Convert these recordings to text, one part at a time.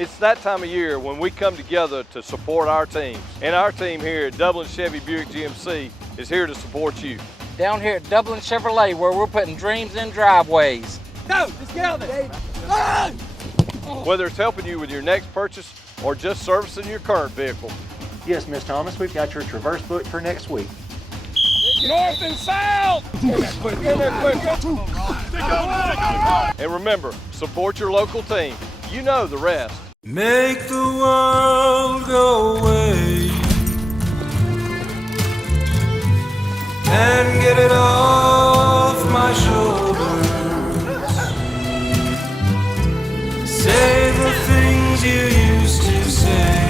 It's that time of year when we come together to support our teams. And our team here at Dublin Chevy Buick GMC is here to support you. Down here at Dublin Chevrolet, where we're putting dreams in driveways. Go, let's get on there. Whether it's helping you with your next purchase or just servicing your current vehicle. Yes, Miss Thomas, we've got your Traverse book for next week. North and south. And remember, support your local team. You know the rest. Make the world go away and get it off my shoulders. Say the things you used to say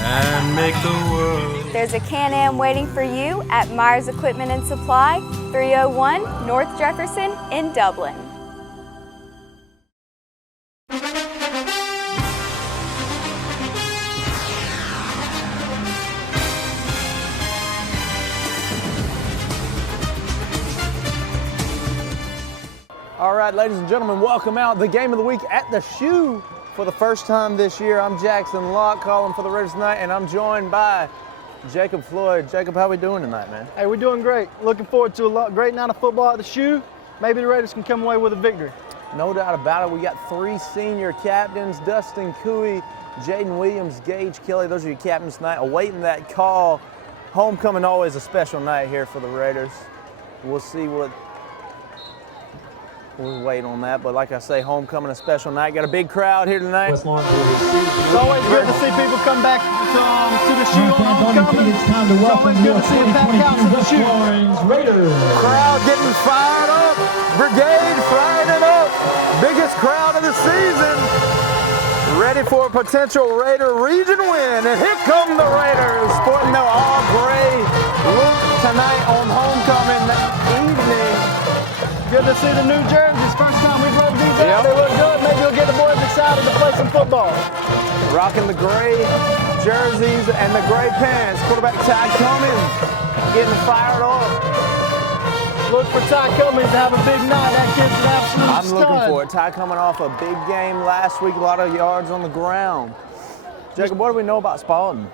and make the world. There's a Can-Am waiting for you at Myers Equipment and Supply, 301 North Jefferson in Dublin. All right, ladies and gentlemen, welcome out the game of the week at the Shoe for the first time this year. I'm Jackson Locke calling for the Raiders tonight, and I'm joined by Jacob Floyd. Jacob, how we doing tonight, man? Hey, we're doing great. Looking forward to a great night of football at the Shoe. Maybe the Raiders can come away with a victory. No doubt about it. We got three senior captains, Dustin Cooey, Jaden Williams, Gage Kelly. Those are your captains tonight, awaiting that call. Homecoming always a special night here for the Raiders. We'll see what. We'll wait on that, but like I say, homecoming a special night. Got a big crowd here tonight. It's always good to see people come back to the Shoe on homecoming. It's always good to see a packed house at the Shoe. Crowd getting fired up. Brigade firing it up. Biggest crowd of the season. Ready for a potential Raider region win. And here come the Raiders, sporting their all-gray look tonight on homecoming evening. Good to see the new jerseys. First time we've rubbed these out. They look good. Maybe we'll get the boys excited to play some football. Rocking the gray jerseys and the gray pants. Quarterback Ty Cummings getting fired up. Look for Ty Cummings to have a big night. That kid's an absolute I'm stud. looking for it. Ty coming off a big game last week. A lot of yards on the ground. Jacob, what do we know about Spalding?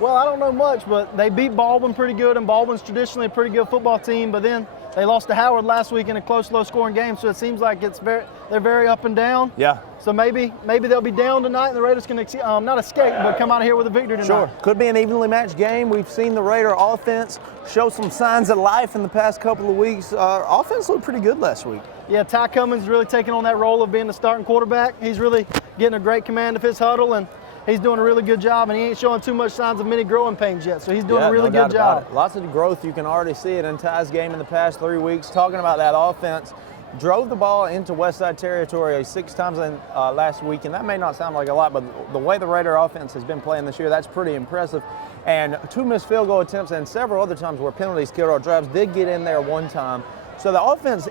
Well, I don't know much, but they beat Baldwin pretty good, and Baldwin's traditionally a pretty good football team, but then they lost to Howard last week in a close, low-scoring game, so it seems like they're very up and down. Yeah. So maybe they'll be down tonight, and the Raiders can not escape, but come out of here with a victory tonight. Sure. Could be an evenly matched game. We've seen the Raider offense show some signs of life in the past couple of weeks. Offense looked pretty good last week. Yeah, Ty Cummings really taking on that role of being the starting quarterback. He's really getting a great command of his huddle, and he's doing a really good job, and he ain't showing too much signs of many growing pains yet, so he's doing a really good job. Lots of growth. You can already see it in Ty's game in the past 3 weeks. Talking about that offense, drove the ball into Westside territory 6 times in last week, and that may not sound like a lot, but the way the Raider offense has been playing this year, that's pretty impressive. And 2 missed field goal attempts and several other times where penalties killed our drives did get in there one time. So the offense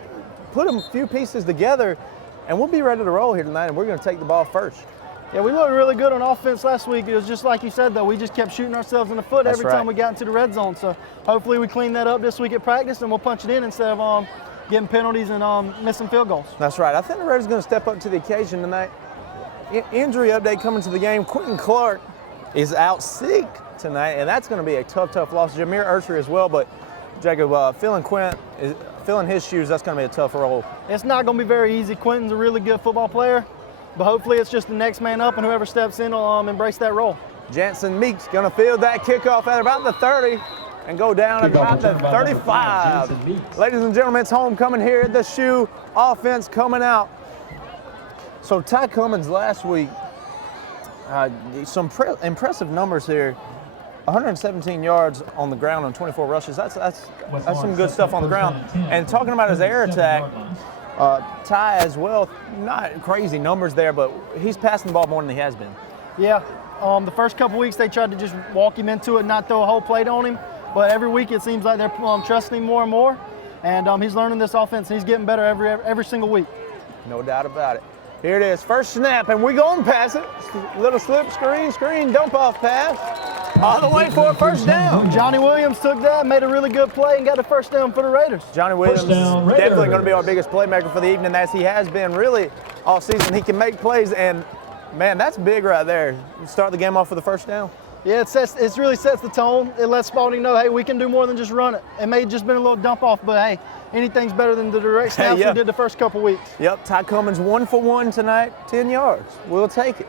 put a few pieces together, and we'll be ready to roll here tonight, and we're going to take the ball first. Yeah, we looked really good on offense last week. It was just like you said, though. We just kept shooting ourselves in the foot every time we got into the red zone. So hopefully we clean that up this week at practice, and we'll punch it in instead of getting penalties and missing field goals. That's right. I think the Raiders are going to step up to the occasion tonight. Injury update coming to the game. Quentin Clark is out sick tonight, and that's going to be a tough loss. Jameer Ursher as well, but Jacob, filling his shoes, that's going to be a tough role. It's not going to be very easy. Quentin's a really good football player. But hopefully it's just the next man up, and whoever steps in will embrace that role. Jansen Meeks going to field that kickoff at about the 30 and go down at about the 35. Ladies and gentlemen, it's homecoming here at the Shoe. Offense coming out. So Ty Cummings last week, some impressive numbers here. 117 yards on the ground on 24 rushes. That's some good stuff on the ground. And talking about his air attack, Ty as well, not crazy numbers there, but he's passing the ball more than he has been. Yeah, the first couple weeks they tried to just walk him into it and not throw a whole plate on him, but every week it seems like they're trusting him more and more, and he's learning this offense, and he's getting better every single week. No doubt about it. Here it is, first snap, and we're going to pass it. Little slip, screen, dump-off pass. All the way for a first down. Johnny Williams took that, made a really good play, and got the first down for the Raiders. Johnny Williams is definitely going to be our biggest playmaker for the evening, as he has been really all season. He can make plays, and man, that's big right there. You start the game off with a first down. Yeah, it really sets the tone. It lets Spalding know, hey, we can do more than just run it. It may have just been a little dump off, but hey, anything's better than the direct snaps we did the first couple weeks. Yep, Ty Cummins 1 for 1 tonight, 10 yards. We'll take it.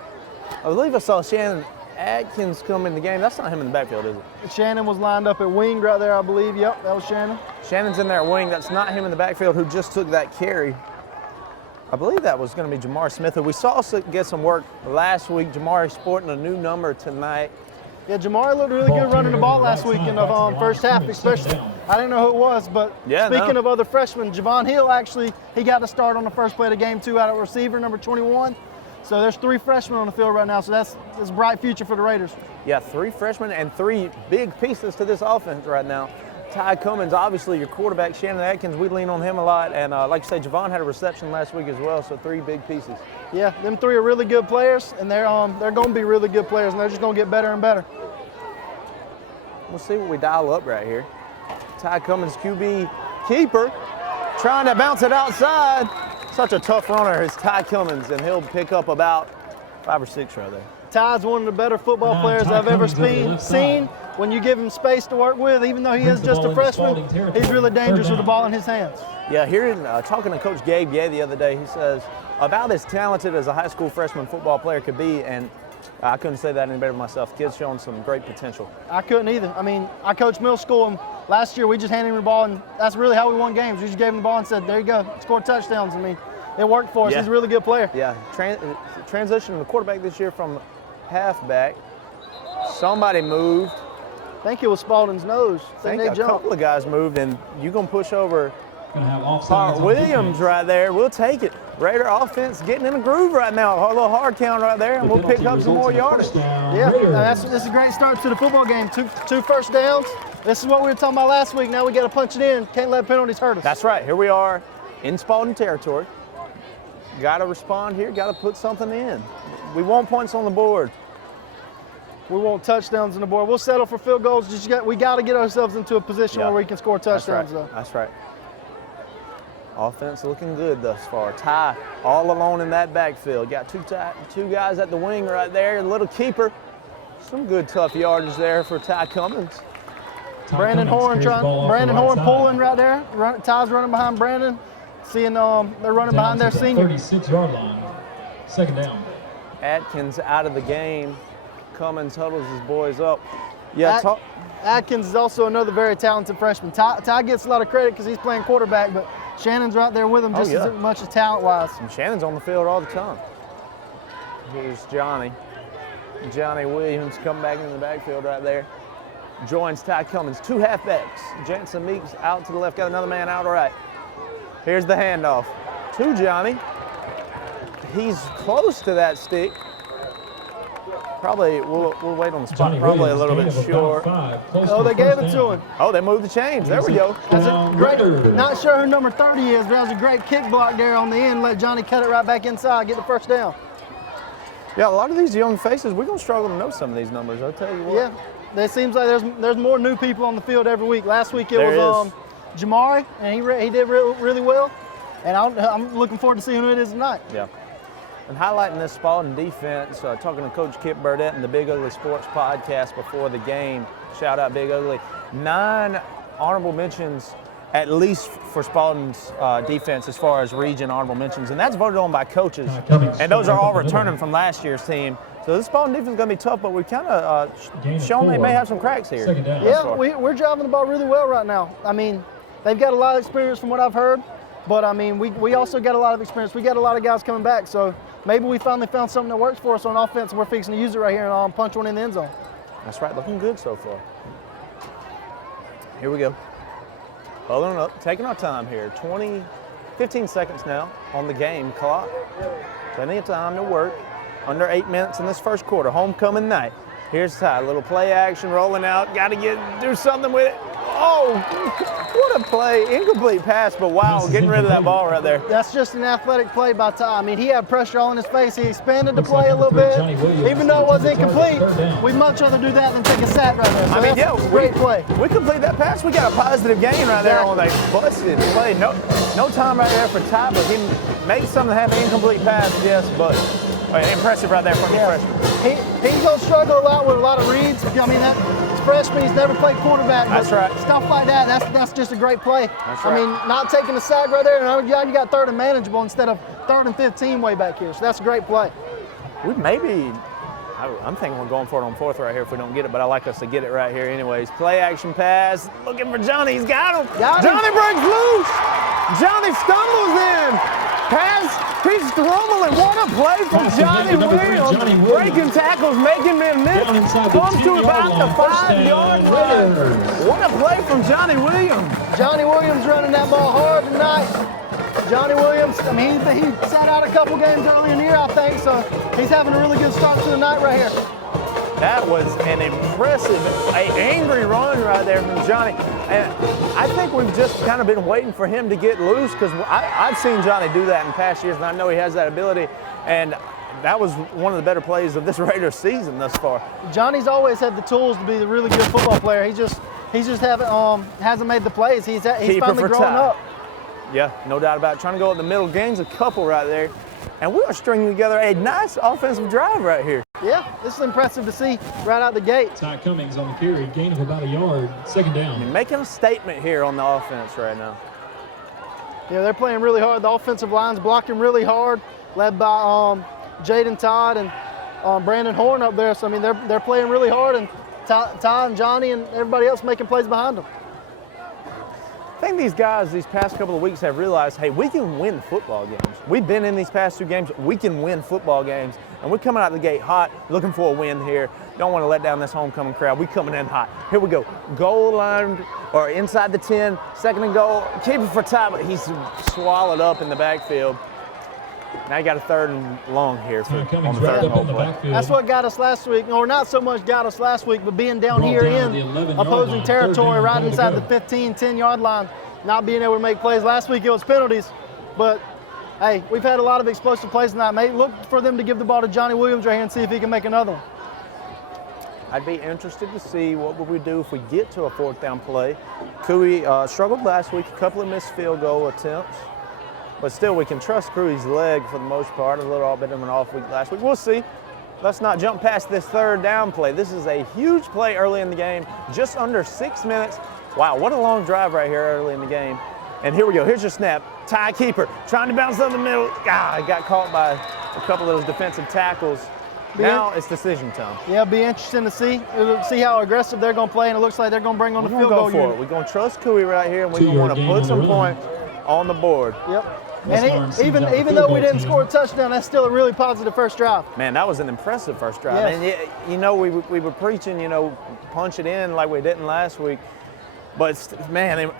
I believe I saw Shannon Atkins come in the game. That's not him in the backfield, is it? Shannon was lined up at wing right there, I believe. Yep, that was Shannon. Shannon's in there at wing. That's not him in the backfield who just took that carry. I believe that was going to be Jamar Smith, who we saw get some work last week. Jamar sporting a new number tonight. Yeah, Jamar looked really good running the ball last week in the first half, especially. I didn't know who it was, but speaking of other freshmen, Javon Hill he got to start on the first play of the game, too, out of receiver, number 21. So there's 3 freshmen on the field right now, so that's a bright future for the Raiders. Yeah, 3 freshmen and 3 big pieces to this offense right now. Ty Cummins, obviously your quarterback. Shannon Atkins, we lean on him a lot. And like you say, Javon had a reception last week as well, so 3 big pieces. Yeah, them 3 are really good players, and they're going to be really good players, and they're just going to get better and better. We'll see what we dial up right here. Ty Cummins, QB keeper, trying to bounce it outside. Such a tough runner is Ty Cummins, and he'll pick up about 5 or 6 right there. Ty's one of the better football players I've ever seen. When you give him space to work with, even though he is just a freshman, he's really dangerous with the ball in his hands. Yeah, hearing talking to Coach Gabe Gay the other day, he says about as talented as a high school freshman football player could be, and I couldn't say that any better myself. Kid's showing some great potential. I couldn't either. I mean, I coached middle school, and last year we just handed him the ball, and that's really how we won games. We just gave him the ball and said, there you go, score touchdowns. I mean, it worked for us. Yeah. He's a really good player. Yeah, transitioning the quarterback this year from halfback. Somebody moved. I think it was Spalding's nose. I think a couple of guys moved, and you're going to push over Williams right there. We'll take it. Raider offense getting in a groove right now. A little hard count right there, and we'll pick up some more yardage. Yeah, this is a great start to the football game. Two first downs. This is what we were talking about last week. Now we got to punch it in. Can't let penalties hurt us. That's right. Here we are in Spalding territory. Got to respond here. Got to put something in. We want points on the board. We want touchdowns on the board. We'll settle for field goals. We got to get ourselves into a position where we can score touchdowns. That's right. Offense looking good thus far. Ty all alone in that backfield. Got two guys at the wing right there. A little keeper. Some good tough yardage there for Ty Cummins. Brandon Horn pulling right there. Ty's running behind Brandon. Seeing they're running behind their senior. 36-yard line. Second down. Atkins out of the game. Cummins huddles his boys up. Atkins is also another very talented freshman. Ty gets a lot of credit because he's playing quarterback, but Shannon's right there with him just as much as talent-wise. And Shannon's on the field all the time. Here's Johnny. Johnny Williams coming back into the backfield right there. Joins Ty Cummins. 2 halfbacks. Jansen Meeks out to the left, got another man out right. Here's the handoff to Johnny. He's close to that stick. Probably, we'll wait on the spot. Probably a little bit short. Oh, they gave it to him. Oh, they moved the chains. There we go. That's a great, not sure who number 30 is, but that was a great kick block there on the end. Let Johnny cut it right back inside, get the first down. Yeah, a lot of these young faces, we're going to struggle to know some of these numbers, I'll tell you what. Yeah, it seems like there's more new people on the field every week. Last week it was Jamari, and he did really well. And I'm looking forward to seeing who it is tonight. Yeah. And highlighting this Spalding defense, talking to Coach Kip Burdett and the Big Ugly Sports podcast before the game. Shout out Big Ugly. 9 honorable mentions, at least for Spalding's defense as far as region honorable mentions. And that's voted on by coaches. And those are all returning from last year's team. So this Spalding defense is going to be tough, but we've kind of shown they may have some cracks here. Yeah, we're driving the ball really well right now. I mean, they've got a lot of experience from what I've heard. But, I mean, we also got a lot of experience. We got a lot of guys coming back. So maybe we finally found something that works for us on offense, and we're fixing to use it right here and punch one in the end zone. That's right. Looking good so far. Here we go. Following up, taking our time here. 15 seconds now on the game clock. Plenty of time to work. Under 8 minutes in this first quarter. Homecoming night. Here's Ty. A little play action rolling out. Got to do something with it. Oh, what a play. Incomplete pass, but wow, getting rid of that ball right there. That's just an athletic play by Ty. I mean, he had pressure on his face. He expanded the play a little bit. Even though it was incomplete, we'd much rather do that than take a sack right there. So I mean, yeah, great play. We complete that pass. We got a positive gain right there on a busted play. No time right there for Ty, but he made something happen. Incomplete pass, yes, but impressive right there from the freshman. He's going to struggle a lot with a lot of reads. I mean, he's freshman, he's never played quarterback. That's right. Stuff like that, that's just a great play. That's right. I mean, not taking a sack right there, and you got 3rd and manageable instead of 3rd and 15 way back here. So that's a great play. I'm thinking we're going for it on 4th right here if we don't get it, but I like us to get it right here anyways. Play action pass, looking for Johnny, he's got him. Johnny breaks loose. Johnny stumbles in. Pass, he's stumbling. What a play from Johnny Williams. Breaking tackles, making men miss. Comes to about the 5-yard line. What a play from Johnny Williams. Johnny Williams running that ball hard tonight. Johnny Williams, I mean, he sat out a couple games early in the year, I think, so he's having a really good start to the night right here. That was an impressive, angry run right there from Johnny. And I think we've just kind of been waiting for him to get loose because I've seen Johnny do that in past years, and I know he has that ability. And that was one of the better plays of this Raiders season thus far. Johnny's always had the tools to be the really good football player. He just hasn't made the plays. He's finally grown up. Yeah, no doubt about it. Trying to go in the middle, gains a couple right there. And we are stringing together a nice offensive drive right here. Yeah, this is impressive to see right out the gate. Ty Cummings on the carry, gain of about a yard, 2nd down. You're making a statement here on the offense right now. Yeah, they're playing really hard. The offensive line's blocking really hard, led by Jaden Todd and Brandon Horn up there. So, I mean, they're playing really hard, and Ty and Johnny and everybody else making plays behind them. I think these guys these past couple of weeks have realized, hey, we can win football games. We've been in these past 2 games. We can win football games. And we're coming out the gate hot, looking for a win here. Don't want to let down this homecoming crowd. We coming in hot. Here we go. Goal line or inside the 10, 2nd and goal. Keep it for Ty, but he's swallowed up in the backfield. Now you got a 3rd and long here on the 3rd and goal play. That's what got us last week, or not so much got us last week, but being down here in opposing territory right inside the 15, 10-yard line, not being able to make plays. Last week it was penalties, but hey, we've had a lot of explosive plays tonight. Mate, look for them to give the ball to Johnny Williams right here and see if he can make another one. I'd be interested to see what would we do if we get to a 4th down play. Cooey struggled last week, a couple of missed field goal attempts. But still, we can trust Cruey's leg for the most part. A little bit of an off week last week. We'll see. Let's not jump past this 3rd down play. This is a huge play early in the game, just under 6 minutes. Wow, what a long drive right here early in the game. And here we go. Here's your snap. Ty keeper trying to bounce down the middle. Got caught by a couple of those defensive tackles. Now it's decision time. Yeah, it'll be interesting to see how aggressive they're going to play, and it looks like they're going to bring on the field goal unit. We're going to trust Cooey right here, and we're going to want to put some points on the board. Yep. And even though we didn't score a touchdown, that's still a really positive first drive. Man, that was an impressive first drive. Yes. And you know, we were preaching, you know, punch it in like we didn't last week. But man,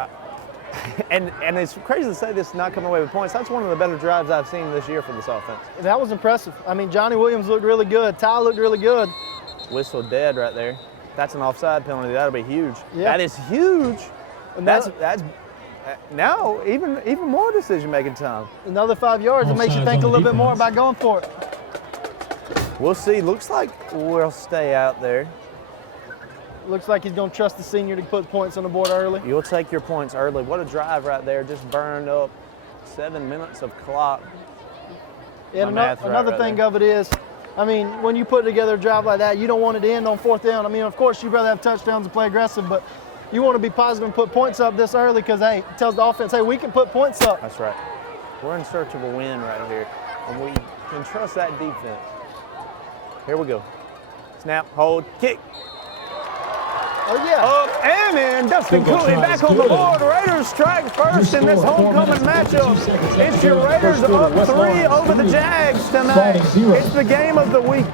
and it's crazy to say this not coming away with points. That's one of the better drives I've seen this year for this offense. That was impressive. I mean, Johnny Williams looked really good. Ty looked really good. Whistle dead right there. That's an offside penalty. That'll be huge. Yeah. That is huge. And that's now even more decision-making time. Another 5 yards. It makes you think a little bit more about going for it. We'll see. Looks like we'll stay out there. Looks like he's going to trust the senior to put points on the board early. You'll take your points early. What a drive right there. Just burned up 7 minutes of clock. And another thing of it is, I mean, when you put together a drive like that, you don't want it to end on 4th down. I mean, of course, you'd rather have touchdowns and play aggressive, but you want to be positive and put points up this early because, hey, it tells the offense, hey, we can put points up. That's right. We're in search of a win right here, and we can trust that defense. Here we go. Snap, hold, kick. Oh, yeah. Up and in. Dustin Cooley back on the board. Raiders strike first in this homecoming matchup. It's your Raiders up 3 over the Jags tonight. It's the game of the week.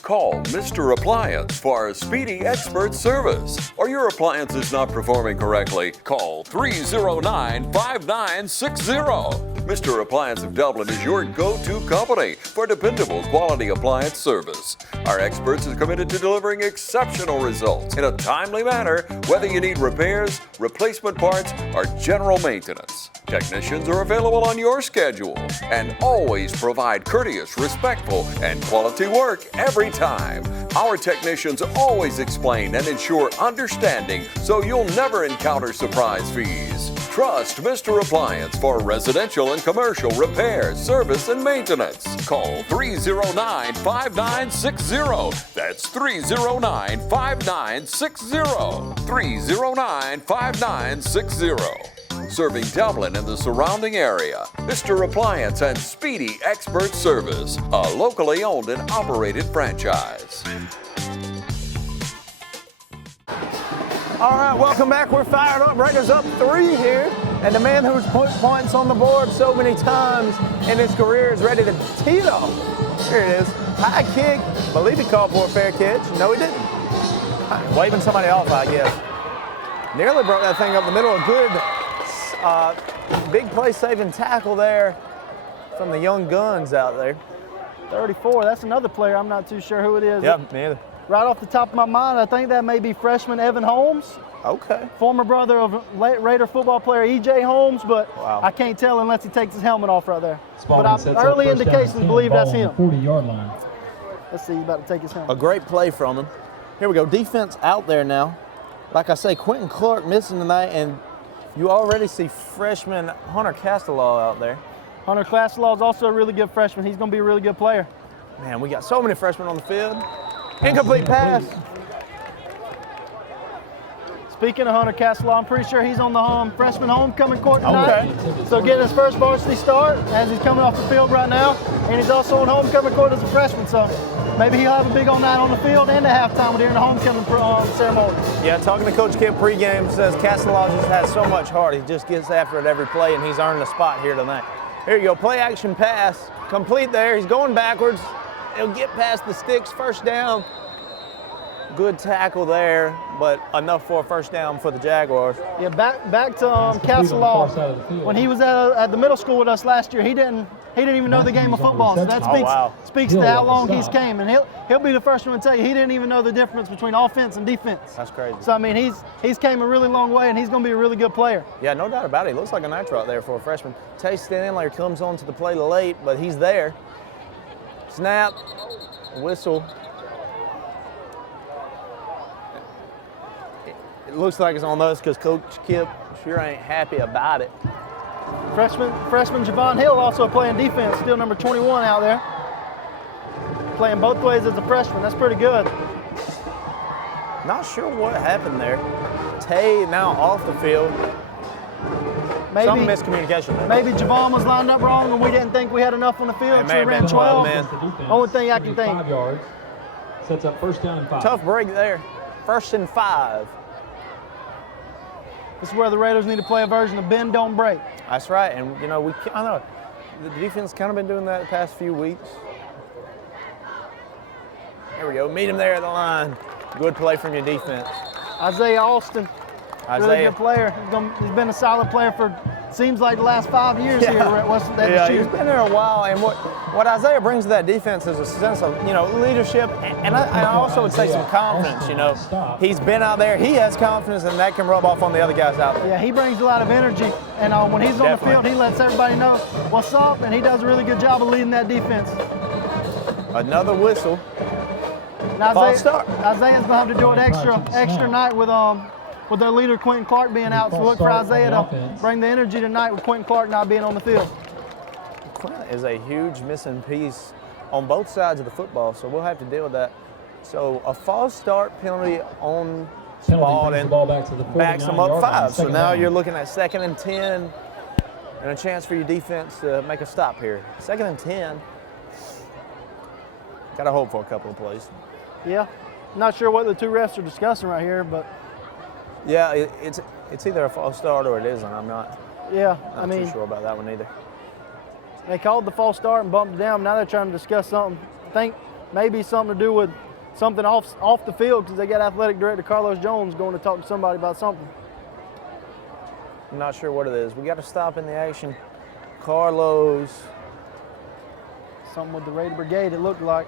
Call Mr. Appliance for our speedy expert service. Are your appliances not performing correctly? Call 309-5960. Mr. Appliance of Dublin is your go-to company for dependable quality appliance service. Our experts are committed to delivering exceptional results in a timely manner, whether you need repairs, replacement parts, or general maintenance. Technicians are available on your schedule and always provide courteous, respectful, and quality work every time. Our technicians always explain and ensure understanding so you'll never encounter surprise fees. Trust Mr. Appliance for residential and commercial repair, service, and maintenance. Call 309-5960. That's 309-5960. 309-5960. Serving Dublin and the surrounding area. Mr. Appliance and Speedy Expert Service, a locally owned and operated franchise. All right, welcome back. We're fired up. Raiders up 3 here. And the man who's put points on the board so many times in his career is ready to tee it off. Here it is. High kick. I believe he called for a fair catch. No, he didn't. Waving somebody off, I guess. Nearly broke that thing up the middle. A good big play-saving tackle there from the young guns out there. 34, that's another player. I'm not too sure who it is. Yep, neither. Right off the top of my mind, I think that may be freshman Evan Holmes. Okay. Former brother of Raider football player E.J. Holmes, but wow. I can't tell unless he takes his helmet off right there. Spalding but early indications believe that's him. 40-yard line. Let's see, he's about to take his helmet. A great play from him. Here we go, defense out there now. Like I say, Quentin Clark missing tonight, and you already see freshman Hunter Castellaw out there. Hunter Castellaw is also a really good freshman. He's going to be a really good player. Man, we got so many freshmen on the field. Incomplete pass. Speaking of Hunter Castellaw, I'm pretty sure he's on the freshman homecoming court tonight. Okay. So getting his first varsity start as he's coming off the field right now. And he's also on homecoming court as a freshman. So maybe he'll have a big old night on the field and at halftime during the homecoming ceremony. Yeah, talking to Coach Kip pregame, says Castellaw just has so much heart. He just gets after it every play, and he's earned a spot here tonight. Here you go, play action pass. Complete there. He's going backwards. He'll get past the sticks, first down. Good tackle there, but enough for a first down for the Jaguars. Yeah, back to Castellaw. When he was at the middle school with us last year, he didn't even know the game of football. So that speaks to how long he's came, and he'll be the first one to tell you he didn't even know the difference between offense and defense. That's crazy. So I mean, he's came a really long way, and he's going to be a really good player. Yeah, no doubt about it. He looks like a natural out there for a freshman. Tay Stanley comes on to the play late, but he's there. Snap, whistle. It looks like it's on us because Coach Kip sure ain't happy about it. Freshman Javon Hill also playing defense, still number 21 out there. Playing both ways as a freshman, that's pretty good. Not sure what happened there. Tay now off the field. Maybe, some miscommunication there. Maybe Javon was lined up wrong and we didn't think we had enough on the field, so we ran 12. Only thing I can think. 5 yards. Sets up first down and 5. Tough break there. 1st and 5. This is where the Raiders need to play a version of bend, don't break. That's right, and you know the defense kind of been doing that the past few weeks. There we go, meet him there at the line. Good play from your defense. Isaiah Austin, really good player. He's been a solid player for, seems like the last 5 years here at Western Davis. Yeah, he's been there a while, and what Isaiah brings to that defense is a sense of, leadership, and I also would say some confidence, He's been out there, he has confidence, and that can rub off on the other guys out there. Yeah, he brings a lot of energy, and when he's on the field, he lets everybody know what's up, and he does a really good job of leading that defense. Another whistle. False start. Isaiah's going to have to do it extra night with their leader, Quentin Clark, being out. So look for Isaiah to bring the energy tonight with Quentin Clark not being on the field. Quentin is a huge missing piece on both sides of the football, so we'll have to deal with that. So a false start penalty on Spalding backs them up 5. So now you're looking at 2nd and 10 and a chance for your defense to make a stop here. 2nd and 10. Got to hope for a couple of plays. Yeah, not sure what the two refs are discussing right here, but yeah, it's either a false start or it isn't. I'm not. Yeah, I mean, too sure about that one either. They called the false start and bumped it down. Now they're trying to discuss something. I think maybe something to do with something off the field because they got athletic director Carlos Jones going to talk to somebody about something. I'm not sure what it is. We got to stop in the action. Carlos. Something with the Raider Brigade, it looked like.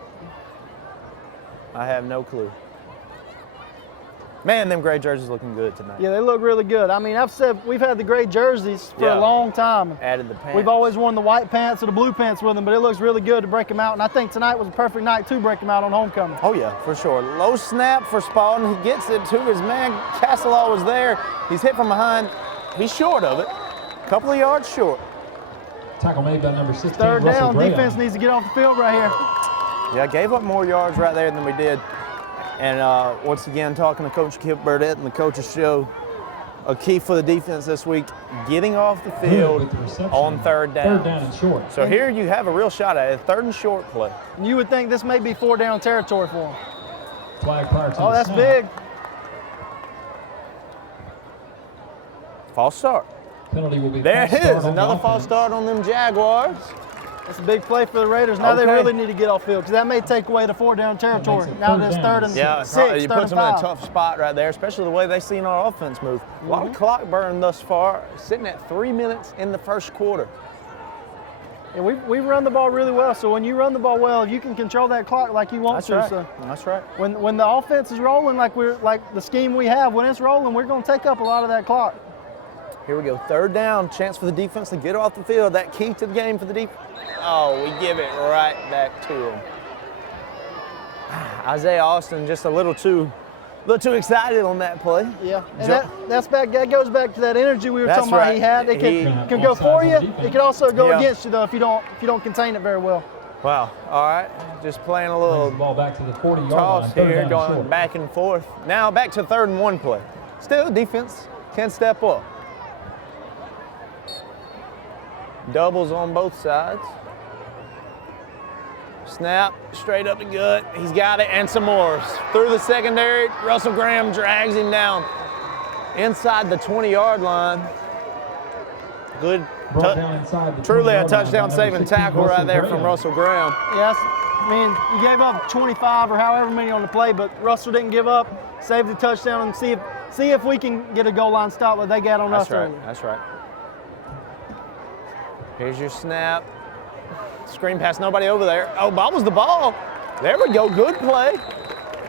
I have no clue. Man, them gray jerseys looking good tonight. Yeah, they look really good. I mean, I've said we've had the gray jerseys for Yeah. a long time. Added the pants. We've always worn the white pants or the blue pants with them, but it looks really good to break them out. And I think tonight was a perfect night to break them out on homecoming. Oh yeah, for sure. Low snap for Spalding. He gets it to his man. Castelaw was there. He's hit from behind. He's short of it. A couple of yards short. Tackle made by number 16. Third Russell down, Graham. defense needs to get off the field right here. Yeah, gave up more yards right there than we did. And once again, talking to Coach Kip Burdett and the coaches show, a key for the defense this week, getting off the field with the reception. on third down. Third down and short. So here you have a real shot at it, 3rd and short play. You would think this may be 4 down territory for them. Flag prior to Oh, the that's snap. big. False start. Penalty will be There it false start is, on the another false offense. start on them Jaguars. That's a big play for the Raiders. Now they Okay. really need to get off field because that may take away the 4 down territory. it Now third it's down. 3rd and Yeah, 6, you 3rd put and them in a 5. tough spot right there, especially the way they've seen our offense move. A lot of clock burn thus far, sitting at 3 minutes in the first quarter. Yeah, we run the ball really well. So when you run the ball well, you can control that clock like you want That's to. right. So That's right. when the offense is rolling like the scheme we have, when it's rolling, we're going to take up a lot of that clock. Here we go, 3rd down, chance for the defense to get off the field. That key to the game for the defense. Oh, we give it right back to him. Isaiah Austin just a little too excited on that play. Yeah, and Jump. that goes back to that energy we were That's talking about. right. He had. It He- can go for you. It can also go Yeah. against you though if you don't contain it very well. Wow, all right, just playing a Brings little the ball back to the 40-yard toss line. Third here, down going short. back and forth. Now back to 3rd and 1 play. Still, defense can step up. Doubles on both sides. Snap, straight up the gut. He's got it, and some more. Through the secondary, Russell Graham drags him down inside the 20-yard line. Good, Brought down inside the truly a 20-yard line by touchdown number saving 16, tackle right Russell there from Graham. Russell Graham. Yes, I mean you gave up 25 or however many on the play, but Russell didn't give up. Saved the touchdown and see if we can get a goal line stop like they got on That's us right, earlier. that's right. Here's your snap. Screen pass, nobody over there. Oh, bobbles the ball. There we go, good play.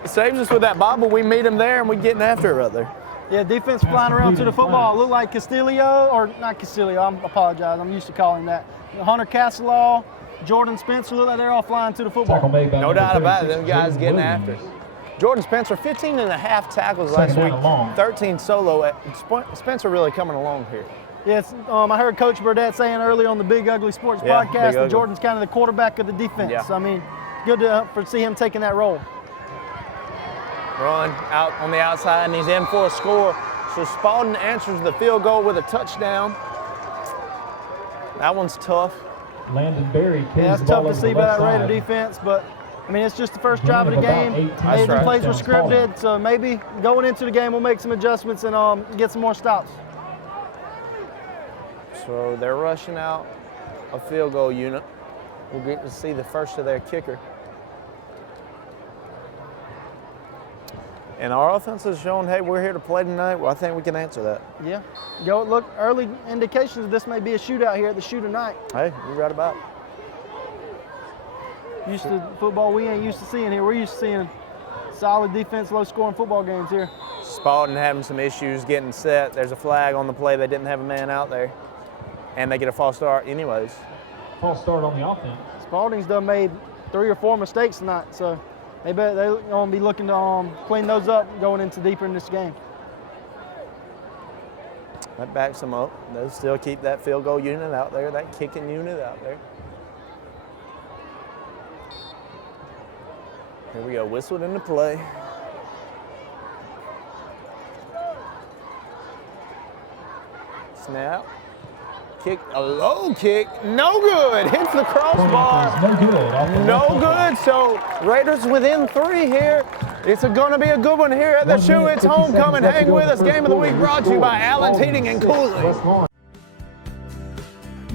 Saves us with that bobble. We meet him there and we're getting after it right there. Yeah, defense flying around to the football. It looked like Castillo, or not Castillo, I apologize. I'm used to calling him that. Hunter Castelaw, Jordan Spencer, look like they're all flying to the Tackle football. made by No number doubt about it, 36, them guys Jaden getting after Williams. it. Jordan Spencer, 15 and a half tackles last Second week, down and long. 13 solo. Spencer really coming along here. Yes, I heard Coach Burdett saying earlier on the Big Ugly Sports Yeah, podcast Big that Ugly. Jordan's kind of the quarterback of the defense. Yeah. I mean, good to see him taking that role. Run out on the outside and he's in for a score. So Spalding answers the field goal with a touchdown. That one's tough. Landon Berry carries Yeah, that's the ball tough to over see the by left that Raider side. defense, but I mean, it's just the first drive of the Gain game. of about 18. That's The right. plays were Touchdowns falling. scripted, so maybe going into the game we'll make some adjustments and get some more stops. So they're rushing out a field goal unit. We'll get to see the first of their kicker. And our offense has shown, hey, we're here to play tonight. Well, I think we can answer that. Yeah. Look, early indications this may be a shootout here at the shoot tonight. Hey, you're right about it. Used to football we ain't used to seeing here. We're used to seeing solid defense, low-scoring football games here. Spalding having some issues getting set. There's a flag on the play. They didn't have a man out there. And they get a false start anyways. False start on the offense. Spalding's done made 3 or 4 mistakes tonight, so they're going to be looking to clean those up going into deeper in this game. That backs them up. They'll still keep that field goal unit out there, that kicking unit out there. Here we go, whistled into play. Snap. Kick, a low kick, no good. Hits the crossbar. No good. Off the No left good, so Raiders within 3 here. It's gonna be a good one here at the shoe. It's homecoming. Hang with us. Game of the week brought to you by Allen's Heating and Cooling.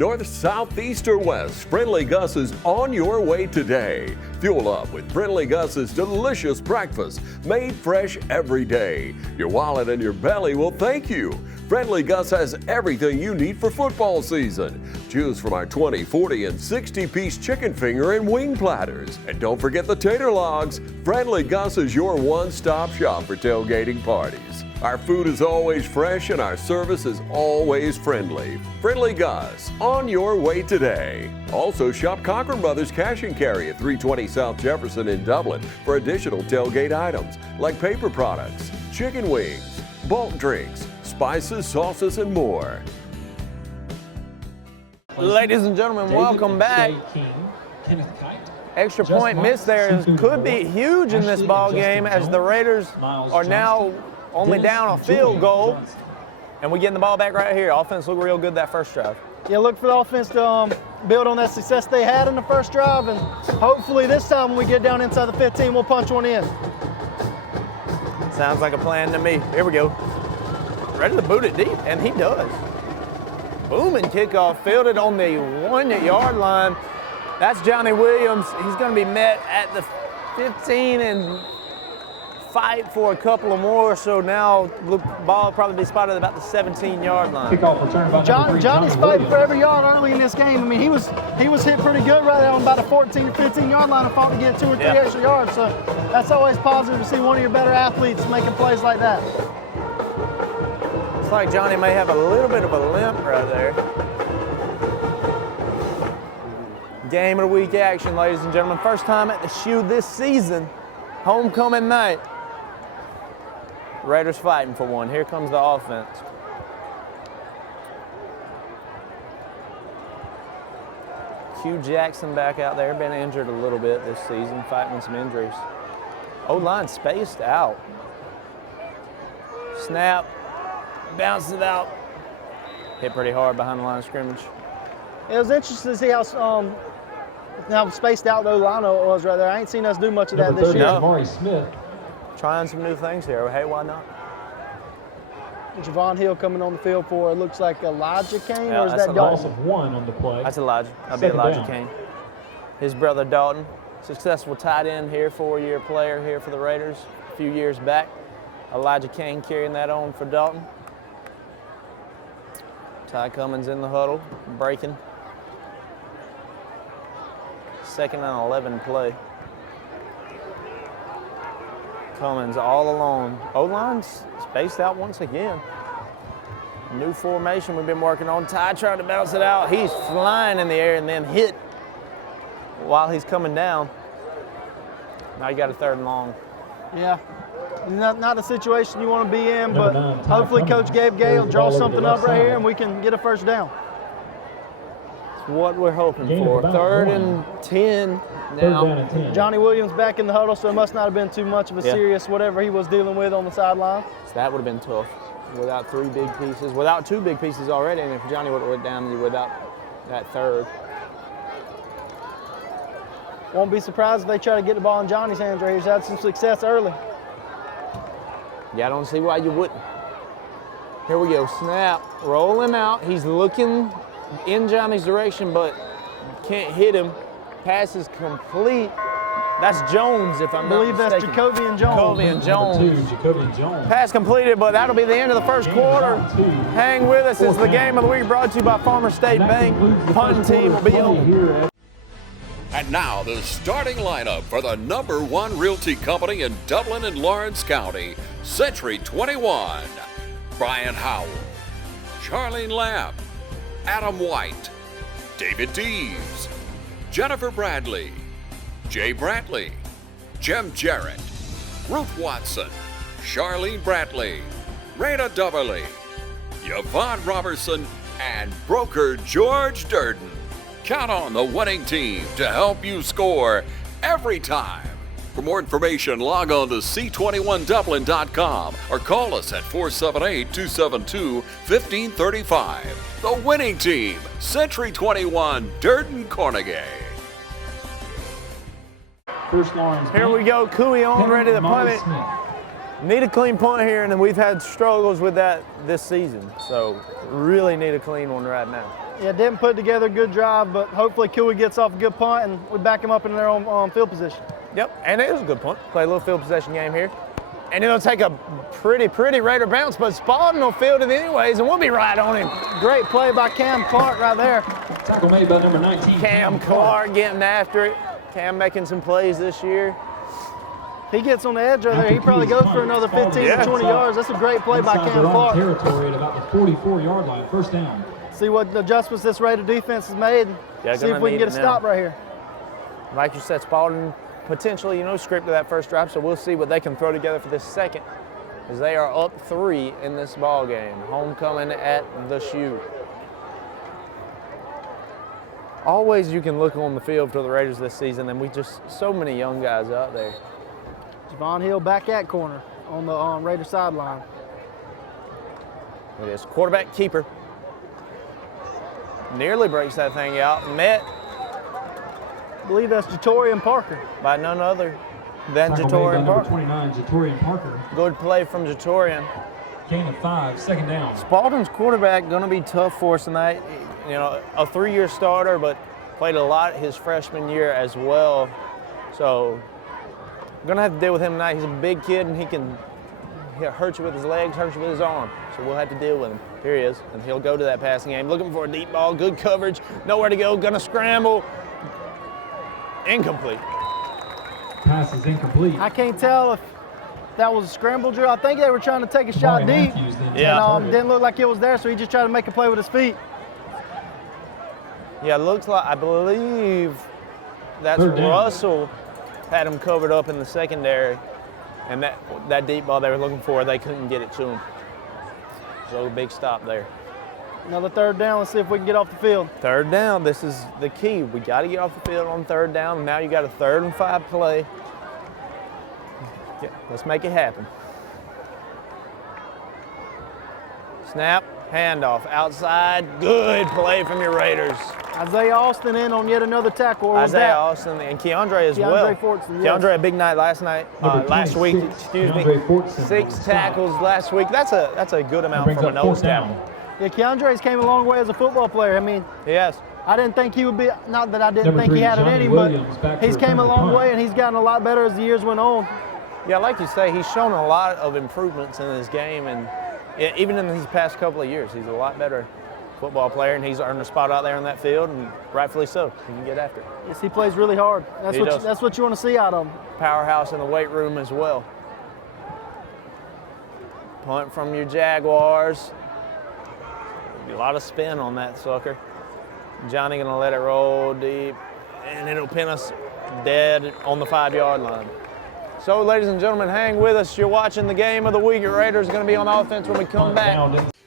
North, south, east, or west, Friendly Gus is on your way today. Fuel up with Friendly Gus's delicious breakfast, made fresh every day. Your wallet and your belly will thank you. Friendly Gus has everything you need for football season. Choose from our 20, 40, and 60-piece chicken finger and wing platters. And don't forget the tater logs. Friendly Gus is your one-stop shop for tailgating parties. Our food is always fresh and our service is always friendly. Friendly Gus, on your way today. Also shop Cochran Brothers Cash and Carry at 320 South Jefferson in Dublin for additional tailgate items like paper products, chicken wings, bulk drinks, spices, sauces, and more. Ladies and gentlemen, welcome back. Extra point miss there could be huge in this ball game as the Raiders are now only down a field goal. And we're getting the ball back right here. Offense looked real good that first drive. Yeah, look for the offense to build on that success they had in the first drive, and hopefully this time when we get down inside the 15, we'll punch one in. Sounds like a plan to me. Here we go. Ready to boot it deep, and he does. Booming kickoff, fielded on the 1-yard line. That's Johnny Williams. He's going to be met at the 15 and fight for a couple of more. So now the ball will probably be spotted about the 17-yard line. Kickoff return by Johnny's fighting for every yard early in this game. I mean, he was hit pretty good right there on about a 14 or 15-yard line and fought to get 2 or 3 extra yards. So that's always positive to see one of your better athletes making plays like that. Looks like Johnny may have a little bit of a limp right there. Game of the week action, ladies and gentlemen. First time at the shoe this season. Homecoming night. Raiders fighting for one. Here comes the offense. Q Jackson back out there, been injured a little bit this season, fighting with some injuries. O-line spaced out. Snap, bounced it out. Hit pretty hard behind the line of scrimmage. It was interesting to see how spaced out the O-line was right there. I ain't seen us do much of that this year. Maury Smith. Trying some new things here. Hey, why not? Javon Hill coming on the field for, it looks like Elijah Kane, Yeah, or is that's that a Dalton? Loss of 1 on the play. That's Elijah. That'd Second be Elijah down. Kane. His brother Dalton, successful tight end here, 4-year player here for the Raiders a few years back. Elijah Kane carrying that on for Dalton. Ty Cummins in the huddle, breaking. 2nd and 11 play. Cummins all alone. O-line's spaced out once again. New formation we've been working on. Ty trying to bounce it out. He's flying in the air and then hit while he's coming down. Now you got a 3rd and long. Yeah, not a situation you want to be in, but hopefully Coach Gabe Gay will draw something up right here and we can get a 1st down. It's what we're hoping Gain of for. about 3rd 1. and 10 Third down now. and 10. Johnny Williams back in the huddle, so it must not have been too much of a Yeah. serious whatever he was dealing with on the sideline. So that would have been tough. Without 3 big pieces, without 2 big pieces already, and if Johnny would have went down without that 3rd. Won't be surprised if they try to get the ball in Johnny's hands right here. He's had some success early. Yeah, I don't see why you wouldn't. Here we go, snap, roll him out. He's looking in Johnny's direction, but can't hit him. Pass is complete. That's Jones, if I'm I not believe that's mistaken. Jacobian Jones. Jacobian Jones. Number 2, Jacobian Jones. Pass completed, but that'll be the end of the first quarter. Two. Hang with us. It's the game of the week brought to you by Farmer State Bank. Punting team will be on. And now the starting lineup for the #1 realty company in Dublin and Lawrence County, Century 21. Brian Howell, Charlene Lamb, Adam White, David Deves, Jennifer Bradley, Jay Brantley, Jim Jarrett, Ruth Watson, Charlene Brantley, Raina Dubberly, Yvonne Robertson, and broker George Durden. Count on the winning team to help you score every time. For more information, log on to c21dublin.com or call us at 478-272-1535. The winning team, Century 21, Durden Carnegie. First Lawrence. Here we go, Cooey on, ready to punt Maury it. Smith. Need a clean punt here, and we've had struggles with that this season. So really need a clean one right now. Yeah, didn't put together a good drive, but hopefully Cooley gets off a good punt and we back him up in their own field position. Yep, and it was a good punt. Play a little field possession game here. And it'll take a pretty Raider bounce, but Spalding will field it anyways, and we'll be right on him. Great play by Cam Clark right there. Tackle made by number 19. Cam Clark getting after it. Cam making some plays this year. If he gets on the edge right there, he probably goes for another 15 to 20 yards. That's a great play by Cam Clark. Territory at about the 44-yard line, first down. See what adjustments this Raider defense has made. Yeah, see if we can get a stop right here. Like you said, Spalding potentially, scripted that first drive, so we'll see what they can throw together for this second, as they are up 3 in this ball game. Homecoming at the Shoe. Always you can look on the field for the Raiders this season, and we just so many young guys out there. Javon Hill back at corner on the Raider sideline. It is quarterback keeper. Nearly breaks that thing out. Met, I believe that's Jatorian Parker. By none other than Tackle Jatorian made by Parker. number 29, Jatorian Parker. Good play from Jatorian. Gain of 5, second down. Spalding's quarterback going to be tough for us tonight. A 3-year starter, but played a lot his freshman year as well. So going to have to deal with him tonight. He's a big kid, and he'll hurt you with his legs, hurt you with his arm. So we'll have to deal with him. Here he is, and he'll go to that passing game. Looking for a deep ball, good coverage, nowhere to go, going to scramble. Incomplete. Pass is incomplete. I can't tell if that was a scramble drill. I think they were trying to take a shot deep. And didn't look like it was there, so he just tried to make a play with his feet. Yeah, it looks like, I believe that's Russell had him covered up in the secondary, and that deep ball they were looking for, they couldn't get it to him. So a big stop there. Another third down. Let's see if we can get off the field. Third down, this is the key. We got to get off the field on third down. Now you got a 3rd and 5 play. Yeah, let's make it happen. Snap, handoff, outside. Good play from your Raiders. Isaiah Austin in on yet another tackle. Isaiah Austin and Keandre as well. Fortson, yes. Keandre, a big night last week. Excuse me. 6 tackles last week. That's a good amount from a nose tackle. Yeah, Keandre's came a long way as a football player. I mean, yes. I didn't think he would be, not that I didn't think he had it in him, but he's came a long way and he's gotten a lot better as the years went on. Yeah, like you say, he's shown a lot of improvements in his game, and even in these past couple of years, he's a lot better football player, and he's earned a spot out there on that field, and rightfully so. He can get after it. Yes, he plays really hard. That's what you want to see out of him. Powerhouse in the weight room as well. Punt from your Jaguars. A lot of spin on that sucker. Johnny gonna let it roll deep, and it'll pin us dead on the 5-yard line. So, ladies and gentlemen, hang with us. You're watching the game of the week. Your Raiders are gonna be on offense when we come back.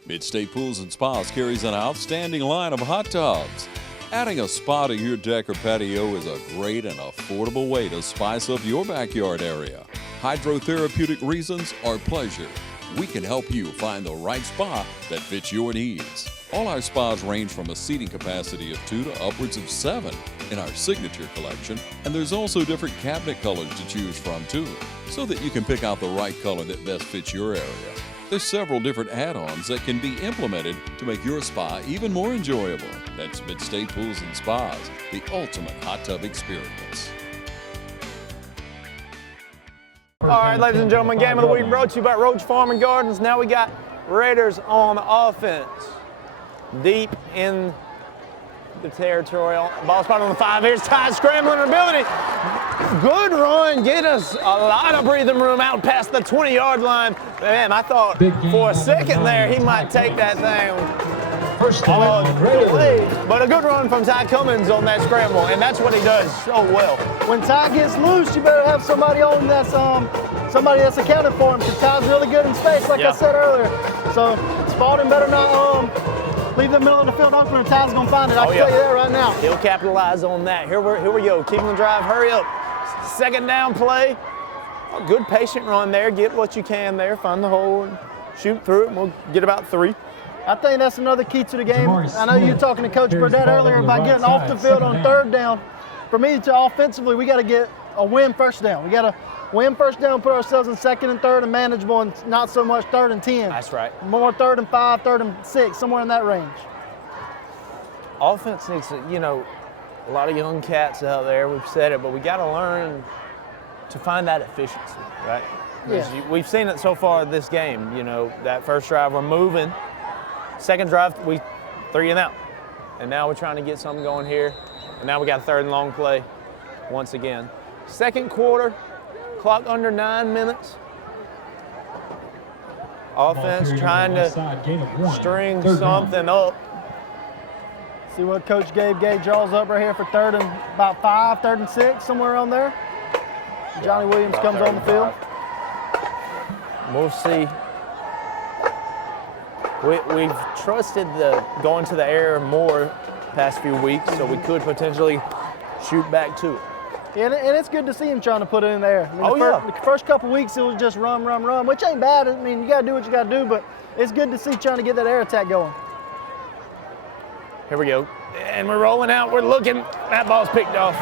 Midstate Pools and Spas carries an outstanding line of hot tubs. Adding a spa to your deck or patio is a great and affordable way to spice up your backyard area. Hydrotherapeutic reasons or pleasure. We can help you find the right spa that fits your needs. All our spas range from a seating capacity of 2 to upwards of 7 in our signature collection, and there's also different cabinet colors to choose from too, so that you can pick out the right color that best fits your area. There's several different add-ons that can be implemented to make your spa even more enjoyable. That's Midstate Pools and Spas, the ultimate hot tub experience. All right, ladies and gentlemen, game of the week brought to you by Roach Farm and Gardens. Now we got Raiders on offense. Deep in the territory. Ball spot on the 5. Here's Ty scrambling ability. Good run. Get us a lot of breathing room out past the 20-yard line. Man, I thought for a second there he might take that thing. First down, Raiders. But a good run from Ty Cummins on that scramble, and that's what he does so well. When Ty gets loose, you better have somebody on that's somebody that's accounted for him, because Ty's really good in space, like I said earlier. So Spalding better not leave the middle of the field open, and Ty's gonna find it. I can tell you that right now. He'll capitalize on that. Here we go. Keeping the drive. Hurry up. 2nd down play. A good patient run there. Get what you can there. Find the hole and shoot through it, and we'll get about 3. I think that's another key to the game. I know you were talking to Coach Burdett earlier about getting off the field on 3rd down. For me, offensively, we got to get a win 1st down. We got to win 1st down, put ourselves in 2nd and 3rd and manageable, and not so much 3rd and 10. That's right. More 3rd and 5, 3rd and 6, somewhere in that range. offense needs to, a lot of young cats out there, we've said it, but we got to learn to find that efficiency, right? Yeah. We've seen it so far this game, that first drive we're moving, second drive we 3 and out. And now we're trying to get something going here. And now we got a 3rd and long play once again. Second quarter, clock under 9 minutes. Offense trying to string something up. See what Coach Gabe draws up right here for 3rd and about 5, 3rd and 6, somewhere around there. Johnny Williams comes on the field. We'll see. We've trusted the going to the air more past few weeks, so we could potentially shoot back to it. Yeah, and it's good to see him trying to put it in the air. The first couple weeks, it was just run, which ain't bad. I mean, you got to do what you got to do, but it's good to see trying to get that air attack going. Here we go. And we're rolling out. We're looking. That ball's picked off.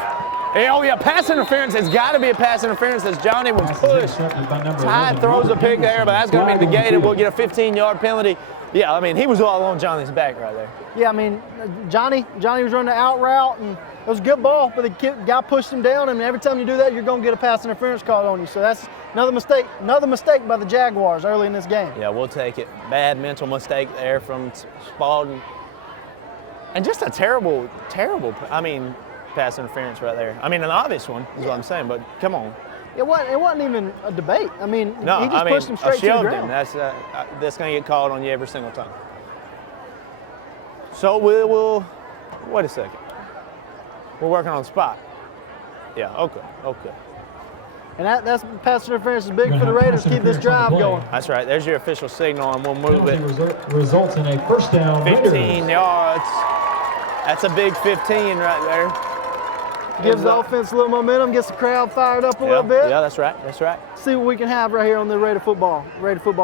Hey, oh, yeah, pass interference. It's got to be a pass interference as Johnny was pushed. Ty throws a pick there, but that's going to be negated. We'll get a 15-yard penalty. Yeah, I mean, he was all on Johnny's back right there. Yeah, I mean, Johnny was running the out route, and it was a good ball, but the guy pushed him down, and every time you do that, you're going to get a pass interference called on you. So that's another mistake by the Jaguars early in this game. Yeah, we'll take it. Bad mental mistake there from Spalding. And just a terrible, pass interference right there. I mean, an obvious one is what I'm saying, but come on. It wasn't even a debate. I mean, no, he just pushed him straight to the ground. That's going to get called on you every single time. So we'll wait a second. We're working on the spot. Yeah, okay. And that's pass interference is big for the Raiders to keep this drive going. That's right. There's your official signal, and we'll move it. Results in a 1st down. 15 yards. That's a big 15 right there. Gives the offense a little momentum, gets the crowd fired up a little bit. Yeah, that's right. See what we can have right here on the Raider football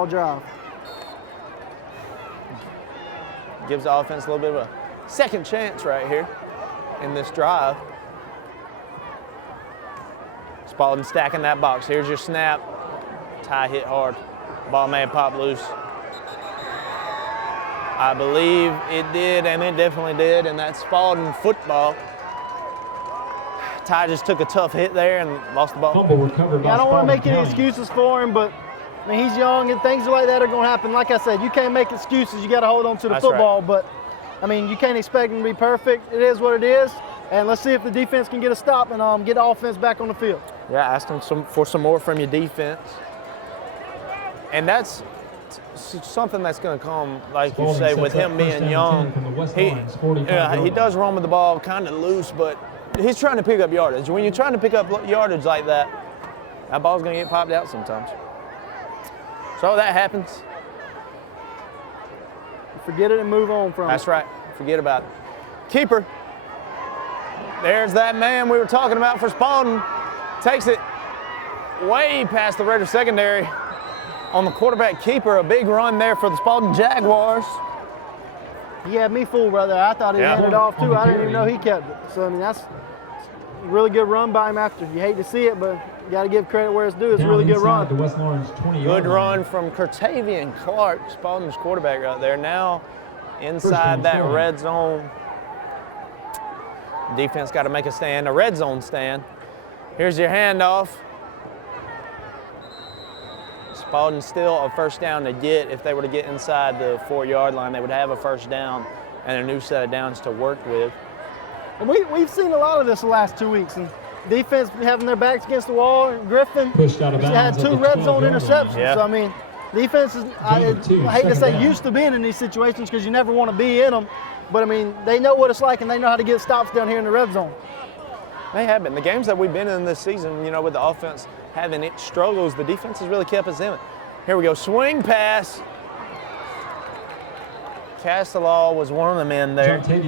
drive. Gives the offense a little bit of a second chance right here in this drive. Spalding stacking that box. Here's your snap. Ty hit hard. Ball may have popped loose. I believe it did, and it definitely did, and that's Spalding football. Ty just took a tough hit there and lost the ball. Fumble recovered by I don't want to make any Spalding. excuses for him, but I mean, he's young and things like that are going to happen. Like I said, you can't make excuses. You got to hold on to the football, but I mean, you can't expect him to be perfect. It is what it is, and let's see if the defense can get a stop and get the offense back on the field. Yeah, ask him for some more from your defense. And that's something that's going to come, like you say, with him being young. He does run with the ball kind of loose, but he's trying to pick up yardage. When you're trying to pick up yardage like that, that ball's going to get popped out sometimes. So that happens. Forget it and move on from it. That's right. Forget about it. Keeper. There's that man we were talking about for Spalding. Takes it way past the Raider secondary on the quarterback keeper. A big run there for the Spalding Jaguars. He had me fooled right there. I thought he handed it off too. I didn't even know he kept it. So I mean, that's a really good run by him after. You hate to see it, but you got to give credit where it's due. It's a really good run. Good run from Curtavian Clark, Spalding's quarterback right there. Now inside that red zone. Defense got to make a stand, a red zone stand. Here's your handoff. Spalding still a first down to get. If they were to get inside the 4-yard line, they would have a first down and a new set of downs to work with. And we've seen a lot of this the last 2 weeks. And defense having their backs against the wall. Griffin had 2 red zone interceptions. Yeah. So, I mean, defense is, I hate to say, used to being in these situations because you never want to be in them. But, I mean, they know what it's like and they know how to get stops down here in the red zone. They have been. The games that we've been in this season, with the offense having its struggles, the defense has really kept us in it. Here we go. Swing pass. Castelaw was one of the men there. John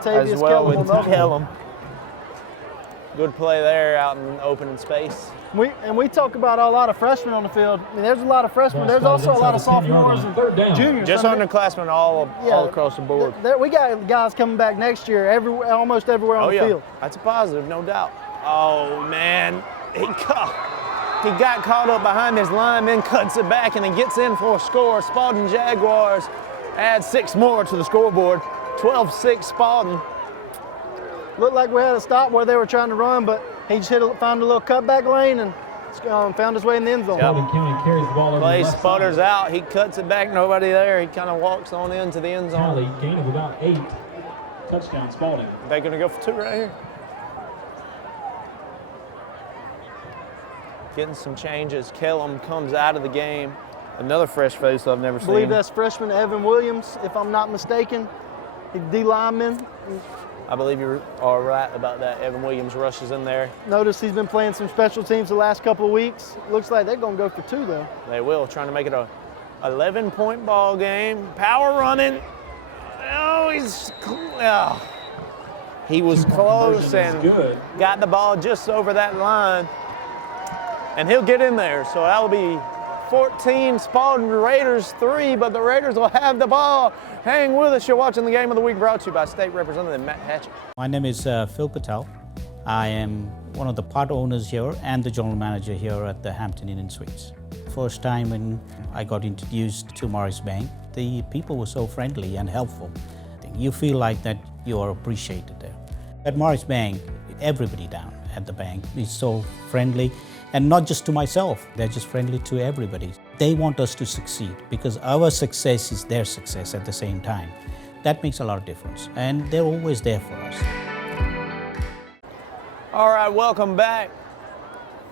Tavius as well Kellum with Kellum. Good play there out in open space. We talk about a lot of freshmen on the field. I mean, there's a lot of freshmen. There's also a lot of sophomores and juniors. Just underclassmen all across the board. We got guys coming back next year almost everywhere on the field. That's a positive, no doubt. Oh, man. He got caught up behind his line, then cuts it back, and then gets in for a score. Spalding Jaguars add 6 more to the scoreboard. 12-6 Spalding. Looked like we had a stop where they were trying to run, but he just found a little cutback lane and found his way in the end zone. Spalding County carries the ball over the Play left sputters side. out. He cuts it back. Nobody there. He kind of walks on into the end zone. Tally, gain of about 8. Touchdown, Spalding. They're going to go for 2 right here. Getting some changes. Kellum comes out of the game. Another fresh face I've never I seen. believe that's freshman Evan Williams, if I'm not mistaken. He's D lineman. I believe you are right about that. Evan Williams rushes in there. Notice he's been playing some special teams the last couple of weeks. Looks like they're going to go for 2, though. They will, trying to make it a 11-point ball game. Power running. Oh, he was close and got the ball just over that line. And he'll get in there. So that'll be 14, Spalding Raiders 3, but the Raiders will have the ball. Hang with us. You're watching the Game of the Week, brought to you by State Representative Matt Hatchett. My name is Phil Patel. I am one of the part owners here and the general manager here at the Hampton Inn and Suites. First time when I got introduced to Morris Bank, the people were so friendly and helpful. You feel like that you are appreciated there. At Morris Bank, everybody down at the bank is so friendly. And not just to myself, they're just friendly to everybody. They want us to succeed because our success is their success at the same time. That makes a lot of difference, and they're always there for us. All right, welcome back.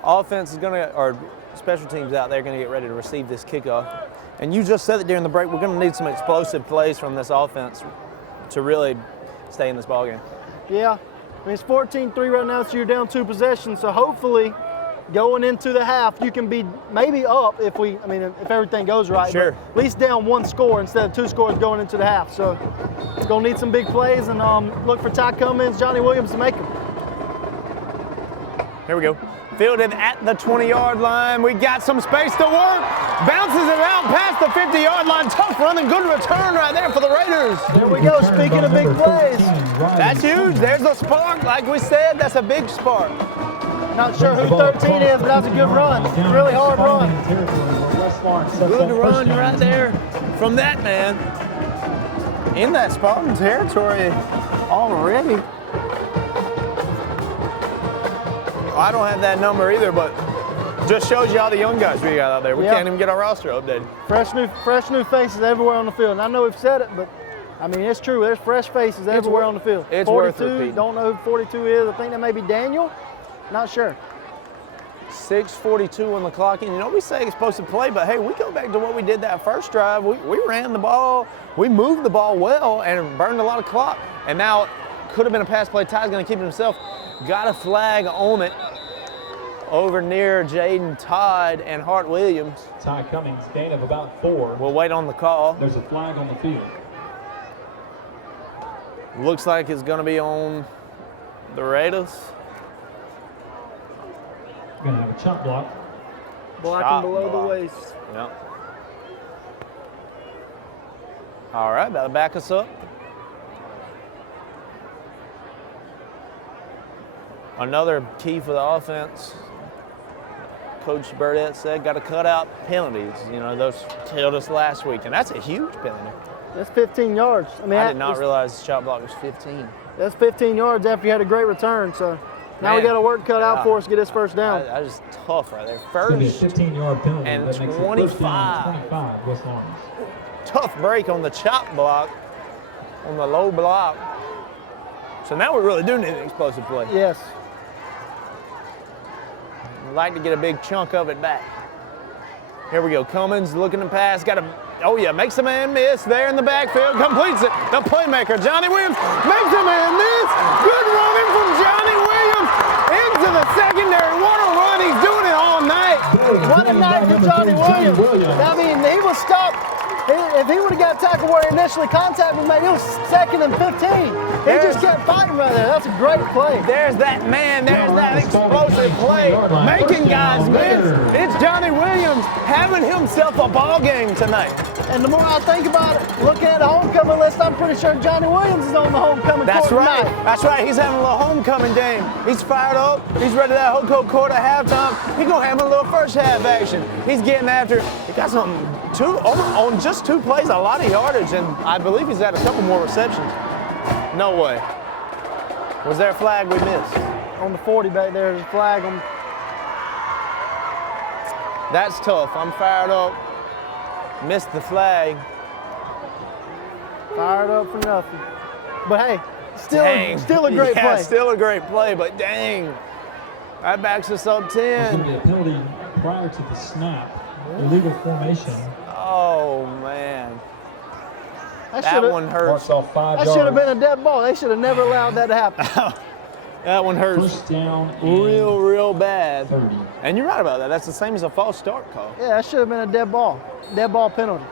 Offense is or special teams out there, going to get ready to receive this kickoff. And you just said it during the break, we're going to need some explosive plays from this offense to really stay in this ballgame. Yeah, I mean, it's 14-3 right now, so you're down 2 possessions, so hopefully going into the half, you can be maybe up if everything goes right. Sure. But at least down 1 score instead of 2 scores going into the half. So it's going to need some big plays and look for Ty Cummins, Johnny Williams to make them. Here we go. Fielded at the 20-yard line. We got some space to work. Bounces it out past the 50-yard line. Tough running, good return right there for the Raiders. There we go. Speaking of big plays. That's huge. There's a spark. Like we said, that's a big spark. Not sure who 13 is, but that was a good run. Really hard run. Good run right there from that man. In that Spalding territory already. I don't have that number either, but just shows you all the young guys we got out there. We can't even get our roster updated. Fresh new faces everywhere on the field. And I know we've said it, but I mean, it's true. There's fresh faces everywhere on the field. It's 42, worth repeating. Don't know who 42 is. I think that may be Daniel. Not sure. 6:42 on the clock. And you know, we say explosive play, but hey, we go back to what we did that first drive. We ran the ball. We moved the ball well and burned a lot of clock. And now could have been a pass play. Ty's going to keep it himself. Got a flag on it over near Jaden Todd and Hart Williams. Ty Cummings, gain of about 4. We'll wait on the call. There's a flag on the field. Looks like it's going to be on the Raiders. Going to have a chop block. Blocking below the waist. Yep. All right, that'll back us up. Another key for the offense, Coach Burdett said, got to cut out penalties. You know, those killed us last week, and that's a huge penalty. That's 15 yards. I mean, I did not realize the shot block was 15. That's 15 yards after you had a great return. So now we got a work cut out for us to get this first down. That is tough right there. It's going to First be a 15-yard penalty. and That makes it 25. first down, 25, West Lawrence. Tough break on the chop block, on the low block. So now we really do need an explosive play. Yes. Like to get a big chunk of it back. Here we go. Cummins looking to pass. Makes a man miss there in the backfield. Completes it. The playmaker, Johnny Williams, makes a man miss. Good running from Johnny Williams into the secondary. What a run. He's doing it all night. What a night for Johnny Williams. I mean, he was stopped. If he would have got tackled where initially contact was made, it was 2nd and 15. He just kept fighting right there. That's a great play. There's that man. There's that explosive play. Making guys miss. It's Johnny Williams having himself a ball game tonight. And the more I think about it, looking at the homecoming list, I'm pretty sure Johnny Williams is on the homecoming court right. tonight. That's right. He's having a little homecoming game. He's fired up. He's ready to that Hoco court at halftime. He's going to have a little first half action. He's getting after it. He got something on just 2 plays, a lot of yardage, and I believe he's had a couple more receptions. No way. Was there a flag we missed? On the 40 back there, there's a flag on. That's tough. I'm fired up. Missed the flag. Fired up for nothing. But hey, still a great play. Still a great play, but dang. That backs us up 10. There's going to be a penalty prior to the snap. Illegal formation. Oh, man. That one hurts. That should have been a dead ball. They should have never allowed that to happen. That one hurts. First down real bad. 30. And you're right about that. That's the same as a false start call. Yeah, that should have been a dead ball. Dead ball penalty.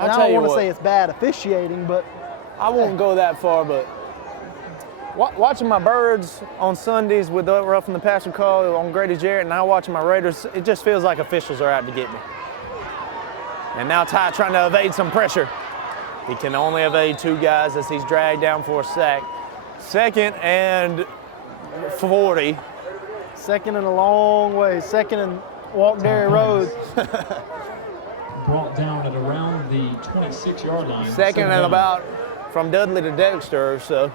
And I don't want to say it's bad officiating, but I won't go that far, but watching my Birds on Sundays with the Roughing the Passer call on Grady Jarrett, and now watching my Raiders, it just feels like officials are out to get me. And now Ty trying to evade some pressure. He can only evade 2 guys as he's dragged down for a sack. 2nd and 40. 2nd and a long way. 2nd and Walk-Derry Road. Brought down at around the 26-yard line. 2nd and about from Dudley to Dexter, so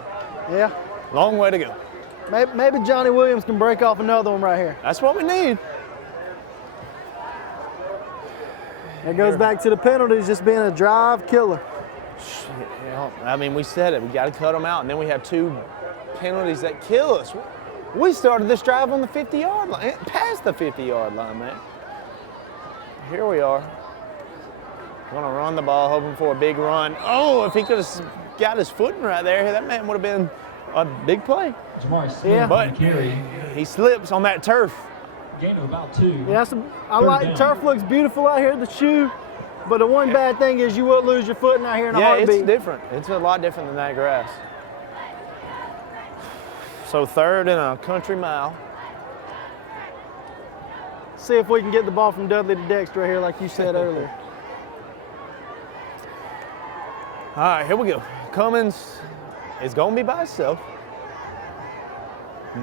yeah, long way to go. Maybe Johnny Williams can break off another one right here. That's what we need. It goes back to the penalties just being a drive killer. I mean, we said it. We got to cut them out, and then we have 2 penalties that kill us. We started this drive on the 50-yard line, past the 50-yard line, man. Here we are. Gonna run the ball, hoping for a big run. Oh, if he could have got his footing right there, that man would have been a big play. Yeah, but he slips on that turf. Gain of about 2. Yeah, I like turf. Looks beautiful out here, the shoe. But the one bad thing is you will lose your footing out here in a heartbeat. Yeah, it's different. It's a lot different than that grass. So 3rd and a country mile. See if we can get the ball from Dudley to Dexter right here, like you said earlier. All right, here we go. Cummins is going to be by himself.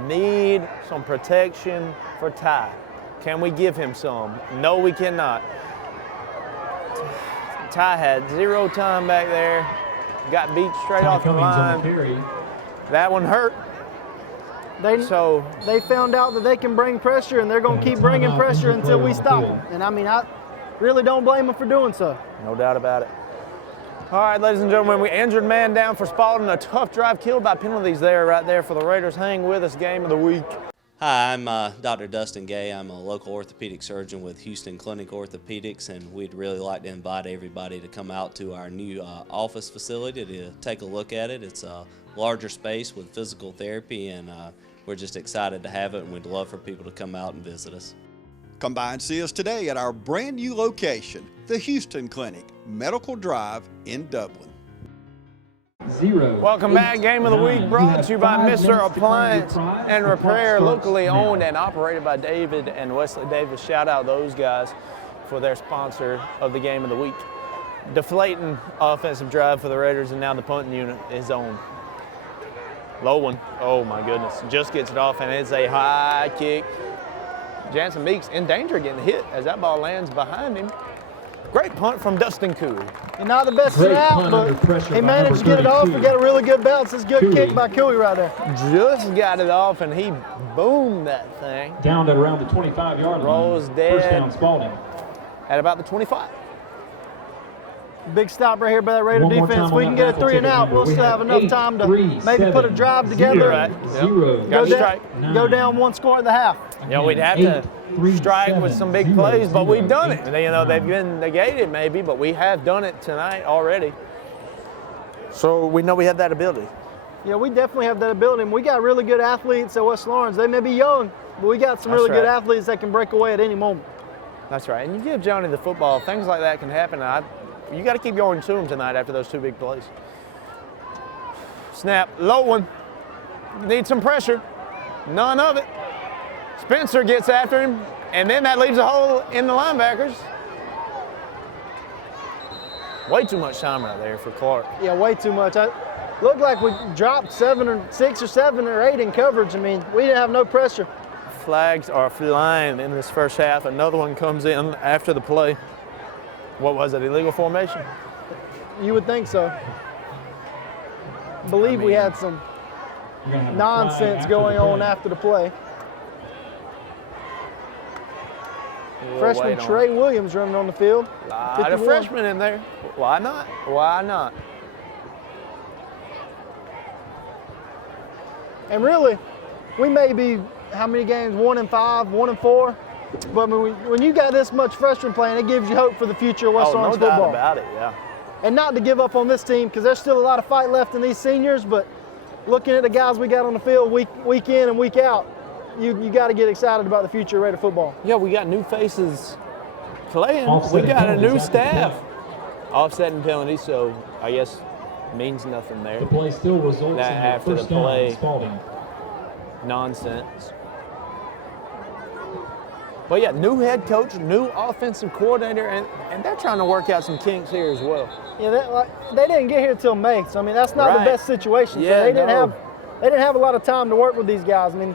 Need some protection for Ty. Can we give him some? No, we cannot. Ty had 0 time back there. Got beat straight off the line. That one hurt. They found out that they can bring pressure, and they're going to keep bringing pressure until we stop them. And I mean, I really don't blame them for doing so. No doubt about it. All right, ladies and gentlemen, we injured man down for Spalding. A tough drive killed by penalties there, right there for the Raiders. Hang with us, game of the week. Hi, I'm Dr. Dustin Gay. I'm a local orthopedic surgeon with Houston Clinic Orthopedics, and we'd really like to invite everybody to come out to our new office facility to take a look at it. It's a larger space with physical therapy, and we're just excited to have it, and we'd love for people to come out and visit us. Come by and see us today at our brand new location, the Houston Clinic, Medical Drive in Dublin. 0. Welcome back. Game of the week brought to you by Mr. Appliance and Repair, locally owned and operated by David and Wesley Davis. Shout out those guys for their sponsor of the game of the week. Deflating offensive drive for the Raiders, and now the punting unit is on. Low one. Oh my goodness. Just gets it off, and it's a high kick. Jansen Meeks in danger of getting hit as that ball lands behind him. Great punt from Dustin Cooley. And not the best snap, but he managed to get it off and get a really good bounce. It's a good kick by Cooley right there. Just got it off, and he boomed that thing. Down at around the 25-yard line. Rolls dead. First down, Spalding. At about the 25. Big stop right here by that Raider defense. If we can get a 3 and out, we'll still have enough time to maybe put a drive together. Go down 1 score at the half. Yeah, we'd have to strike with some big plays, but we've done it. You know, they've been negated maybe, but we have done it tonight already. So we know we have that ability. Yeah, we definitely have that ability. And we got really good athletes at West Lawrence. They may be young, but we got some really good athletes that can break away at any moment. That's right. And you give Johnny the football, things like that can happen. You got to keep going to him tonight after those 2 big plays. Snap, low one. Need some pressure. None of it. Spencer gets after him, and then that leaves a hole in the linebackers. Way too much time right there for Clark. Yeah, way too much. Looked like we dropped 6 or 7 or 8 in coverage. I mean, we didn't have no pressure. Flags are flying in this first half. Another one comes in after the play. What was it, illegal formation? You would think so. I believe we had some nonsense going on after the play. Freshman Trey Williams running on the field. A lot of freshmen in there. Why not? Why not? And really, we may be, how many games? 1-5, 1-4. But when you got this much freshman playing, it gives you hope for the future of West Orange football. No doubt about it, yeah. And not to give up on this team, because there's still a lot of fight left in these seniors, but looking at the guys we got on the field week in and week out, you got to get excited about the future of Raider football. Yeah, we got new faces playing. Offsetting we got a new penalties staff. Offsetting penalties, so I guess means nothing there. The play still results That in a after first the down play. for Spalding. Nonsense. But yeah, new head coach, new offensive coordinator, and they're trying to work out some kinks here as well. Yeah, they didn't get here till May, so I mean that's not the best situation. Yeah, so they didn't have a lot of time to work with these guys. I mean,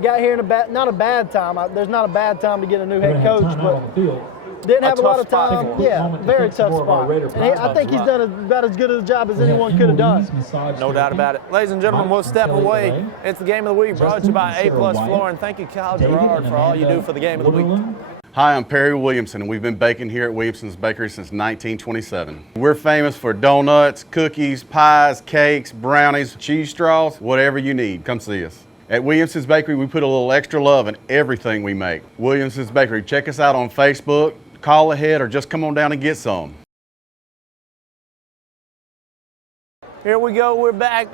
got here in not a bad time. There's not a bad time to get a new head coach, but didn't have a lot of time. Yeah, very tough spot. And I think he's done about as good a job as anyone could have done. No doubt about it. Ladies and gentlemen, we'll step away. It's the Game of the Week brought to you by A+ Flooring. Thank you, Kyle Gerard, for all you do for the Game of the Week. Hi, I'm Perry Williamson, and we've been baking here at Williamson's Bakery since 1927. We're famous for donuts, cookies, pies, cakes, brownies, cheese straws, whatever you need. Come see us. At Williamson's Bakery, we put a little extra love in everything we make. Williamson's Bakery. Check us out on Facebook, call ahead, or just come on down and get some. Here we go, we're back.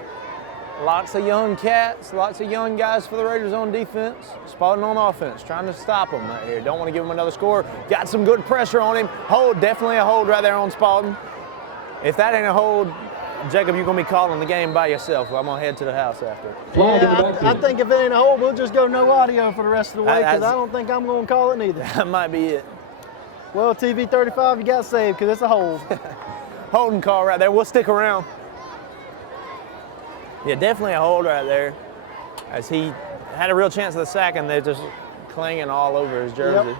Lots of young cats, lots of young guys for the Raiders on defense. Spalding on offense, trying to stop them right here. Don't want to give him another score. Got some good pressure on him. Hold, definitely a hold right there on Spalding. If that ain't a hold, Jacob, you're going to be calling the game by yourself. I'm going to head to the house after. Yeah, I think if it ain't a hold, we'll just go no audio for the rest of the way, because I don't think I'm going to call it neither. That might be it. Well, TV 35, you got saved because it's a hold. Holding call right there. We'll stick around. Yeah, definitely a hold right there. As he had a real chance of the sack, and they're just clinging all over his jersey. Yep.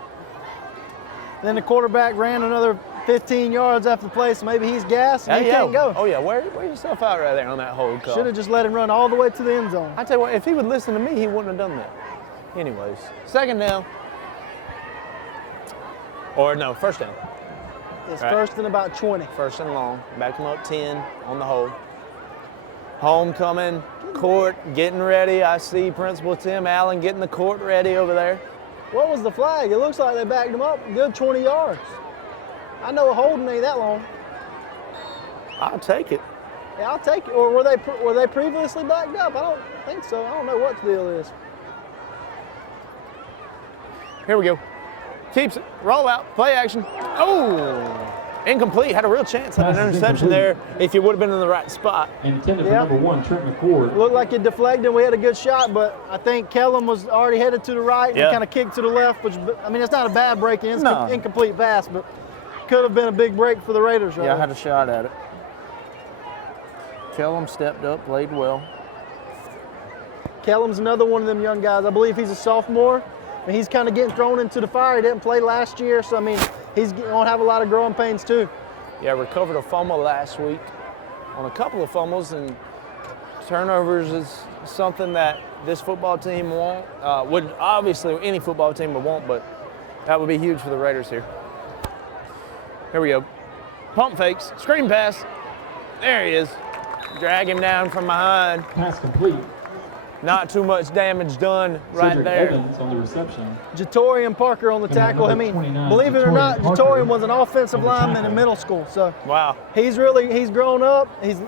Then the quarterback ran another 15 yards after the play, so maybe he's gassed and he can't go. Oh, yeah, wear yourself out right there on that hold call. Should have just let him run all the way to the end zone. I tell you what, if he would listen to me, he wouldn't have done that. Anyways, second down. Or no, first down. It's first and about 20. First and long. Back him up 10 on the hold. Homecoming court getting ready. I see Principal Tim Allen getting the court ready over there. What was the flag? It looks like they backed him up a good 20 yards. I know a holding ain't that long. I'll take it. Yeah, I'll take it. Or were they previously backed up? I don't think so. I don't know what the deal is. Here we go. Keeps it. Roll out. Play action. Oh! Incomplete. Had a real chance at an interception there if you would have been in the right spot. Intended for number 1, Trent McCord. Looked like it deflected. We had a good shot, but I think Kellum was already headed to the right and kind of kicked to the left, which, I mean, it's not a bad break. It's an incomplete pass, but could have been a big break for the Raiders. Right? Yeah, I had a shot at it. Kellum stepped up, played well. Kellum's another one of them young guys. I believe he's a sophomore, and he's kind of getting thrown into the fire. He didn't play last year, so, I mean, he's going to have a lot of growing pains, too. Yeah, recovered a fumble last week on a couple of fumbles, and turnovers is something that this football team won't, would obviously any football team would want, but that would be huge for the Raiders here. Here we go. Pump fakes, screen pass. There he is. Drag him down from behind. Pass complete. Not too much damage done right Cedric there. Evans on the reception. Jatorian Parker on the tackle. I mean, believe it or not, Jatorian was an offensive lineman in middle school. So wow, he's grown up. He's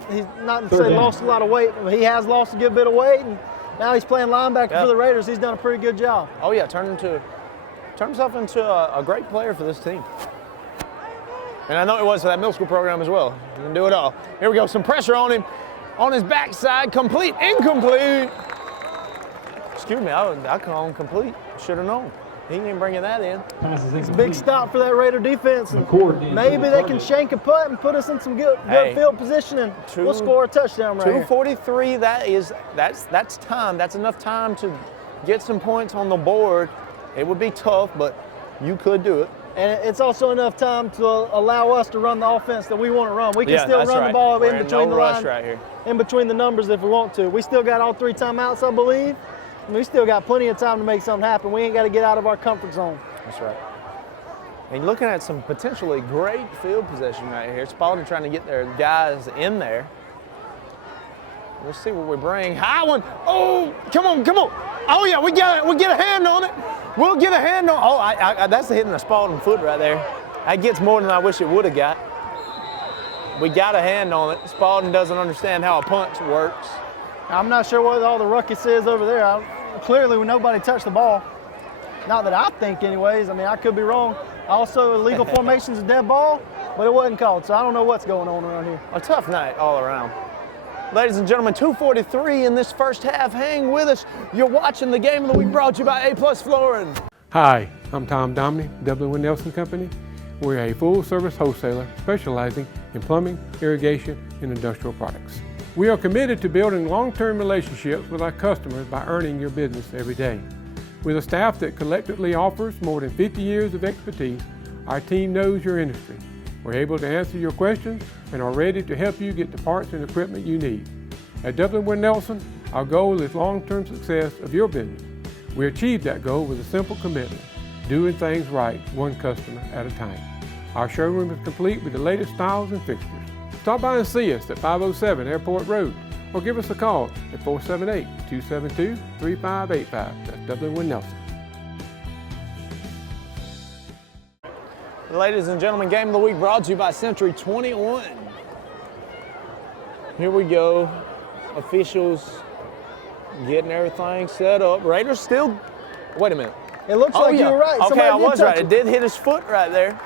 not to say lost a lot of weight, but he has lost a good bit of weight, and now he's playing linebacker for the Raiders. He's done a pretty good job. Oh yeah, turned himself into a great player for this team. And I know it was for that middle school program as well. He can do it all. Here we go, some pressure on him. On his backside, complete, incomplete. Excuse me, I call him complete. Should have known. He ain't bringing that in. It's a big stop for that Raider defense. And maybe they can shank a putt and put us in some good field position, and we'll score a touchdown right here. 2:43, that's time. That's enough time to get some points on the board. It would be tough, but you could do it. And it's also enough time to allow us to run the offense that we want to run. We can still run the ball in between the line, right here. in between the numbers if we want to. We still got all 3 timeouts, I believe. And we still got plenty of time to make something happen. We ain't got to get out of our comfort zone. That's right. And you're looking at some potentially great field possession right here. Spalding trying to get their guys in there. We'll see what we bring. High one. Oh, come on, come on. Oh, yeah, we get a hand on it. We'll get a hand on it. Oh, that's hitting the Spalding foot right there. That gets more than I wish it would have got. We got a hand on it. Spalding doesn't understand how a punch works. I'm not sure what all the ruckus is over there. Clearly, nobody touched the ball. Not that I think anyways. I mean, I could be wrong. Also, illegal formation's a dead ball, but it wasn't called, so I don't know what's going on around here. A tough night all around. Ladies and gentlemen, 2:43 in this first half. Hang with us. You're watching the game of the week brought to you by A+ Flooring. Hi, I'm Tom Domney, W. Nelson Company. We're a full-service wholesaler specializing in plumbing, irrigation, and industrial products. We are committed to building long-term relationships with our customers by earning your business every day. With a staff that collectively offers more than 50 years of expertise, our team knows your industry. We're able to answer your questions and are ready to help you get the parts and equipment you need. At W. Nelson, our goal is long-term success of your business. We achieve that goal with a simple commitment, doing things right, one customer at a time. Our showroom is complete with the latest styles and fixtures. Stop by and see us at 507 Airport Road, or give us a call at 478-272-3585. That's W. Nelson. Ladies and gentlemen, game of the week brought to you by Century 21. Here we go. Officials getting everything set up. Raiders still, wait a minute. It looks like you were right. Okay, I was right. It did hit his foot right there.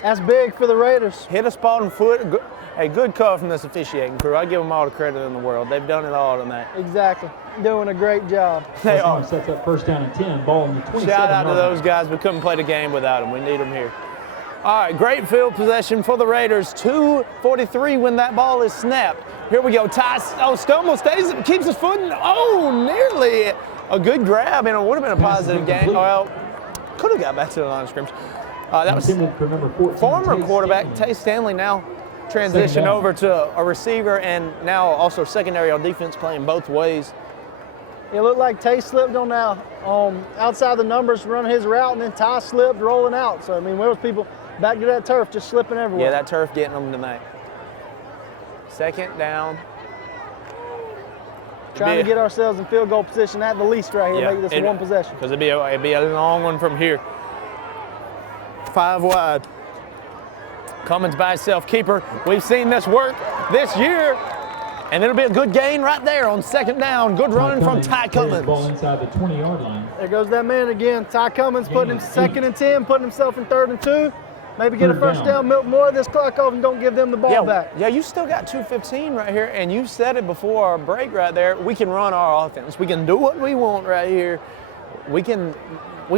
That's big for the Raiders. Hit a Spalding foot. Hey, good call from this officiating crew. I give them all the credit in the world. They've done it all tonight. Exactly. Doing a great job. They are. Sets up first down and 10, ball in the 27. Shout out to those guys. We couldn't play the game without them. We need them here. All right, great field possession for the Raiders. 2:43 when that ball is snapped. Here we go. Ty, Stumble stays, keeps his foot. Oh, nearly a good grab, and it would have been a positive game. Well, could have got back to the line of scrimmage. That was former quarterback Tay Stanley now transition over to a receiver and now also secondary on defense, playing both ways. It looked like Tay slipped on now outside the numbers running his route, and then Ty slipped rolling out. So, I mean, there was people back to that turf just slipping everywhere. Yeah, that turf getting them tonight. Second down. Trying to get ourselves in field goal position at the least right here, make this one possession. Because it'd be a long one from here. 5 wide. Cummins by himself, keeper. We've seen this work this year. And it'll be a good gain right there on second down. Good running from Ty Cummins. Ball inside the 20-yard line. There goes that man again. Ty Cummins putting him second and 10, putting himself in 3rd and 2. Maybe get a first down, milk more of this clock off, and don't give them the ball back. Yeah, you still got 2:15 right here, and you said it before our break right there. We can run our offense. We can do what we want right here. We've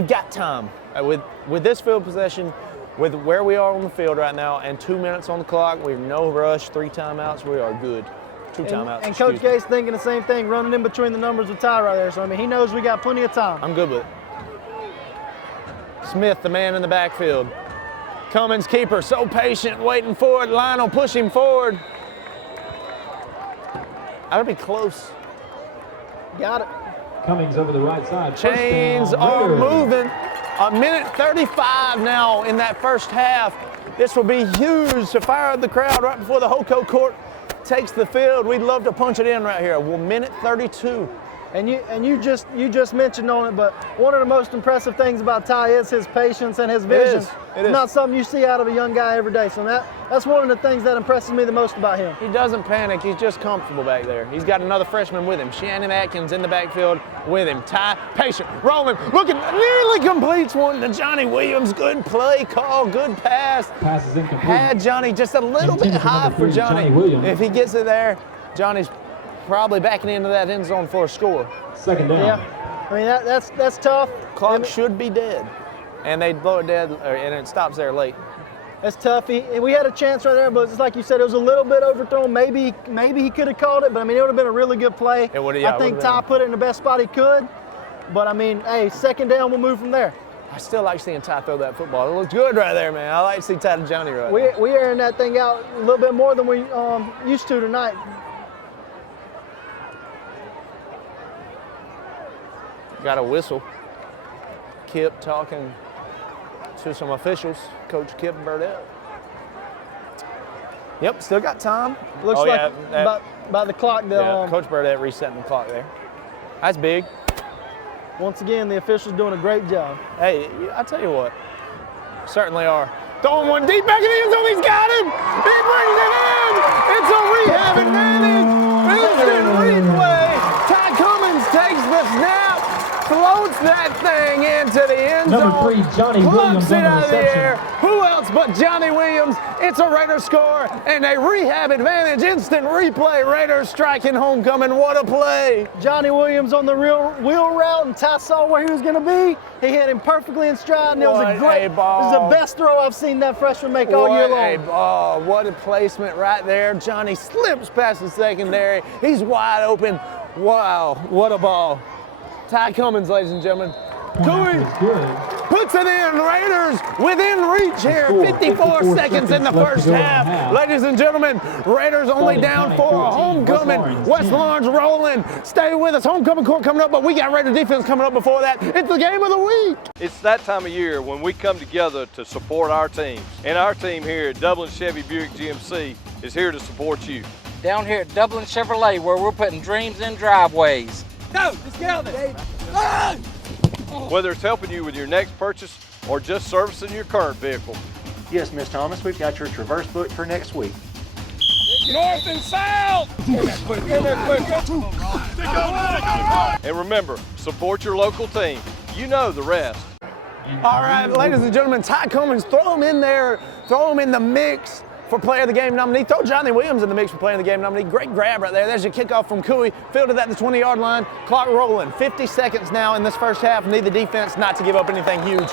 got time. With this field possession, with where we are on the field right now, and 2 minutes on the clock, we have no rush, 3 timeouts, we are good. 2 timeouts. And Coach Gay's thinking the same thing, running in between the numbers with Ty right there. So, I mean, he knows we got plenty of time. I'm good with it. Smith, the man in the backfield. Cummins, keeper, so patient, waiting for it. Lionel, push him forward. That'll be close. Got it. Cummings over the right side. Chains are moving. 1:35 now in that first half. This will be huge to fire up the crowd right before the Hoco court takes the field. We'd love to punch it in right here. 1:32. And you just mentioned on it, but one of the most impressive things about Ty is his patience and his vision. It is. Not something you see out of a young guy every day. So that's one of the things that impresses me the most about him. He doesn't panic. He's just comfortable back there. He's got another freshman with him. Shannon Atkins in the backfield with him. Ty, patient, rolling, looking, nearly completes one to Johnny Williams. Good play call, good pass. Pass is incomplete. Had Johnny just a little bit high for Johnny. If he gets it there, Johnny's probably backing into that end zone for a score. Second down. Yeah, I mean that's tough. Clock should be dead, and they blow it dead, and it stops there late. That's tough. We had a chance right there, but it's like you said, it was a little bit overthrown. Maybe he could have called it, but I mean it would have been a really good play. It would have. Yeah, I think Ty put it in the best spot he could, but I mean, hey, second down, we'll move from there. I still like seeing Ty throw that football. It looks good right there, man. I like to see Ty and Johnny right there. We airing that thing out a little bit more than we used to tonight. Got a whistle. Kip talking to some officials. Coach Kip Burdett. Yep, still got time. Looks like about the clock. Coach Burdett resetting the clock there. That's big. Once again, the officials doing a great job. Hey, I tell you what, certainly are. Throwing one deep back in the end zone, he's got him! He brings it in! It's a rehab advantage! Instant replay! Ty Cummins takes the snap, floats that thing into the end zone. Number 3, Johnny Williams it on the out of the reception. air. Who else but Johnny Williams? It's a Raiders score and a rehab advantage. Instant replay. Raiders striking homecoming. What a play. Johnny Williams on the wheel route, and Ty saw where he was going to be. He hit him perfectly in stride, and it was a great ball. It was the best throw I've seen that freshman make all year long. What a ball. What a placement right there. Johnny slips past the secondary. He's wide open. Wow, what a ball. Ty Cummins, ladies and gentlemen. Cooey puts it in. Raiders within reach here. 54 seconds in the first half. Ladies and gentlemen, Raiders only down 4. Homecoming. West Lawrence rolling. Stay with us. Homecoming court coming up, but we got Raider defense coming up before that. It's the game of the week. It's that time of year when we come together to support our teams. And our team here at Dublin Chevy Buick GMC is here to support you. Down here at Dublin Chevrolet, where we're putting dreams in driveways. No, let's get out there. Whether it's helping you with your next purchase or just servicing your current vehicle. Yes, Miss Thomas, we've got your Traverse booked for next week. North and south. And remember, support your local team. You know the rest. All right, ladies and gentlemen, Ty Cummins, throw him in there, throw him in the mix for Player of the Game nominee. Throw Johnny Williams in the mix for Player of the Game nominee. Great grab right there. There's your kickoff from Cooey. Fielded at the 20-yard line. Clock rolling. 50 seconds now in this first half. Need the defense not to give up anything huge.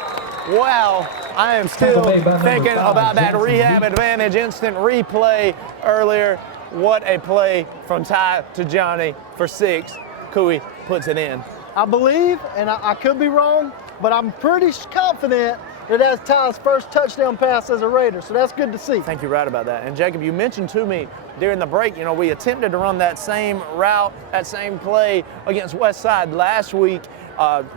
Wow, I am still thinking about that rehab advantage. Instant replay earlier. What a play from Ty to Johnny for 6. Cooey puts it in. I believe, and I could be wrong, but I'm pretty confident that's Ty's first touchdown pass as a Raider, so that's good to see. I think you're right about that. And Jacob, you mentioned to me during the break, you know, we attempted to run that same route, that same play against Westside last week.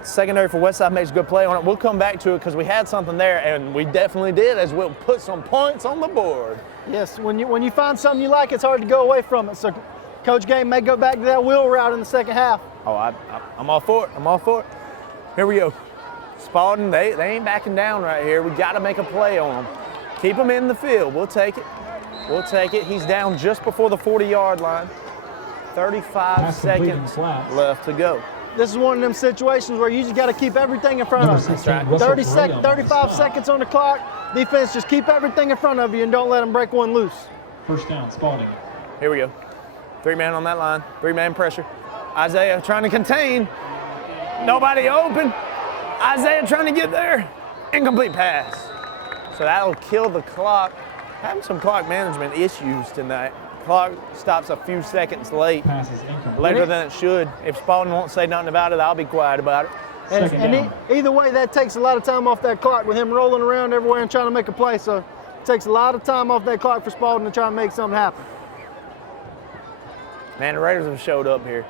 Secondary for Westside makes a good play on it. We'll come back to it because we had something there, and we definitely did, as we'll put some points on the board. Yes, when you find something you like, it's hard to go away from it. So Coach Game may go back to that wheel route in the second half. Oh, I'm all for it. I'm all for it. Here we go. Spalding, they ain't backing down right here. We got to make a play on them. Keep them in the field. We'll take it. We'll take it. He's down just before the 40-yard line. 35 seconds left to go. This is one of them situations where you just got to keep everything in front of you. That's right. 35 seconds on the clock. Defense, just keep everything in front of you and don't let them break one loose. First down, Spalding. Here we go. 3-man on that line. 3-man pressure. Isaiah trying to contain. Nobody open. Isaiah trying to get there. Incomplete pass. So that'll kill the clock. Having some clock management issues tonight. Clock stops a few seconds late. Later than it should. If Spalding won't say nothing about it, I'll be quiet about it. And either way, that takes a lot of time off that clock with him rolling around everywhere and trying to make a play. So it takes a lot of time off that clock for Spalding to try and make something happen. Man, the Raiders have showed up here.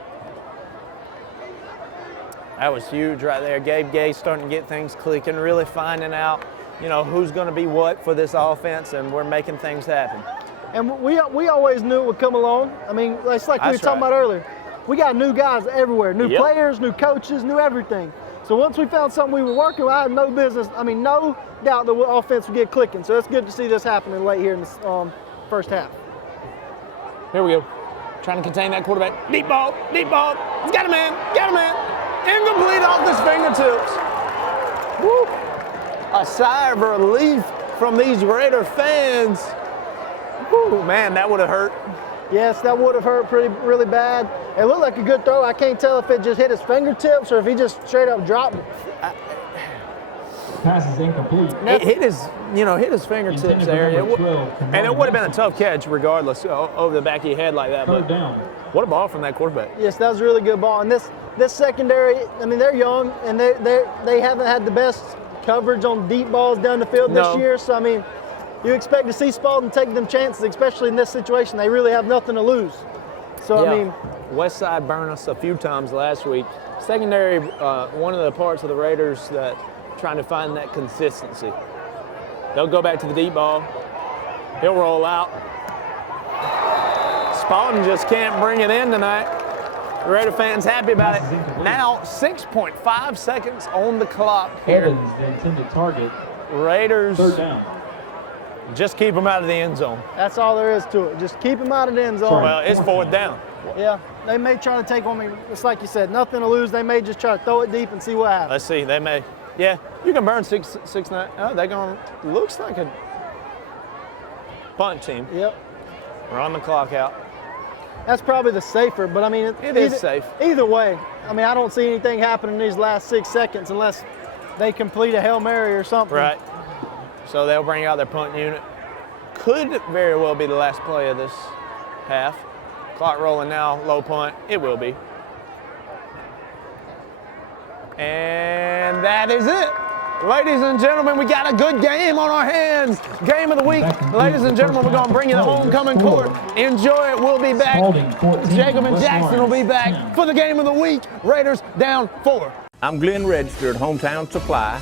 That was huge right there. Gabe Gay starting to get things clicking, really finding out, you know, who's going to be what for this offense, and we're making things happen. And we always knew it would come along. I mean, it's like we were talking about earlier. We got new guys everywhere, new players, new coaches, new everything. So once we found something we were working with, I had no doubt the offense would get clicking. So it's good to see this happening late here in the first half. Here we go. Trying to contain that quarterback. Deep ball, deep ball. He's got a man, Incomplete off his fingertips. Woo. A sigh of relief from these Raider fans. Woo, man, that would have hurt. Yes, that would have hurt really bad. It looked like a good throw. I can't tell if it just hit his fingertips or if he just straight up dropped it. Pass is incomplete. It hit his fingertips there. And it would have been a tough catch regardless over the back of your head like that. But down. What a ball from that quarterback. Yes, that was a really good ball. And this secondary, I mean, they're young and they haven't had the best coverage on deep balls down the field this year. So, I mean, you expect to see Spalding take them chances, especially in this situation. They really have nothing to lose. So, I mean, West Side burned us a few times last week. Secondary, one of the parts of the Raiders that trying to find that consistency. They'll go back to the deep ball. He'll roll out. Spalding just can't bring it in tonight. The Raider fans happy about it. Now 6.5 seconds on the clock here. Evans, the intended target. Raiders. Third down. Just keep them out of the end zone. That's all there is to it. Just keep them out of the end zone. Well, it's fourth down. Yeah, they may try to take on me. It's like you said, nothing to lose. They may just try to throw it deep and see what happens. Let's see. They may. Yeah, you can burn 6-9. Oh, they're going. Looks like a punt team. Yep. Run the clock out. That's probably the safer, but I mean, it is safe. Either way, I mean, I don't see anything happening in these last 6 seconds unless they complete a Hail Mary or something. Right. So they'll bring out their punt unit. Could very well be the last play of this half. Clock rolling now, low punt. It will be. And that is it. Ladies and gentlemen, we got a good game on our hands. Game of the week. Ladies and gentlemen, we're going to bring you the homecoming court. Enjoy it. We'll be back. Jacob and Jackson will be back for the game of the week. Raiders down 4. I'm Glenn Register at Hometown Supply.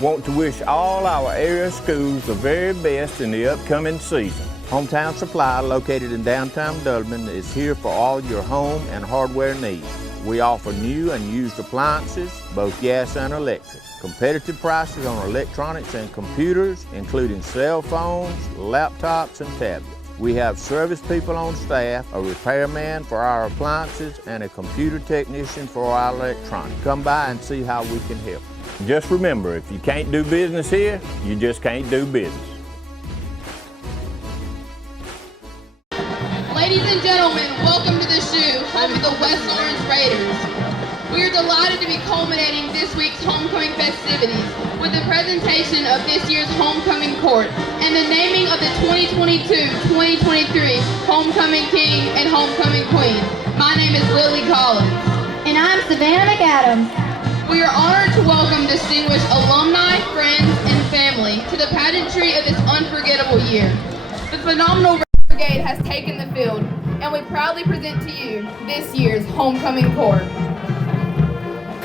Want to wish all our area schools the very best in the upcoming season. Hometown Supply, located in downtown Dublin, is here for all your home and hardware needs. We offer new and used appliances, both gas and electric. Competitive prices on electronics and computers, including cell phones, laptops, and tablets. We have service people on staff, a repairman for our appliances, and a computer technician for our electronics. Come by and see how we can help. Just remember, if you can't do business here, you just can't do business. Ladies and gentlemen, welcome to the shoe, home of the West Orange Raiders. We are delighted to be culminating this week's homecoming festivities with the presentation of this year's homecoming court and the naming of the 2022-2023 homecoming king and homecoming queen. My name is Lily Collins. And I'm Savannah McAdams. We are honored to welcome distinguished alumni, friends, and family to the pageantry of this unforgettable year. The phenomenal Brigade has taken the field, and we proudly present to you this year's homecoming court.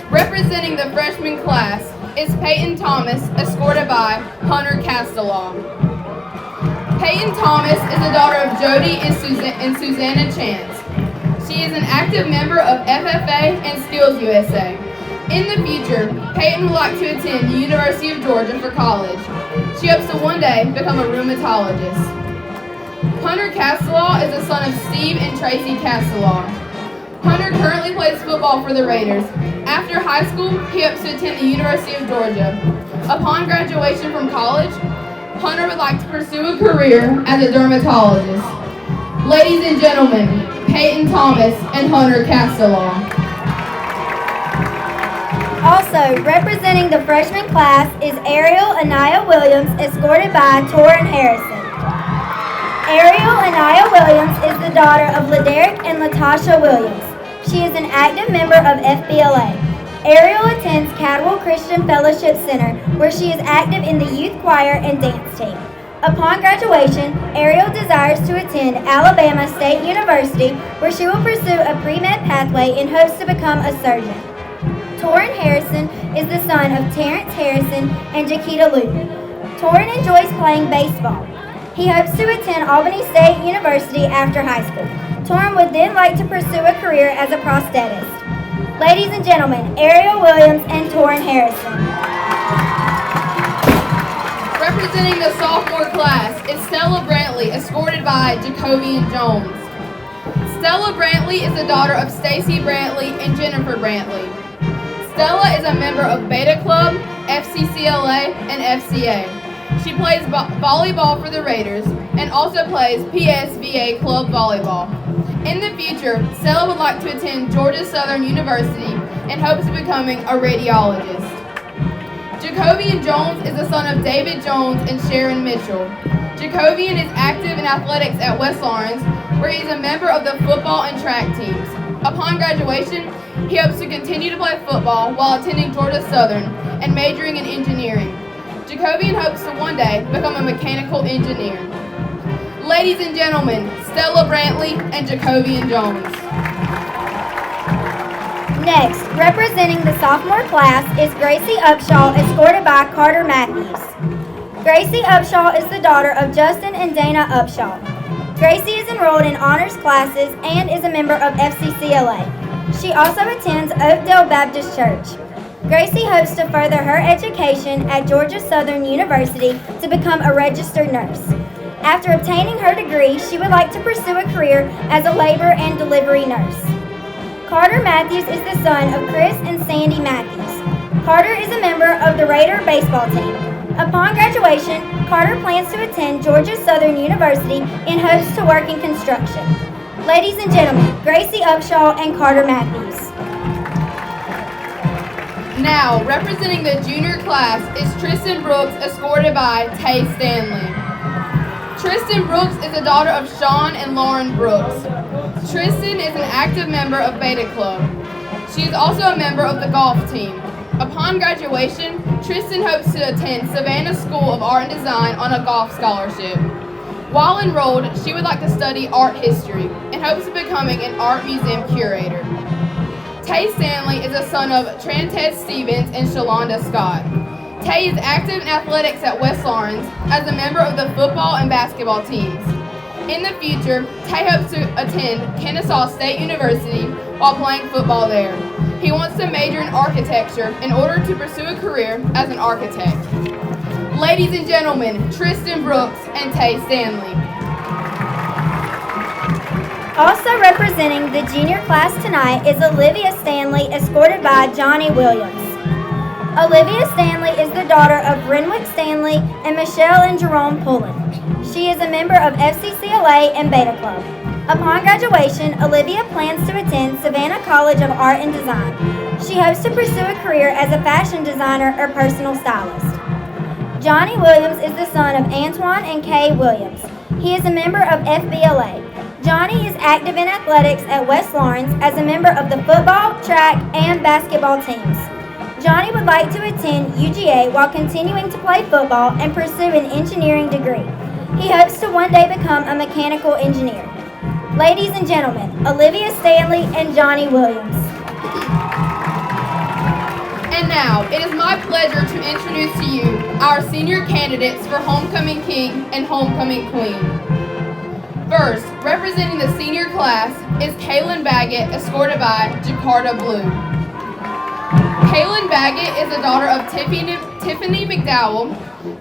Representing the freshman class is Peyton Thomas, escorted by Hunter Castellaw. Peyton Thomas is the daughter of Jody and Susanna Chance. She is an active member of FFA and Skills USA. In the future, Peyton would like to attend the University of Georgia for college. She hopes to one day become a rheumatologist. Hunter Castellaw is the son of Steve and Tracy Castellaw. Hunter currently plays football for the Raiders. After high school, he hopes to attend the University of Georgia. Upon graduation from college, Hunter would like to pursue a career as a dermatologist. Ladies and gentlemen, Peyton Thomas and Hunter Castellaw. Also, representing the freshman class is Ariel Anaya Williams, escorted by Torrin Harrison. Ariel Anaya Williams is the daughter of LaDerrick and Latasha Williams. She is an active member of FBLA. Ariel attends Cadwell Christian Fellowship Center, where she is active in the youth choir and dance team. Upon graduation, Ariel desires to attend Alabama State University, where she will pursue a pre-med pathway in hopes to become a surgeon. Torrin Harrison is the son of Terrence Harrison and Jaquita Luton. Torrin enjoys playing baseball. He hopes to attend Albany State University after high school. Torrin would then like to pursue a career as a prosthetist. Ladies and gentlemen, Ariel Williams and Torrin Harrison. Representing the sophomore class is Stella Brantley, escorted by Jacobian Jones. Stella Brantley is the daughter of Stacy Brantley and Jennifer Brantley. Stella is a member of Beta Club, FCCLA, and FCA. She plays volleyball for the Raiders and also plays PSVA Club Volleyball. In the future, Stella would like to attend Georgia Southern University and hopes of becoming a radiologist. Jacobian Jones is the son of David Jones and Sharon Mitchell. Jacobian is active in athletics at West Lawrence, where he is a member of the football and track teams. Upon graduation, he hopes to continue to play football while attending Georgia Southern and majoring in engineering. Jacobian hopes to one day become a mechanical engineer. Ladies and gentlemen, Stella Brantley and Jacobian Jones. Next, representing the sophomore class is Gracie Upshaw, escorted by Carter Matthews. Gracie Upshaw is the daughter of Justin and Dana Upshaw. Gracie is enrolled in honors classes and is a member of FCCLA. She also attends Oakdale Baptist Church. Gracie hopes to further her education at Georgia Southern University to become a registered nurse. After obtaining her degree, she would like to pursue a career as a labor and delivery nurse. Carter Matthews is the son of Chris and Sandy Matthews. Carter is a member of the Raider baseball team. Upon graduation, Carter plans to attend Georgia Southern University in hopes to work in construction. Ladies and gentlemen, Gracie Upshaw and Carter Matthews. Now, representing the junior class is Tristan Brooks, escorted by Tay Stanley. Tristan Brooks is the daughter of Sean and Lauren Brooks. Tristan is an active member of Beta Club. She is also a member of the golf team. Upon graduation, Tristan hopes to attend Savannah School of Art and Design on a golf scholarship. While enrolled, she would like to study art history and hopes of becoming an art museum curator. Tay Stanley is the son of Trantez Stevens and Shalonda Scott. Tay is active in athletics at West Lawrence as a member of the football and basketball teams. In the future, Tay hopes to attend Kennesaw State University while playing football there. He wants to major in architecture in order to pursue a career as an architect. Ladies and gentlemen, Tristan Brooks and Tay Stanley. Also representing the junior class tonight is Olivia Stanley, escorted by Johnny Williams. Olivia Stanley is the daughter of Renwick Stanley and Michelle and Jerome Pullen. She is a member of FCCLA and Beta Club. Upon graduation, Olivia plans to attend Savannah College of Art and Design. She hopes to pursue a career as a fashion designer or personal stylist. Johnny Williams is the son of Antoine and Kay Williams. He is a member of FBLA. Johnny is active in athletics at West Lawrence as a member of the football, track, and basketball teams. Johnny would like to attend UGA while continuing to play football and pursue an engineering degree. He hopes to one day become a mechanical engineer. Ladies and gentlemen, Olivia Stanley and Johnny Williams. And now, it is my pleasure to introduce to you our senior candidates for Homecoming King and Homecoming Queen. First, representing the senior class is Kaylin Baggett, escorted by Jakarta Blue. Kaylin Baggett is the daughter of Tiffany McDowell.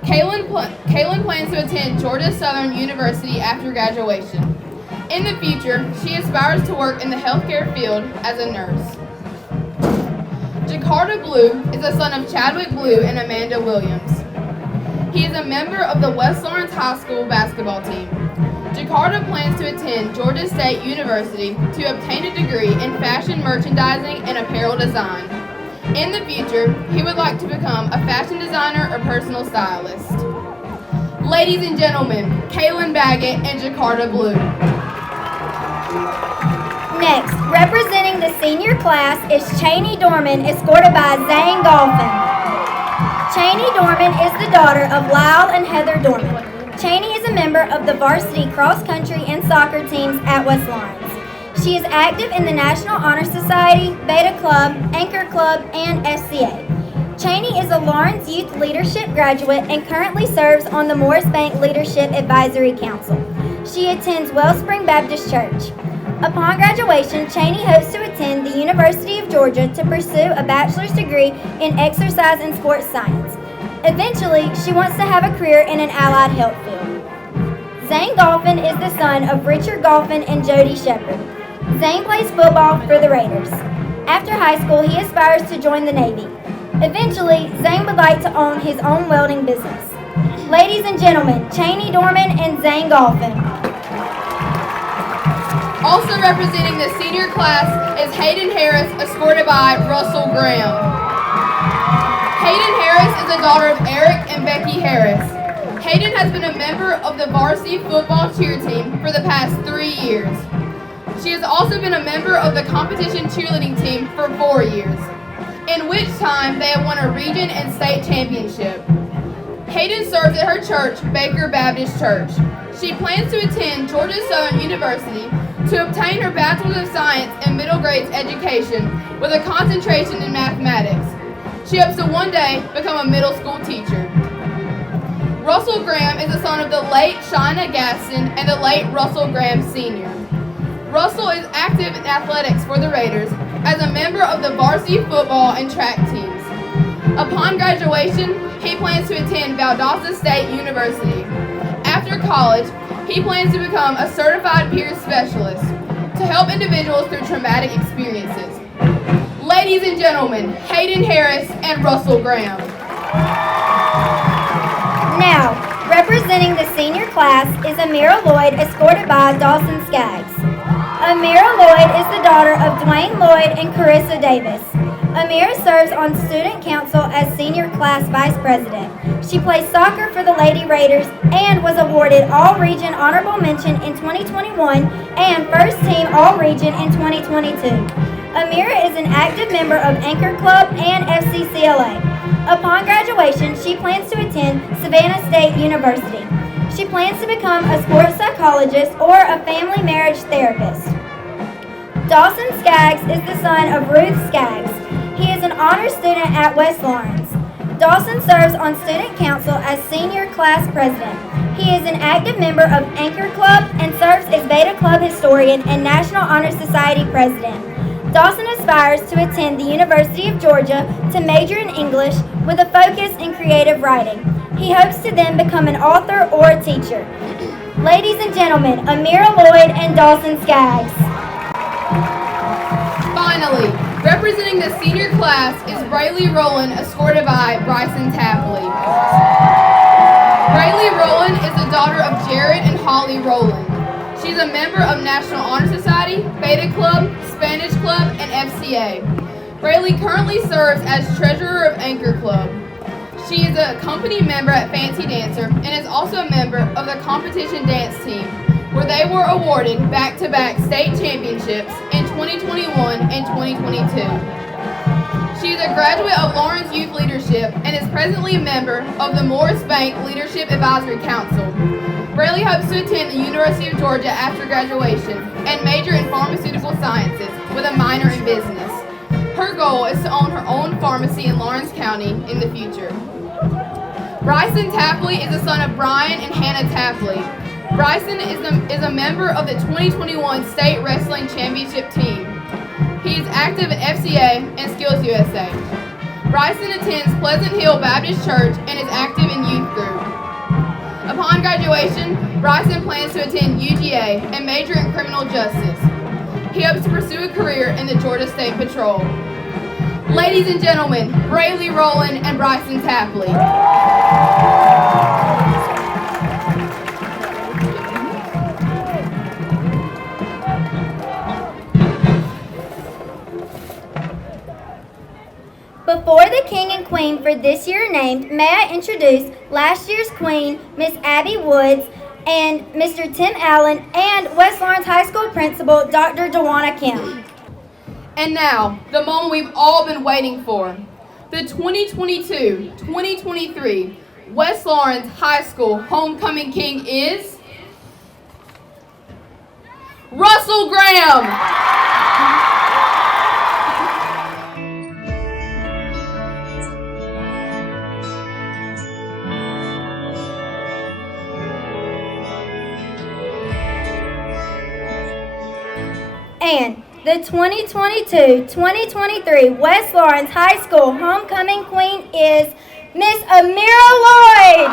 Kaylin plans to attend Georgia Southern University after graduation. In the future, she aspires to work in the healthcare field as a nurse. Jakarta Blue is the son of Chadwick Blue and Amanda Williams. He is a member of the West Lawrence High School basketball team. Jakarta plans to attend Georgia State University to obtain a degree in fashion merchandising and apparel design. In the future, he would like to become a fashion designer or personal stylist. Ladies and gentlemen, Kaylin Baggett and Jakarta Blue. Next, representing the senior class is Cheney Dorman, escorted by Zane Golphin. Cheney Dorman is the daughter of Lyle and Heather Dorman. Cheney is a member of the varsity cross country and soccer teams at West Lawrence. She is active in the National Honor Society, Beta Club, Anchor Club, and SCA. Cheney is a Lawrence Youth Leadership graduate and currently serves on the Morris Bank Leadership Advisory Council. She attends Wellspring Baptist Church. Upon graduation, Cheney hopes to attend the University of Georgia to pursue a bachelor's degree in exercise and sports science. Eventually, she wants to have a career in an allied health field. Zane Golphin is the son of Richard Golphin and Jody Shepard. Zane plays football for the Raiders. After high school, he aspires to join the Navy. Eventually, Zane would like to own his own welding business. Ladies and gentlemen, Cheney Dorman and Zane Golphin. Also representing the senior class is Hayden Harris, escorted by Russell Graham. Hayden Harris is the daughter of Eric and Becky Harris. Hayden has been a member of the varsity football cheer team for the past 3 years. She has also been a member of the competition cheerleading team for 4 years, in which time they have won a region and state championship. Hayden serves at her church, Baker Baptist Church. She plans to attend Georgia Southern University to obtain her Bachelor of Science in middle grades education with a concentration in mathematics. She hopes to one day become a middle school teacher. Russell Graham is the son of the late Shauna Gaston and the late Russell Graham Sr. Russell is active in athletics for the Raiders as a member of the varsity football and track teams. Upon graduation, he plans to attend Valdosta State University. After college, he plans to become a certified peer specialist to help individuals through traumatic experiences. Ladies and gentlemen, Hayden Harris and Russell Graham. Now, representing the senior class is Amira Lloyd, escorted by Dawson Skaggs. Amira Lloyd is the daughter of Dwayne Lloyd and Carissa Davis. Amira serves on student council as senior class vice president. She plays soccer for the Lady Raiders and was awarded All-Region Honorable Mention in 2021 and First Team All-Region in 2022. Amira is an active member of Anchor Club and FCCLA. Upon graduation, she plans to attend Savannah State University. She plans to become a sports psychologist or a family marriage therapist. Dawson Skaggs is the son of Ruth Skaggs. He is an honor student at West Lawrence. Dawson serves on student council as senior class president. He is an active member of Anchor Club and serves as Beta Club historian and National Honor Society president. Dawson aspires to attend the University of Georgia to major in English with a focus in creative writing. He hopes to then become an author or a teacher. Ladies and gentlemen, Amira Lloyd and Dawson Skaggs. Finally, representing the senior class is Braylee Rowland, escorted by Bryson Tapley. Braylee Rowland is the daughter of Jared and Holly Rowland. She's a member of National Honor Society, Beta Club, Spanish Club, and FCA. Braylee currently serves as treasurer of Anchor Club. She is a company member at Fancy Dancer and is also a member of the competition dance team, where they were awarded back-to-back state championships in 2021 and 2022. She is a graduate of Lawrence Youth Leadership and is presently a member of the Morris Bank Leadership Advisory Council. Braylee hopes to attend the University of Georgia after graduation and major in pharmaceutical sciences with a minor in business. Her goal is to own her own pharmacy in Lawrence County in the future. Bryson Tapley is the son of Brian and Hannah Tapley. Bryson is a member of the 2021 State Wrestling Championship team. He is active at FCA and Skills USA. Bryson attends Pleasant Hill Baptist Church and is active in youth group. Upon graduation, Bryson plans to attend UGA and major in criminal justice. He hopes to pursue a career in the Georgia State Patrol. Ladies and gentlemen, Braylee Rowland and Bryson Tapley. Before the King and Queen for this year named, may I introduce last year's Queen, Miss Abby Woods, and Mr. Tim Allen, and West Lawrence High School Principal, Dr. Dewana Kim. And now, the moment we've all been waiting for. The 2022-2023 West Lawrence High School Homecoming King is Russell Graham. And the 2022-2023 West Lawrence High School Homecoming Queen is Miss Amira Lloyd.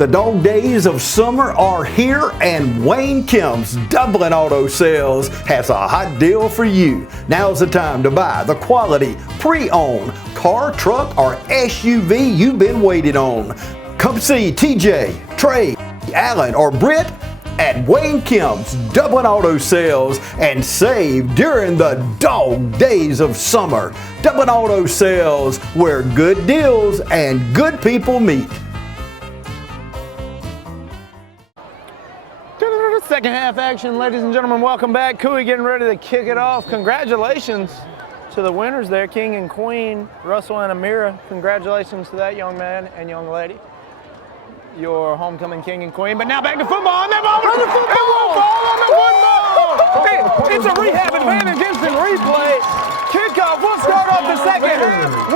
The dog days of summer are here, and Wayne Kemp's Dublin Auto Sales has a hot deal for you. Now's the time to buy the quality pre-owned car, truck, or SUV you've been waiting on. Come see TJ, Trey, Alan, or Britt at Wayne Kemp's Dublin Auto Sales and save during the dog days of summer. Dublin Auto Sales, where good deals and good people meet. Second half action, ladies and gentlemen, welcome back. Cooey getting ready to kick it off. Congratulations to the winners there, King and Queen, Russell and Amira. Congratulations to that young man and young lady. Your homecoming king and queen. But now back to football, and they're on the football. It won't fall on the football. It's a rehab advantage, instant replay. Kickoff, we'll start off the second half.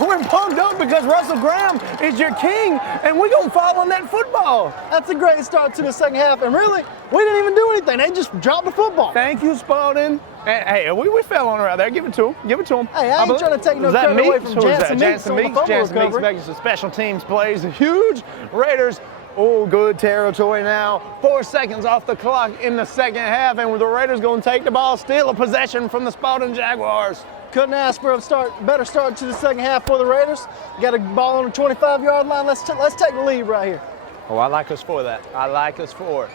We're pumped up because Russell Graham is your king, and we're going to fall on that football. That's a great start to the second half, and really, we didn't even do anything. They just dropped the football. Thank you, Spalding. And, hey, we fell on her out there. Give it to him. Give it to him. Hey, I ain't trying to take no credit away from Jansen Meeks on the fumble recovery. Making some special teams plays. Huge Raiders. Oh, good territory now. 4 seconds off the clock in the second half, and the Raiders going to take the ball, steal a possession from the Spalding Jaguars. Couldn't ask for a better start to the second half for the Raiders. Got a ball on the 25-yard line. Let's take the lead right here. Oh, I like us for that. I like us for it.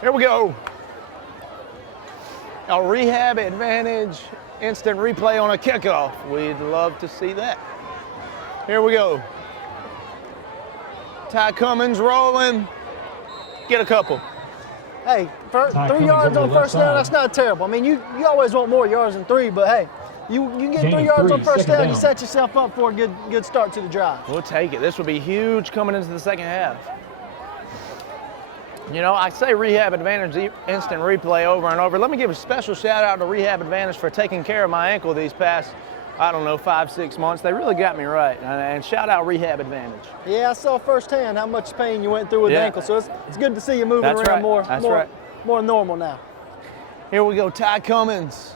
Here we go. A rehab advantage, instant replay on a kickoff. We'd love to see that. Here we go. Ty Cummins rolling. Get a couple. Hey, 3 yards on first down, that's not terrible. I mean, you always want more yards than 3, but hey, you get 3 yards on first down, you set yourself up for a good start to the drive. We'll take it. This would be huge coming into the second half. You know, I say rehab advantage, instant replay over and over. Let me give a special shout out to Rehab Advantage for taking care of my ankle these past, 5-6 months. They really got me right. And shout out Rehab Advantage. Yeah, I saw firsthand how much pain you went through with the ankle, so it's good to see you moving around more normal now. Here we go, Ty Cummins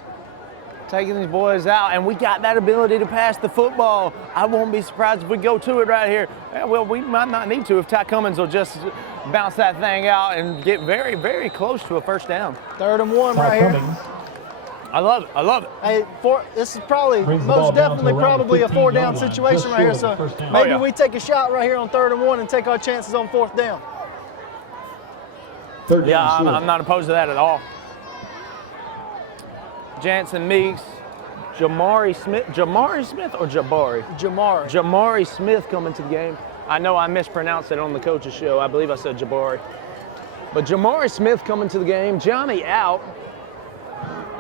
taking these boys out, and we got that ability to pass the football. I won't be surprised if we go to it right here. Well, we might not need to if Ty Cummins will just bounce that thing out and get very, very close to a first down. 3rd and 1 right here. I love it. I love it. Hey, this is most definitely a 4-down situation right here. So maybe we take a shot right here on 3rd and 1 and take our chances on 4th down. Yeah, I'm not opposed to that at all. Jansen Meeks, Jamari Smith or Jabari? Jamari Smith coming to the game. I know I mispronounced it on the coach's show. I believe I said Jabari. But Jamari Smith coming to the game. Johnny out.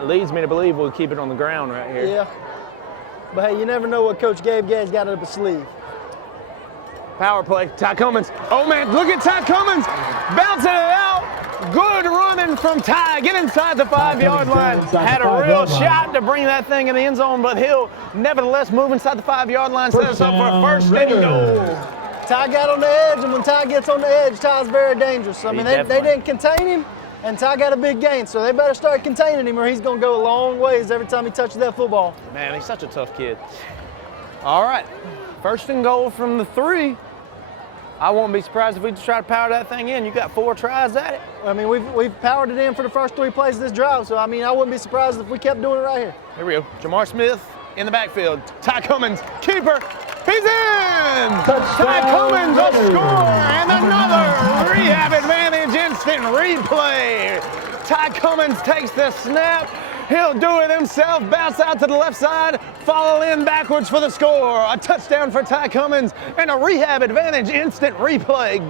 Leads me to believe we'll keep it on the ground right here. Yeah. But hey, you never know what Coach Gabe Gadd's got up his sleeve. Power play, Ty Cummins. Oh man, look at Ty Cummins bouncing it out. Good running from Ty. Get inside the 5-yard line. Had a real shot to bring that thing in the end zone, but he'll nevertheless move inside the 5-yard line, set us up for a first and goal. Ty got on the edge, and when Ty gets on the edge, Ty's very dangerous. I mean, they didn't contain him, and Ty got a big gain, so they better start containing him or he's going to go a long ways every time he touches that football. Man, he's such a tough kid. All right, first and goal from the 3. I won't be surprised if we just try to power that thing in. You got 4 tries at it. I mean, we've powered it in for the first 3 plays of this drive, so I mean, I wouldn't be surprised if we kept doing it right here. Here we go. Jamar Smith in the backfield. Ty Cummins, keeper. He's in! Ty Cummins a score and another rehab advantage instant replay. Ty Cummins takes the snap. He'll do it himself, bounce out to the left side, follow in backwards for the score. A touchdown for Ty Cummins and a rehab advantage instant replay.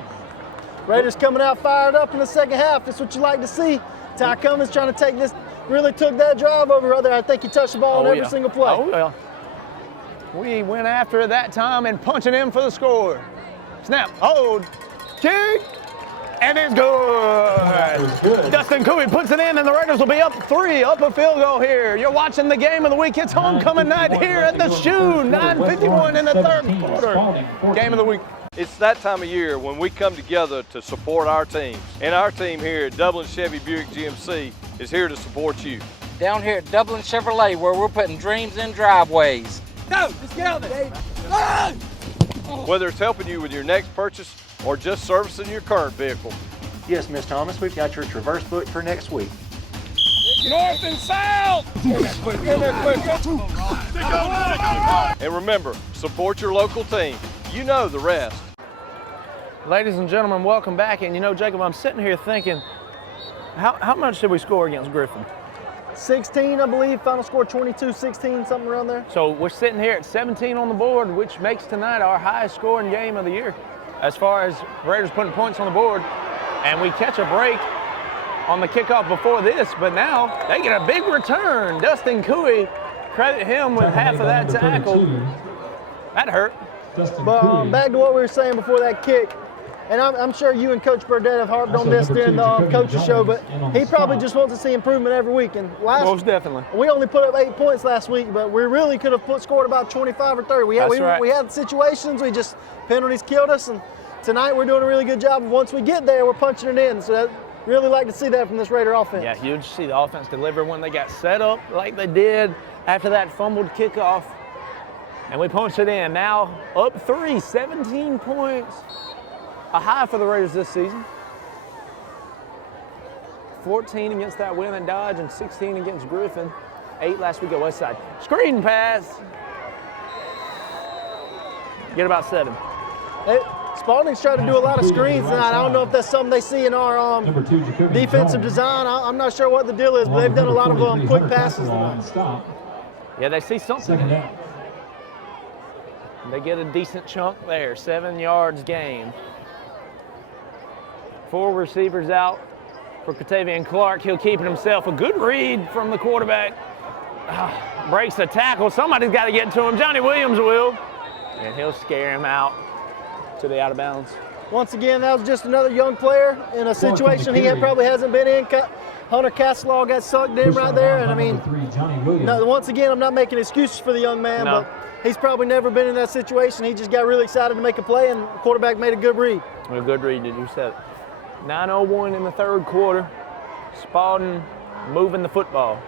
Raiders coming out fired up in the second half. That's what you like to see. Ty Cummins trying to take this, really took that drive over other. I think he touched the ball on every single play. Oh, yeah. We went after it that time and punching in for the score. Snap, hold, kick, and it's good. Dustin Cooey puts it in, and the Raiders will be up 3, up a field goal here. You're watching the game of the week. It's homecoming night here at the Shoe, 9:51 in the 3rd quarter. Game of the week. It's that time of year when we come together to support our teams. And our team here at Dublin Chevy Buick GMC is here to support you. Down here at Dublin Chevrolet, where we're putting dreams in driveways. Go, let's get out there. whether it's helping you with your next purchase or just servicing your current vehicle. Yes, Miss Thomas, we've got your Traverse booked for next week. North and south! And remember, support your local team. You know the rest. Ladies and gentlemen, welcome back. And you know, Jacob, I'm sitting here thinking, how much did we score against Griffin? 16, I believe. Final score 22-16, something around there. So we're sitting here at 17 on the board, which makes tonight our highest scoring game of the year as far as Raiders putting points on the board. And we catch a break on the kickoff before this, but now they get a big return. Dustin Cooey, credit him with half of that tackle. That hurt. But back to what we were saying before that kick, and I'm sure you and Coach Burdett have harped on this during the coach's show, but he probably just wants to see improvement every week. And most definitely. We only put up 8 points last week, but we really could have scored about 25 or 30. We had situations, penalties killed us, and tonight we're doing a really good job. Once we get there, we're punching it in. So really like to see that from this Raider offense. Yeah, huge to see the offense deliver when they got set up like they did after that fumbled kickoff. And we punched it in. Now up 3, 17 points. A high for the Raiders this season. 14 against that win at Dodge and 16 against Griffin. 8 last week at Westside. Screen pass. Get about 7. Spalding's trying to do a lot of screens tonight. I don't know if that's something they see in our defensive design. I'm not sure what the deal is, but they've done a lot of quick passes tonight. Yeah, they see something. They get a decent chunk there. 7 yards gain. 4 receivers out for Katavian Clark. He'll keep it himself. A good read from the quarterback. Breaks the tackle. Somebody's got to get to him. Johnny Williams will. And he'll scare him out to the out of bounds. Once again, that was just another young player in a situation he probably hasn't been in. Hunter Castelaw got sucked in right there. And I mean, once again, I'm not making excuses for the young man, but he's probably never been in that situation. He just got really excited to make a play, and the quarterback made a good read. A good read, did you say it? 9:01 in the third quarter. Spalding moving the football.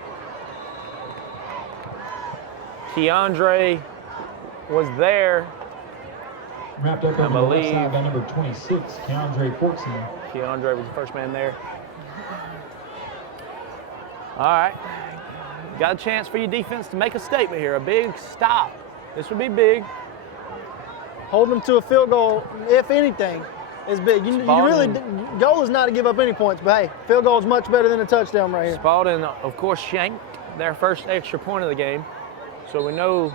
Keandre was there. Wrapped up on the left side by number 26, Keandre Fortson. Keandre was the first man there. All right. Got a chance for your defense to make a statement here. A big stop. This would be big. Holding them to a field goal, if anything, is big. You really, goal is not to give up any points, but hey, field goal is much better than a touchdown right here. Spalding, of course, shanked their first extra point of the game. So we know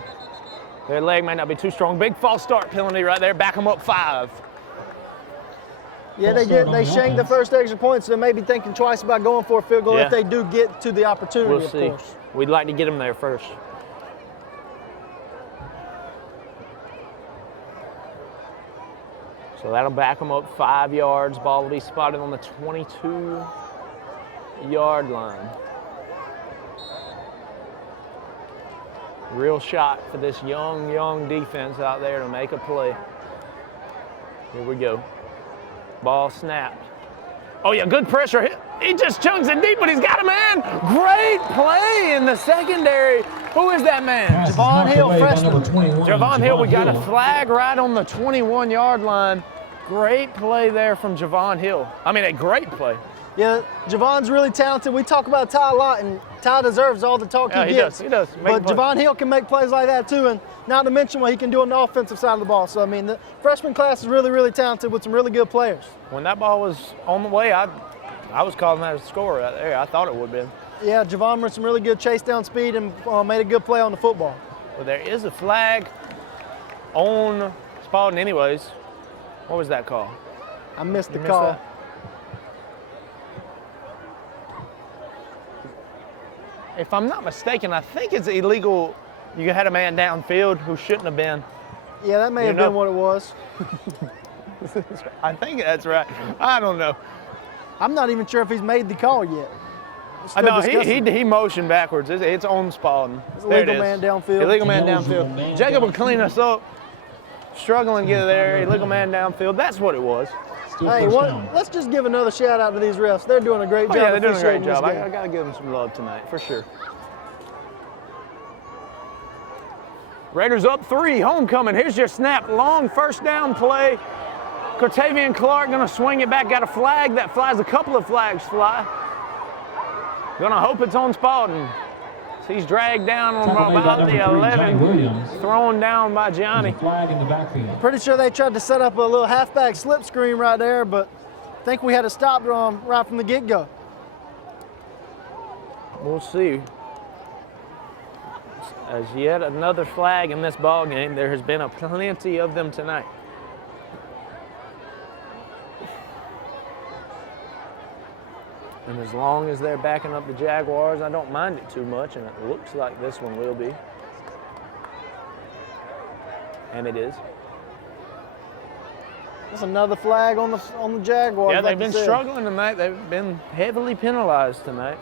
their leg may not be too strong. Big false start penalty right there. Back them up 5. Yeah, they shanked the first extra point, so they may be thinking twice about going for a field goal if they do get to the opportunity, of course. We'd like to get them there first. So that'll back them up 5 yards. Ball will be spotted on the 22-yard line. Real shot for this young defense out there to make a play. Here we go. Ball snapped. Oh yeah, good pressure. He just chunks it deep, but he's got a man. Great play in the secondary. Who is that man? Javon Hill, freshman. Javon Hill, we got a flag right on the 21-yard line. Great play there from Javon Hill. I mean, a great play. Yeah, Javon's really talented. We talk about Ty a lot, and Ty deserves all the talk he gets. He does. But Javon Hill can make plays like that too, and not to mention what he can do on the offensive side of the ball. So, I mean, the freshman class is really, really talented with some really good players. When that ball was on the way, I was calling that a score right there. I thought it would be. Yeah, Javon with some really good chase down speed and made a good play on the football. Well, there is a flag on Spalding anyways. What was that call? I missed the call. If I'm not mistaken, I think it's illegal. You had a man downfield who shouldn't have been. Yeah, that may have been what it was. I think that's right. I don't know. I'm not even sure if he's made the call yet. I know he motioned backwards. It's on Spalding. Illegal man downfield. Illegal man downfield. Jacob will clean us up. Struggling to get there. Illegal man downfield. That's what it was. Hey, let's just give another shout out to these refs. They're doing a great job. Yeah, they're doing a great job. I got to give them some love tonight, for sure. Raiders up 3, homecoming. Here's your snap, long first down play. Cortavian Clark gonna swing it back, got a flag. That flies, a couple of flags fly. Gonna hope it's on Spalding. He's dragged down on about the 11, thrown down by Gianni. Flag in the backfield. Pretty sure they tried to set up a little halfback slip screen right there, but I think we had to stop right from the get-go. We'll see. As yet another flag in this ball game. There has been plenty of them tonight. And as long as they're backing up the Jaguars, I don't mind it too much, and it looks like this one will be. And it is. That's another flag on the Jaguars. Yeah, they've been struggling tonight. They've been heavily penalized tonight.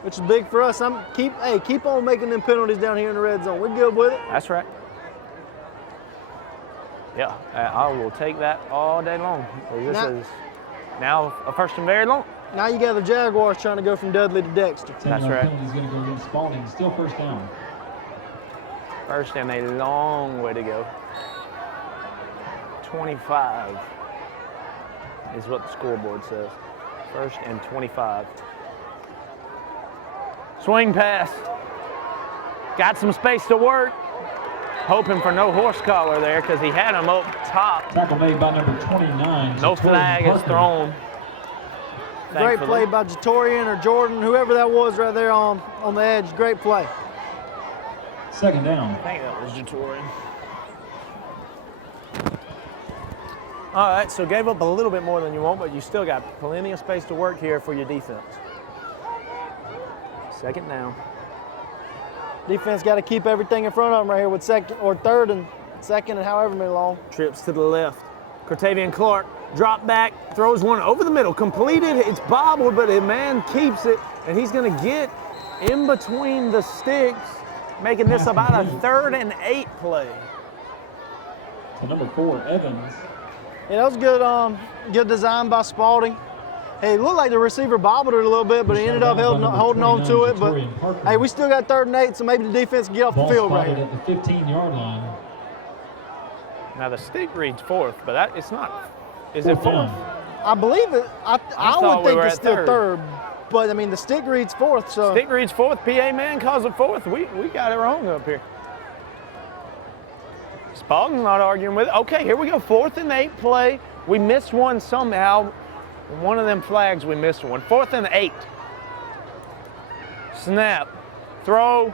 Which is big for us. Keep on making them penalties down here in the red zone. We're good with it. That's right. Yeah, I will take that all day long. This is now a first and very long. Now you got the Jaguars trying to go from Dudley to Dexter. That's right. He's going to go against Spalding. Still first down. First and a long way to go. 25 is what the scoreboard says. First and 25. Swing pass. Got some space to work. Hoping for no horse collar there because he had him up top. Tackle made by number 29. No flag is thrown. Great play by Jatorian or Jordan, whoever that was right there on the edge. Great play. Second down. I think that was Jatorian. All right, so gave up a little bit more than you want, but you still got plenty of space to work here for your defense. Second down. Defense got to keep everything in front of them right here with second or third and second and however many long. Trips to the left. Cortavian Clark, drop back, throws one over the middle, completed. It's bobbled, but the man keeps it, and he's going to get in between the sticks, making this about a 3rd and 8 play. To number 4, Evans. Yeah, that was good design by Spalding. Hey, it looked like the receiver bobbled it a little bit, but he ended up holding on to it. But hey, we still got 3rd and 8, so maybe the defense can get off the field right here. At the 15-yard line. Now the stick reads 4th, but it's not. Is it 4th? I believe it. I would think it's still 3rd, but I mean the stick reads 4th. So stick reads 4th. PA man calls it 4th. We got it wrong up here. Spalding's not arguing with it. Okay, here we go. 4th and 8 play. We missed one somehow. One of them flags, we missed one. 4th and 8. Snap. Throw.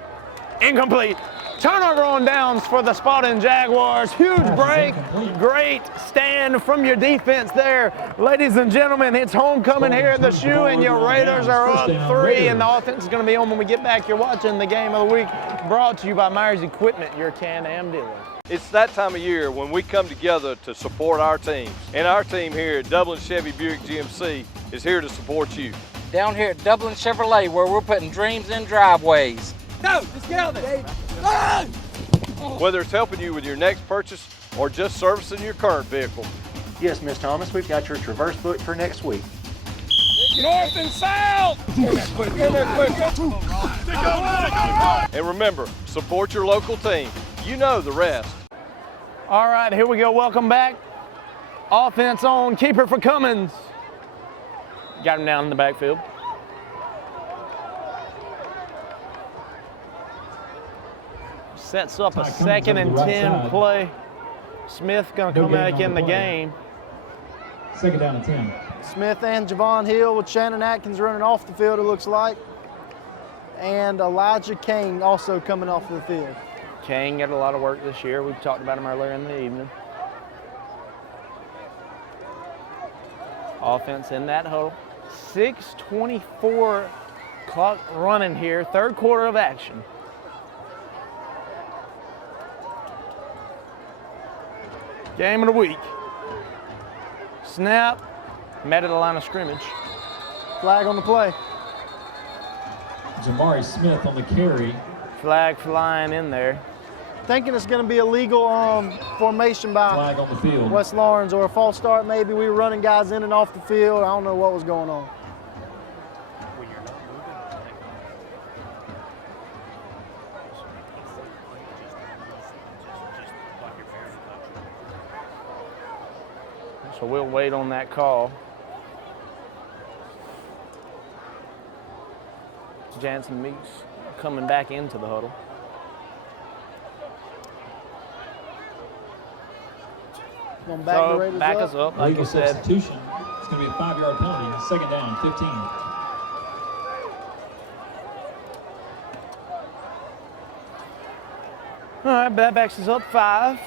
Incomplete. Turnover on downs for the Spalding Jaguars. Huge break. Great stand from your defense there. Ladies and gentlemen, it's homecoming here at the Shoe, and your Raiders are up 3, and the offense is going to be on when we get back. You're watching the game of the week, brought to you by Myers Equipment, your Can-Am dealer. It's that time of year when we come together to support our teams. And our team here at Dublin Chevy Buick GMC is here to support you. Down here at Dublin Chevrolet, where we're putting dreams in driveways. No, let's get out there. Whether it's helping you with your next purchase or just servicing your current vehicle. Yes, Miss Thomas, we've got your Traverse booked for next week. North and south. And remember, support your local team. You know the rest. All right, here we go. Welcome back. Offense on. Keeper for Cummins. Got him down in the backfield. Sets up a 2nd and 10 play. Smith gonna come back in the game. 2nd down and 10. Smith and Javon Hill with Shannon Atkins running off the field, it looks like. And Elijah Kane also coming off the field. Kane got a lot of work this year. We talked about him earlier in the evening. Offense in that huddle. 6:24 clock running here. 3rd quarter of action. Game of the week. Snap. Met at the line of scrimmage. Flag on the play. Jamari Smith on the carry. Flag flying in there. Thinking it's going to be a legal formation by Flag on the field. West Lawrence or a false start maybe. We were running guys in and off the field. I don't know what was going on. So we'll wait on that call. Jansen Meeks coming back into the huddle. Going back the Raiders back us up, like you said. Substitution. It's going to be a 5-yard penalty. Second down, 15. All right, that backs us up 5.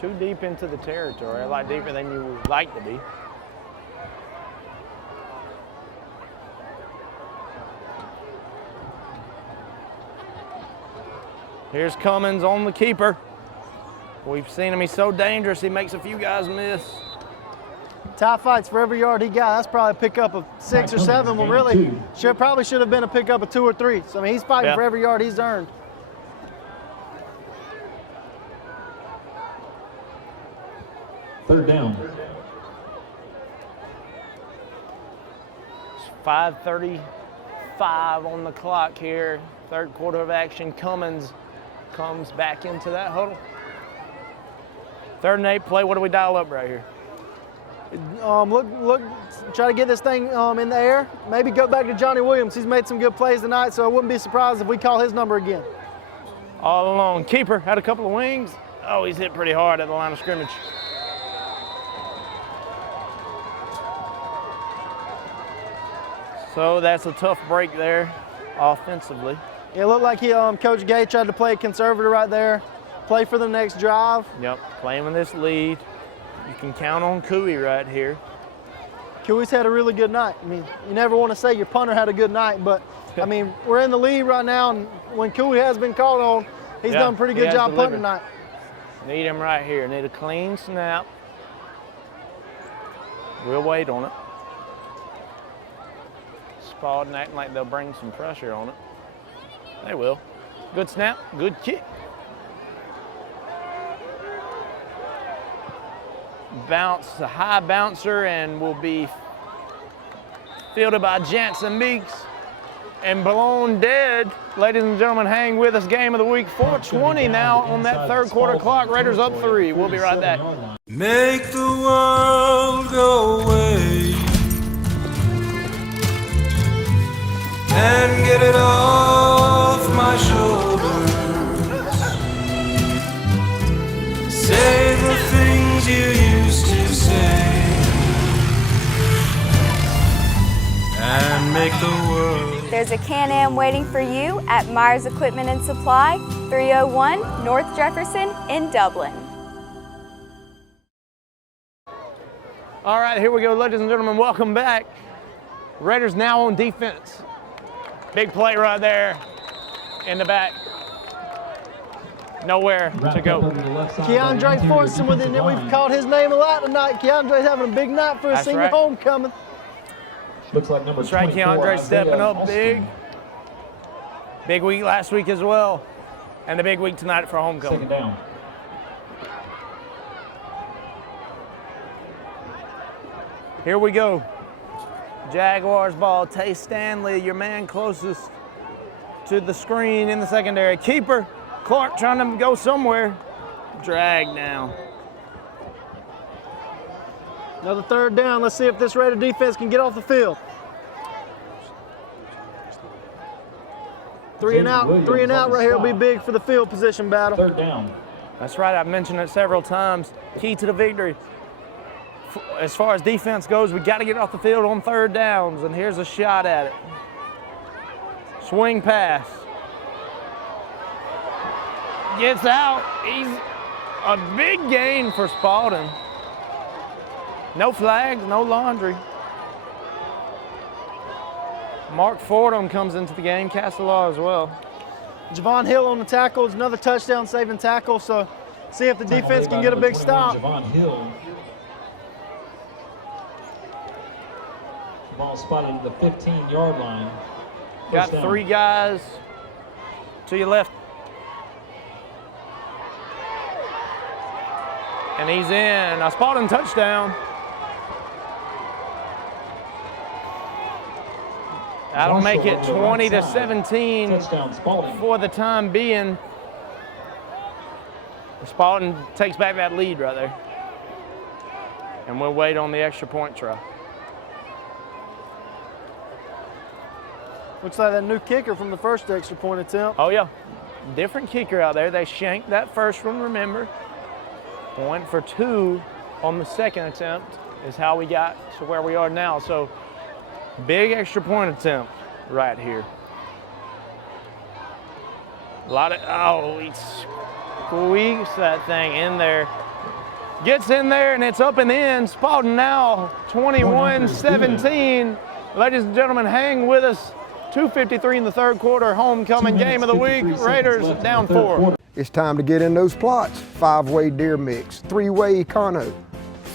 Too deep into the territory, a lot deeper than you would like to be. Here's Cummins on the keeper. We've seen him, he's so dangerous, he makes a few guys miss. Tie fights for every yard he got. That's probably a pickup of 6 or 7, but really probably should have been a pickup of 2 or 3. So I mean, he's fighting for every yard he's earned. Third down. It's 5:35 on the clock here. Third quarter of action. Cummins comes back into that huddle. 3rd and 8 play. What do we dial up right here? Look, try to get this thing in the air. Maybe go back to Johnny Williams. He's made some good plays tonight, so I wouldn't be surprised if we call his number again. All alone. Keeper had a couple of wings. Oh, he's hit pretty hard at the line of scrimmage. So that's a tough break there offensively. It looked like Coach Gay tried to play conservative right there, play for the next drive. Yep, playing with this lead. You can count on Cooey right here. Cooey's had a really good night. I mean, you never want to say your punter had a good night, but I mean, we're in the lead right now, and when Cooey has been called on, he's done a pretty good job punting tonight. Need him right here. Need a clean snap. We'll wait on it. Spalding acting like they'll bring some pressure on it. They will. Good snap, good kick. Bounce, a high bouncer, and will be fielded by Jansen Meeks and blown dead. Ladies and gentlemen, hang with us. Game of the week, 4:20 now on that 3rd quarter clock. Raiders up 3. We'll be right back. Make the world go away and get it off my shoulders. Say the things you used to say and make the world. There's a Can-Am waiting for you at Myers Equipment and Supply, 301 North Jefferson in Dublin. All right, here we go, ladies and gentlemen. Welcome back. Raiders now on defense. Big play right there in the back. Nowhere to go. Keandre Fortson with it. We've called his name a lot tonight. Keandre's having a big night for a senior homecoming. Looks like number 24. That's right, Keandre stepping up big. Big week last week as well. And the big week tonight for homecoming. Second down. Here we go. Jaguars ball. Tay Stanley, your man closest to the screen in the secondary. Keeper, Clark trying to go somewhere. Drag now. Another 3rd down. Let's see if this Raider defense can get off the field. 3 and out right here will be big for the field position battle. 3rd down. That's right, I've mentioned it several times. Key to the victory. As far as defense goes, we got to get off the field on 3rd downs, and here's a shot at it. Swing pass. Gets out. He's a big gain for Spalding. No flags, no laundry. Mark Fordham comes into the game, Castellaw as well. Javon Hill on the tackle. It's another touchdown saving tackle, so see if the defense can get a big stop. Javon Hill. Ball spotted at the 15-yard line. Got 3 guys to your left. And he's in. A Spalding touchdown. That'll make it 20-17 for the time being. Spalding takes back that lead right there. And we'll wait on the extra point try. Looks like that new kicker from the first extra point attempt. Oh yeah, different kicker out there. They shanked that first one, remember. Point for 2 on the second attempt is how we got to where we are now. So big extra point attempt right here. A lot of, oh, he squeaks that thing in there. Gets in there and it's up and in. Spalding now 21-17. Ladies and gentlemen, hang with us. 2:53 in the third quarter, homecoming game of the week. Raiders down 4. It's time to get in those plots. 5-way deer mix, 3-way econo,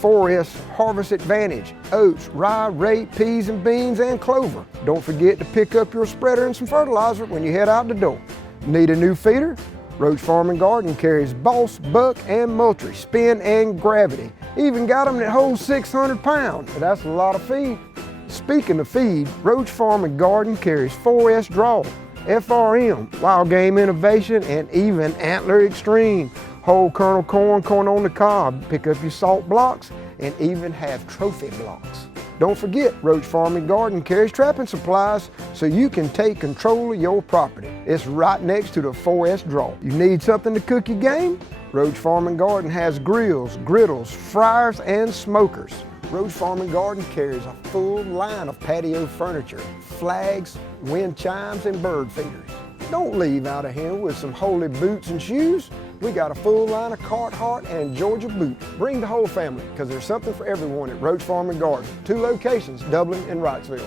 4S harvest advantage, oats, rye, rape, peas and beans, and clover. Don't forget to pick up your spreader and some fertilizer when you head out the door. Need a new feeder? Roach Farm and Garden carries Boss, Buck, and Moultrie, Spin, and Gravity. Even got them that hold 600 pounds. That's a lot of feed. Speaking of feed, Roach Farm and Garden carries 4S Draw, FRM, Wild Game Innovation, and even Antler Extreme. Whole kernel corn, corn on the cob. Pick up your salt blocks and even have trophy blocks. Don't forget, Roach Farm and Garden carries trapping supplies so you can take control of your property. It's right next to the 4S Draw. You need something to cook your game? Roach Farm and Garden has grills, griddles, fryers, and smokers. Roach Farm and Garden carries a full line of patio furniture, flags, wind chimes, and bird feeders. Don't leave out of here with some holy boots and shoes. We got a full line of Carhartt and Georgia boots. Bring the whole family, because there's something for everyone at Roach Farm and Garden. 2 locations, Dublin and Wrightsville.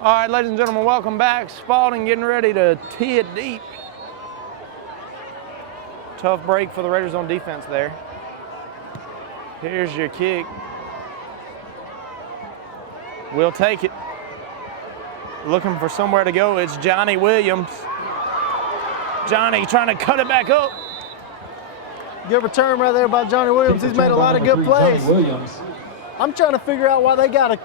All right, ladies and gentlemen, welcome back. Spalding getting ready to tee it deep. Tough break for the Raiders on defense there. Here's your kick. We'll take it. Looking for somewhere to go. It's Johnny Williams. Johnny trying to cut it back up. Good return right there by Johnny Williams. He's made a lot of good plays. I'm trying to figure out why they got a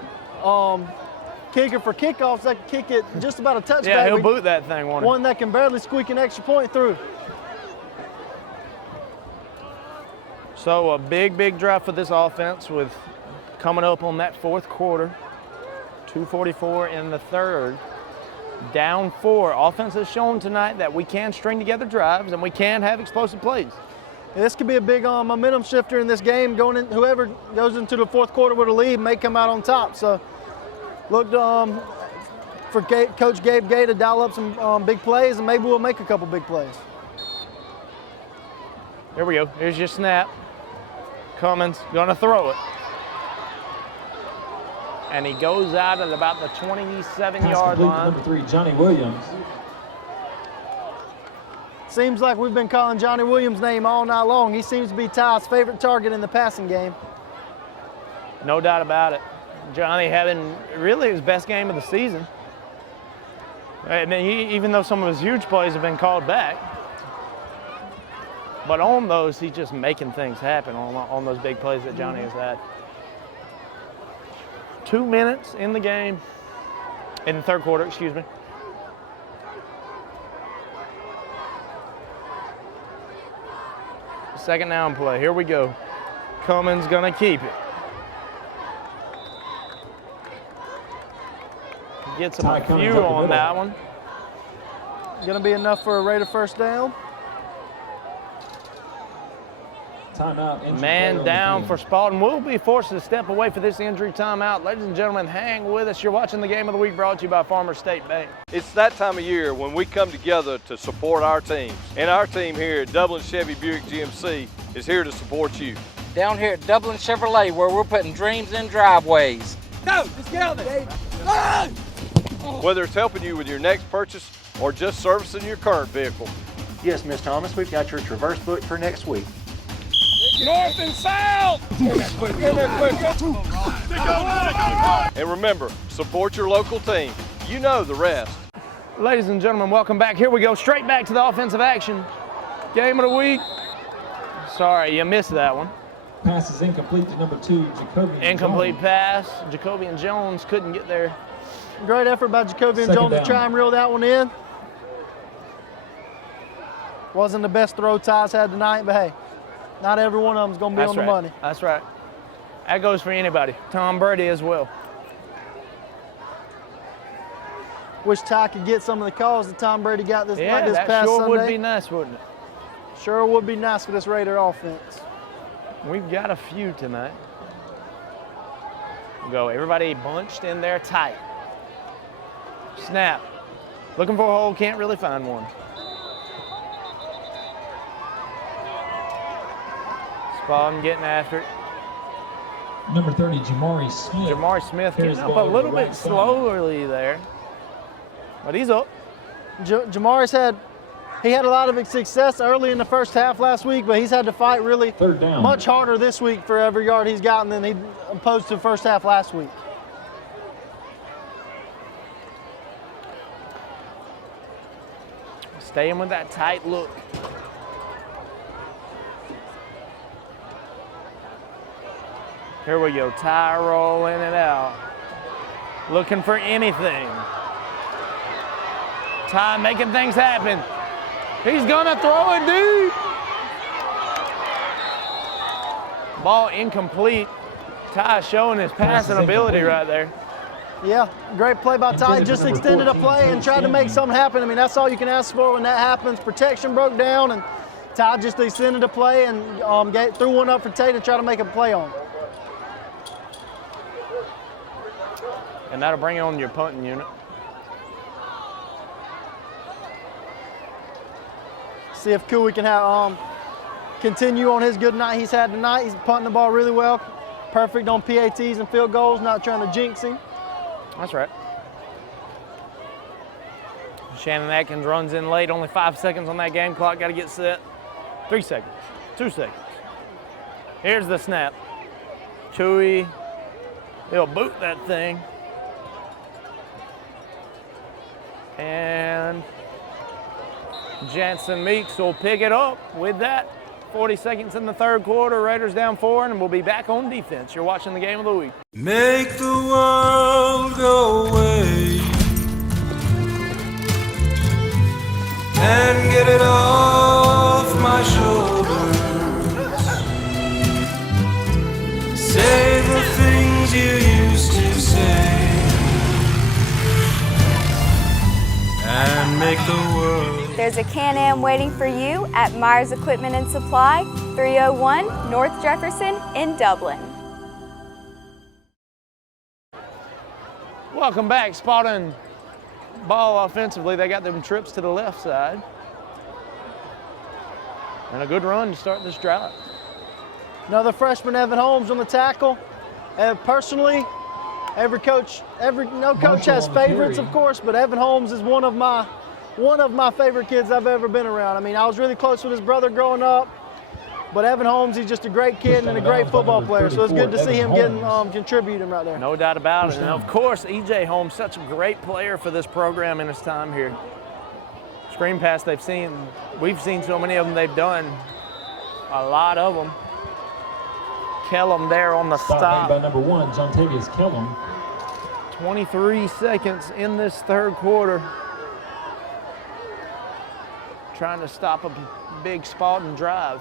kicker for kickoffs that can kick it just about a touchback. Yeah, he'll boot that thing, won't he? One that can barely squeak an extra point through. So a big drive for this offense with coming up on that fourth quarter. 2:44 in the third. Down 4. Offense has shown tonight that we can string together drives and we can have explosive plays. Yeah, this could be a big momentum shifter in this game. Whoever goes into the fourth quarter with a lead may come out on top. So look for Coach Gabe Gay to dial up some big plays, and maybe we'll make a couple big plays. Here we go. Here's your snap. Cummins gonna throw it. And he goes out at about the 27-yard line. Number 3, Johnny Williams. Seems like we've been calling Johnny Williams' name all night long. He seems to be Ty's favorite target in the passing game. No doubt about it. Johnny having really his best game of the season. I mean, even though some of his huge plays have been called back. But on those, he's just making things happen on those big plays that Johnny has had. 2 minutes in the game, in the third quarter, excuse me. Second down play, here we go. Cummins gonna keep it. Gets him a few on that one. Gonna be enough for a Raider first down. Man down for Spalding. We'll be forced to step away for this injury timeout. Ladies and gentlemen, hang with us. You're watching the Game of the Week brought to you by Farmers State Bank. It's that time of year when we come together to support our teams. And our team here at Dublin Chevy Buick GMC is here to support you. Down here at Dublin Chevrolet, where we're putting dreams in driveways. Go, let's get out there. Whether it's helping you with your next purchase or just servicing your current vehicle. Yes, Miss Thomas, we've got your Traverse book for next week. North and south! Get there quick. And remember, support your local team. You know the rest. Ladies and gentlemen, welcome back. Here we go, straight back to the offensive action. Game of the week. Sorry, you missed that one. Pass is incomplete to number 2, Jacobian Incomplete Jones. pass. Jacobian Jones couldn't get there. Great effort by Jacobian Jones to try and reel that one in. Wasn't the best throw Ty's had tonight, but hey, not every one of them's going to be on the money. That's right. That goes for anybody. Tom Brady as well. Wish Ty could get some of the calls that Tom Brady got this, Yeah, like this that past sure Sunday. would be nice, wouldn't it? Sure would be nice for this Raider offense. We've got a few tonight. We'll go. Everybody bunched in there tight. Snap. Looking for a hole, can't really find one. Spalding getting after it. Number 30, Jamari Smith. Jamari Smith getting up a little bit slowly there, but he's up. Jamari's had a lot of success early in the first half last week, but he's had to fight really much harder this week for every yard he's gotten than he opposed to the first half last week. Staying with that tight look. Here we go, Ty rolling it out. Looking for anything. Ty making things happen. He's gonna throw it deep. Ball incomplete. Ty showing his passing ability right there. Yeah, great play by Ty. Just extended a play and tried to make something happen. I mean, that's all you can ask for when that happens. Protection broke down, and Ty just extended a play and threw one up for Tate to try to make a play on. And that'll bring on your punting unit. See if Cooley can have continue on his good night he's had tonight. He's punting the ball really well. Perfect on PATs and field goals, not trying to jinx him. That's right. Shannon Atkins runs in late, only 5 seconds on that game clock, got to get set. 3 seconds, 2 seconds. Here's the snap. Chewy, he'll boot that thing. And Jansen Meeks will pick it up with that. 40 seconds in the third quarter, Raiders down 4, and we'll be back on defense. You're watching the game of the week. Make the world go away and get it off my shoulders. Say the things you used to say and make the world. There's a Can-Am waiting for you at Myers Equipment and Supply, 301 North Jefferson in Dublin. Welcome back. Spalding ball offensively. They got them trips to the left side. And a good run to start this drive. Another freshman, Evan Holmes, on the tackle. And personally, no coach has favorites, of course, but Evan Holmes is one of my favorite kids I've ever been around. I mean, I was really close with his brother growing up, but Evan Holmes, he's just a great kid and a great football player, so it's good to see him getting contributing right there. No doubt about it. And of course, E.J. Holmes, such a great player for this program in his time here. Screen pass we've seen so many of them they've done, a lot of them. Kellum there on the stop. By number 1, John Tavius Kellum. 23 seconds in this third quarter. Trying to stop a big Spalding drive.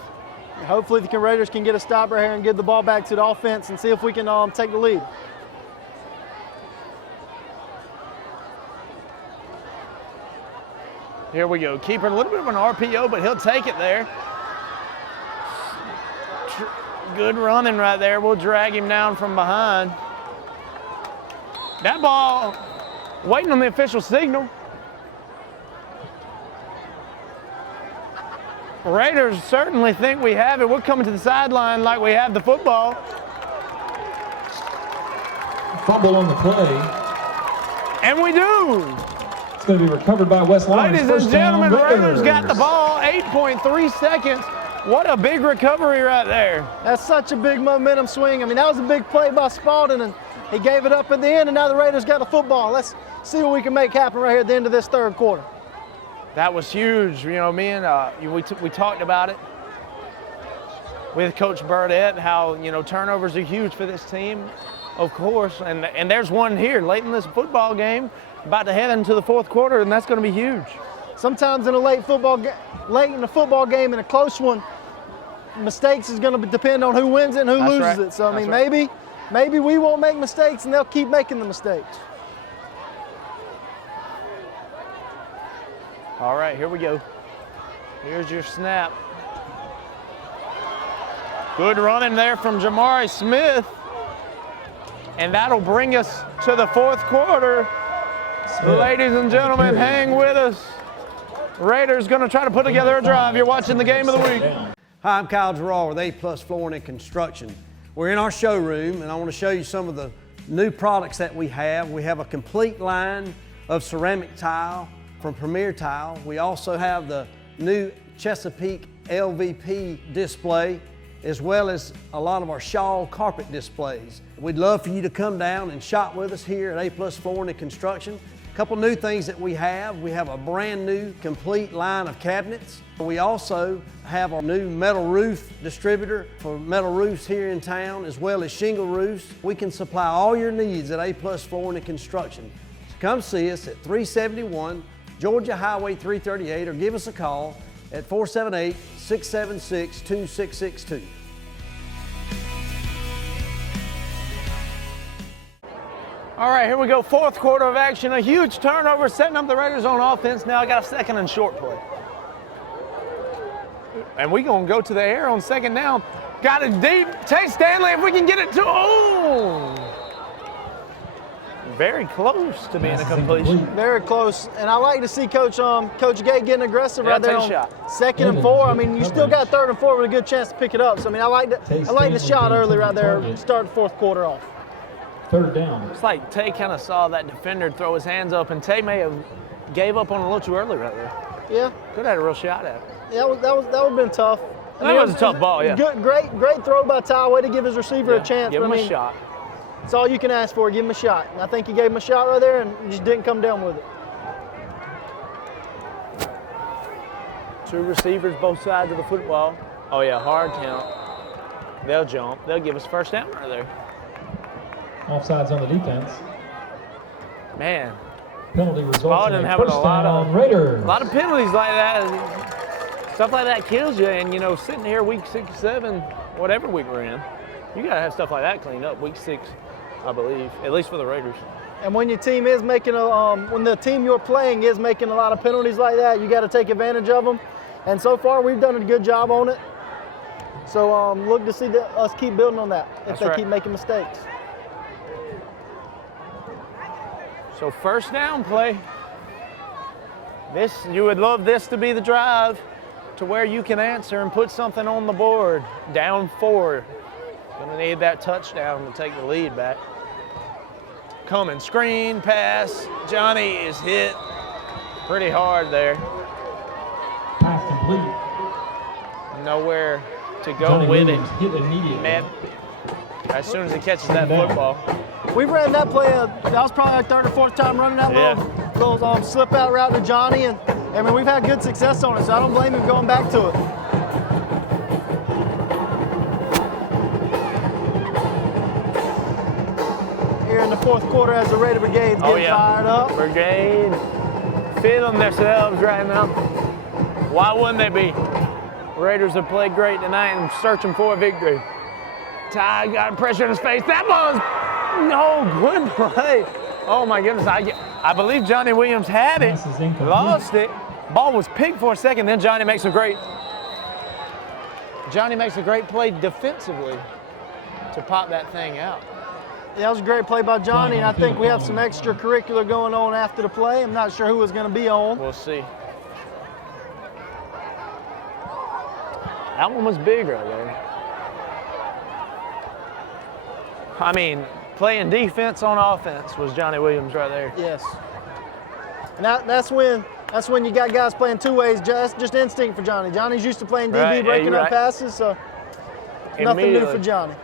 Hopefully the Raiders can get a stop right here and give the ball back to the offense and see if we can take the lead. Here we go. Keeper, a little bit of an RPO, but he'll take it there. Good running right there. We'll drag him down from behind. That ball, waiting on the official signal. Raiders certainly think we have it. We're coming to the sideline like we have the football. Fumble on the play. And we do. It's going to be recovered by West Lawrence. Ladies and gentlemen, Raiders got the ball. 8.3 seconds. What a big recovery right there. That's such a big momentum swing. I mean, that was a big play by Spalding, and he gave it up at the end, and now the Raiders got the football. Let's see what we can make happen right here at the end of this third quarter. That was huge. You know, me and we talked about it with Coach Burdett, how, you know, turnovers are huge for this team, of course. And there's one here late in this football game, about to head into the fourth quarter, and that's going to be huge. sometimes in a late in the football game, in a close one, mistakes is going to depend on who wins it and who loses it. So I mean, maybe we won't make mistakes and they'll keep making the mistakes. All right, here we go. Here's your snap. Good running there from Jamari Smith. And that'll bring us to the fourth quarter. Ladies and gentlemen, hang with us. Raiders going to try to put together a drive. You're watching the game of the week. Hi, I'm Kyle Gerard with A+ Flooring and Construction. We're in our showroom, and I want to show you some of the new products that we have. We have a complete line of ceramic tile from Premier Tile. We also have the new Chesapeake LVP display, as well as a lot of our shawl carpet displays. We'd love for you to come down and shop with us here at A+ Flooring and Construction. A couple new things that we have a brand new complete line of cabinets. We also have our new metal roof distributor for metal roofs here in town, as well as shingle roofs. We can supply all your needs at A+ Flooring and Construction. So come see us at 371 Georgia Highway 338 or give us a call at 478-676-2662. All right, here we go, fourth quarter of action. A huge turnover, setting up the Raiders on offense. Now I got a second and short play. And we're going to go to the air on second down. Got it deep. Chase Stanley, if we can get it to, very close to being a completion. Very close, and I like to see Coach Gay getting aggressive right there on second and 4. I mean, you still got third and 4 with a good chance to pick it up. So I mean, I like the shot early right there. Start the fourth quarter off. Third down. It's like Tay kind of saw that defender throw his hands up, and Tay may have gave up on a little too early right there. Yeah. Could have had a real shot at it. Yeah, that would have been tough. That was a tough ball, yeah. Great throw by Ty. Way to give his receiver a chance. Give him a shot. It's all you can ask for. Give him a shot. And I think he gave him a shot right there and just didn't come down with it. Two receivers, both sides of the football. Oh yeah, hard count. They'll jump. They'll give us first down right there. Offsides on the defense. Man. Penalty results Spalding in a having first a lot down Raiders. A lot of penalties like that. Stuff like that kills you. And you know, sitting here week 6, 7, whatever week we're in, you gotta have stuff like that cleaned up. Week 6, I believe, at least for the Raiders. And when your team is making when the team you're playing is making a lot of penalties like that, you got to take advantage of them. And so far, we've done a good job on it. So look to see us keep building on that if they keep making mistakes. So first down play. You would love this to be the drive to where you can answer and put something on the board. Down 4. Gonna need that touchdown to take the lead back. Coming, screen, pass. Johnny is hit pretty hard there. Pass complete. Nowhere to go Johnny with Williams it. hit immediately. Man, as soon as he catches that football. We ran that play, that was probably our third or fourth time running that little slip out route to Johnny. And I mean, we've had good success on it, so I don't blame him going back to it. Here in the fourth quarter as the Raider Brigade's getting fired up. Brigade feeling themselves right now. Why wouldn't they be? Raiders have played great tonight and searching for a victory. Ty got pressure in his face. That was good play. Oh my goodness, I believe Johnny Williams had it, lost it. Ball was picked for a second, then Johnny makes a great play defensively to pop that thing out. Yeah, that was a great play by Johnny, and I think we have some extracurricular going on after the play. I'm not sure who was going to be on. We'll see. That one was big right there. I mean, playing defense on offense was Johnny Williams right there. Yes. And that's when you got guys playing two ways. That's just instinct for Johnny. Johnny's used to playing DB, breaking up passes, so nothing new for Johnny.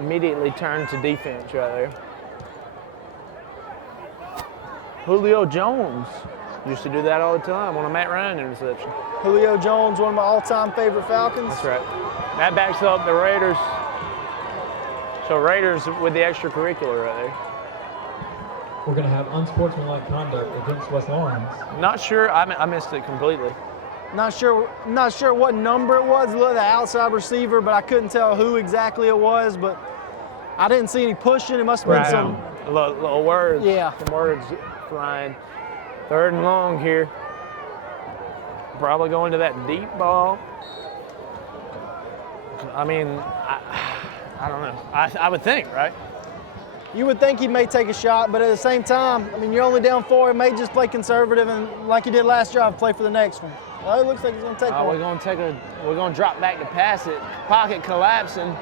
Immediately turned to defense right there. Julio Jones used to do that all the time on a Matt Ryan interception. Julio Jones, one of my all-time favorite Falcons. That's right. That backs up the Raiders. So Raiders with the extracurricular right there. we're going to have unsportsmanlike conduct against West Lawrence. Not sure. I missed it completely. Not sure what number it was. It looked like the outside receiver, but I couldn't tell who exactly it was. But I didn't see any pushing. It must have been some little words. Yeah. Some words flying. 3rd and long here. Probably going to that deep ball. I mean, I don't know. I would think, right? You would think he may take a shot, but at the same time, I mean, you're only down 4. He may just play conservative and, like he did last drive, play for the next one. Well, it looks like he's going to take one. We're going to drop back to pass it. Pocket collapsing.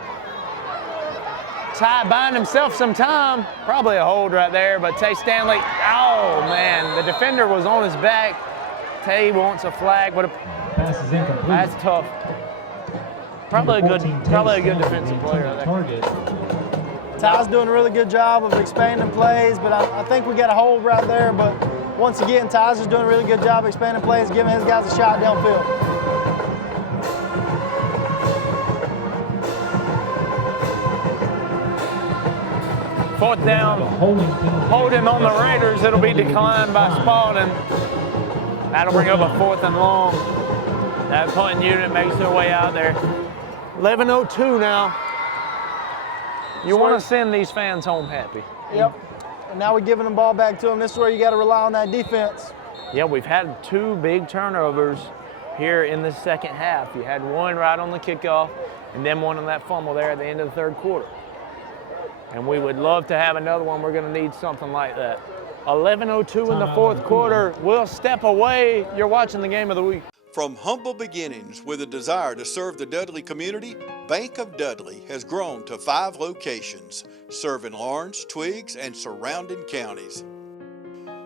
Ty buying himself some time. Probably a hold right there, but Tay Stanley, oh man, the defender was on his back. Tay wants a flag. Pass is incomplete. That's tough. Probably a good defensive player there. Ty's doing a really good job of expanding plays, but I think we got a hold right there. But once again, Ty's just doing a really good job expanding plays, giving his guys a shot downfield. Fourth down, holding on the Raiders. It'll be declined by Spalding. That'll bring up a 4th and long. That punting unit makes their way out there. 11:02 now. You want to send these fans home happy. Yep. And now we're giving the ball back to them. This is where you got to rely on that defense. Yeah, we've had 2 big turnovers here in the second half. You had one right on the kickoff, and then one on that fumble there at the end of the 3rd quarter. And we would love to have another one. We're going to need something like that. 11:02 in the 4th quarter. We'll step away. You're watching the game of the week. From humble beginnings with a desire to serve the Dudley community, Bank of Dudley has grown to 5 locations, serving Lawrence, Twiggs, and surrounding counties.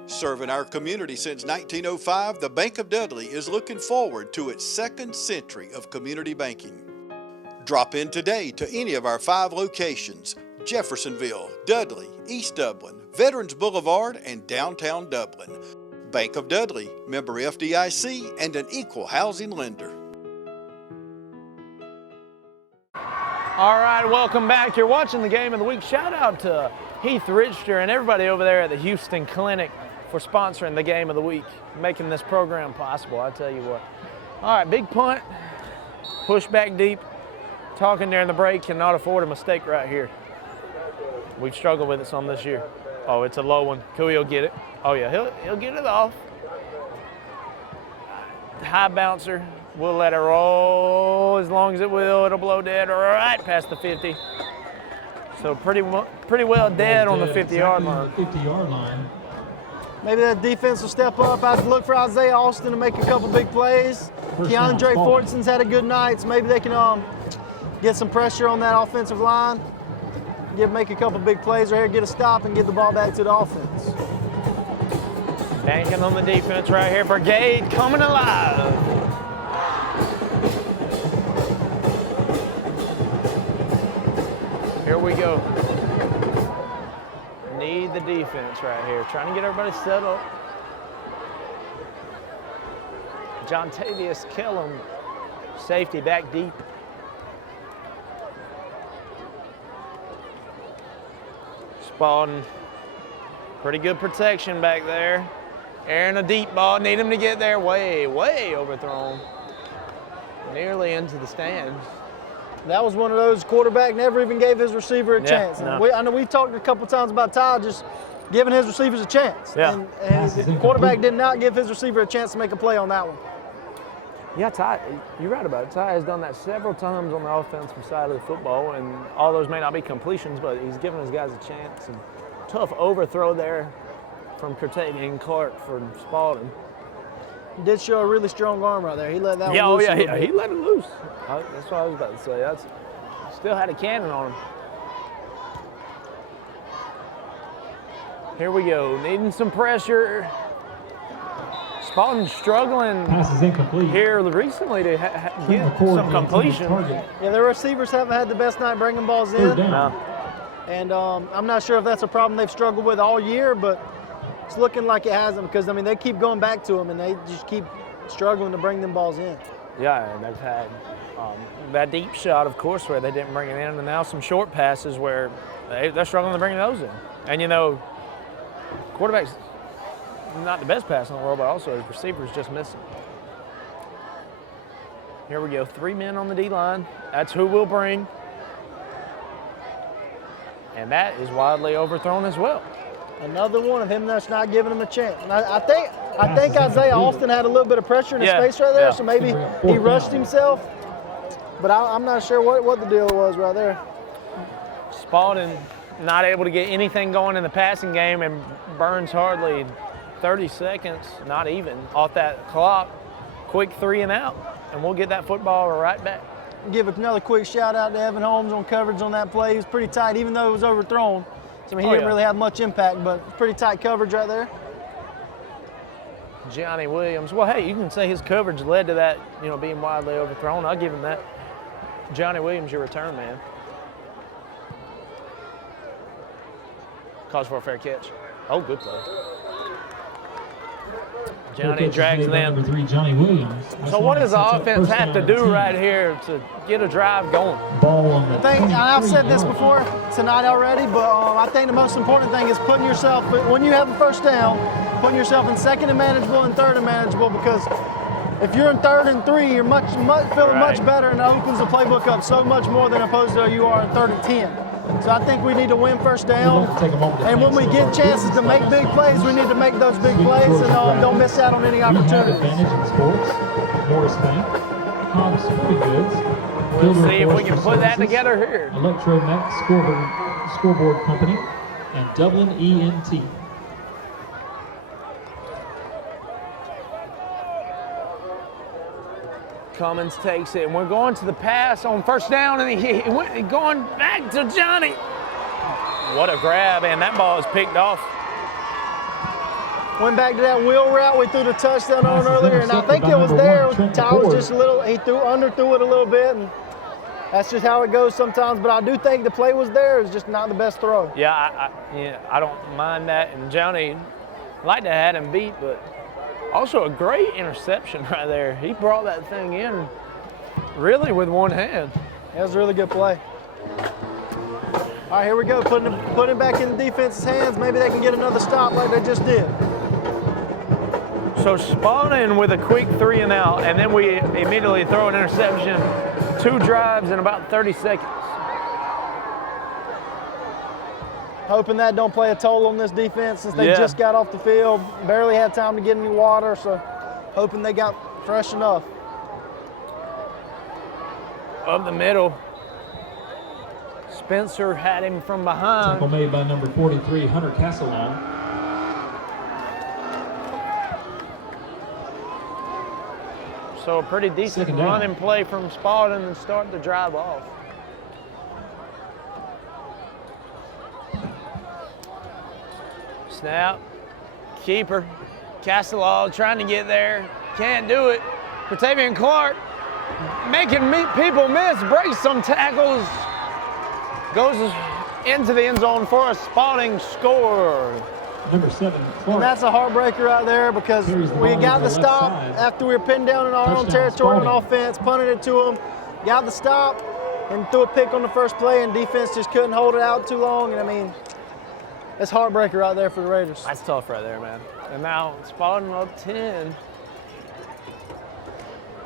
Serving our community since 1905, the Bank of Dudley is looking forward to its 2nd century of community banking. Drop in today to any of our 5 locations: Jeffersonville, Dudley, East Dublin, Veterans Boulevard, and downtown Dublin. Bank of Dudley, member FDIC, and an equal housing lender. All right, welcome back. You're watching the game of the week. Shout out to Heath Richter and everybody over there at the Houston Clinic for sponsoring the game of the week, making this program possible, I tell you what. All right, big punt, push back deep. Talking during the break, cannot afford a mistake right here. We've struggled with it some this year. Oh, it's a low one. Cooey will get it. Oh yeah, he'll get it off. High bouncer. We'll let it roll as long as it will. It'll blow dead right past the 50. So pretty well dead on the 50-yard line. 50-yard line. Maybe that defense will step up. I look for Isaiah Austin to make a couple big plays. Keandre Fortson's had a good night, so maybe they can get some pressure on that offensive line. Make a couple big plays right here, get a stop, and get the ball back to the offense. Banking on the defense right here. Brigade coming alive. Here we go. Need the defense right here. Trying to get everybody settled. John Tavius Kellum, safety back deep. Spalding, pretty good protection back there. Airing a deep ball, need him to get there. Way overthrown. Nearly into the stands. That was one of those quarterback never even gave his receiver a chance. No. I know we talked a couple times about Ty just giving his receivers a chance. Yeah. And the quarterback did not give his receiver a chance to make a play on that one. Yeah, Ty, you're right about it. Ty has done that several times on the offensive side of the football, and all those may not be completions, but he's given his guys a chance. And tough overthrow there from Curtavian Clark for Spalding. He did show a really strong arm right there. He let that one loose. He let it loose. That's what I was about to say. Still had a cannon on him. Here we go, needing some pressure. Spalding struggling here recently to get some completion. Yeah, the receivers haven't had the best night bringing balls in. No. And I'm not sure if that's a problem they've struggled with all year, but it's looking like it has them because, I mean, they keep going back to them and they just keep struggling to bring them balls in. Yeah, and they've had that deep shot, of course, where they didn't bring it in, and now some short passes where they're struggling to bring those in. And, you know, Quarterback's not the best pass in the world, but also his receiver's just missing. Here we go, 3 men on the D-line. That's who we'll bring. And that is wildly overthrown as well. Another one of him that's not giving him a chance. And I think Isaiah Austin had a little bit of pressure in his face right there, so maybe he rushed himself. But I'm not sure what the deal was right there. Spalding not able to get anything going in the passing game and burns hardly 30 seconds, not even, off that clock. Quick 3 and out, and we'll get that football right back. Give another quick shout out to Evan Holmes on coverage on that play. He was pretty tight, even though it was overthrown. So, I mean, he didn't really have much impact, but pretty tight coverage right there. Johnny Williams, well, hey, you can say his coverage led to that, being wildly overthrown. I'll give him that. Johnny Williams, your return man. Calls for a fair catch. Oh, good play. Johnny drags them. Number 3, Johnny Williams. So what does the offense have to do right here to get a drive going? Ball on the I've said this before tonight already, but I think the most important thing is putting yourself, when you have a first down, putting yourself in second and manageable and third and manageable, because if you're in third and 3, you're feeling much better, and it opens the playbook up so much more than opposed to you are in third and 10. So I think we need to win first down, and when we get chances to make big plays, we need to make those big plays and don't miss out on any opportunities. Advantage in sports. Morris Bank, Holmes Sporting Goods. We'll see if we can put that together here. Electromech Scoreboard Company, and Dublin ENT. Cummins takes it, and we're going to the pass on first down, and he went going back to Johnny. What a grab, and that ball is picked off. Went back to that wheel route we threw the touchdown on earlier, and I think it was there. Ty was just he underthrew it a little bit, and that's just how it goes sometimes. But I do think the play was there. It was just not the best throw. Yeah, I don't mind that, and Johnny, like to have him beat, but also a great interception right there. He brought that thing in really with one hand. That was a really good play. All right, here we go, putting it back in the defense's hands. Maybe they can get another stop like they just did. So Spalding with a quick 3 and out, and then we immediately throw an interception. 2 drives in about 30 seconds. Hoping that don't play a toll on this defense since they just got off the field, barely had time to get any water, so hoping they got fresh enough. Up the middle. Spencer had him from behind. Tackle made by number 43, Hunter Castleton. So a pretty decent running play from Spalding and start the drive off. Snap, keeper, Castleton trying to get there, can't do it. Pratavian Clark making people miss, breaks some tackles, goes into the end zone for a Spalding score. Number 7, Clark. And that's a heartbreaker right there because we got the stop after we were pinned down in our own territory on offense, punted it to them, got the stop, and threw a pick on the first play, and defense just couldn't hold it out too long. And I mean, it's heartbreaker right there for the Raiders. That's tough right there, man. And now Spalding up 10.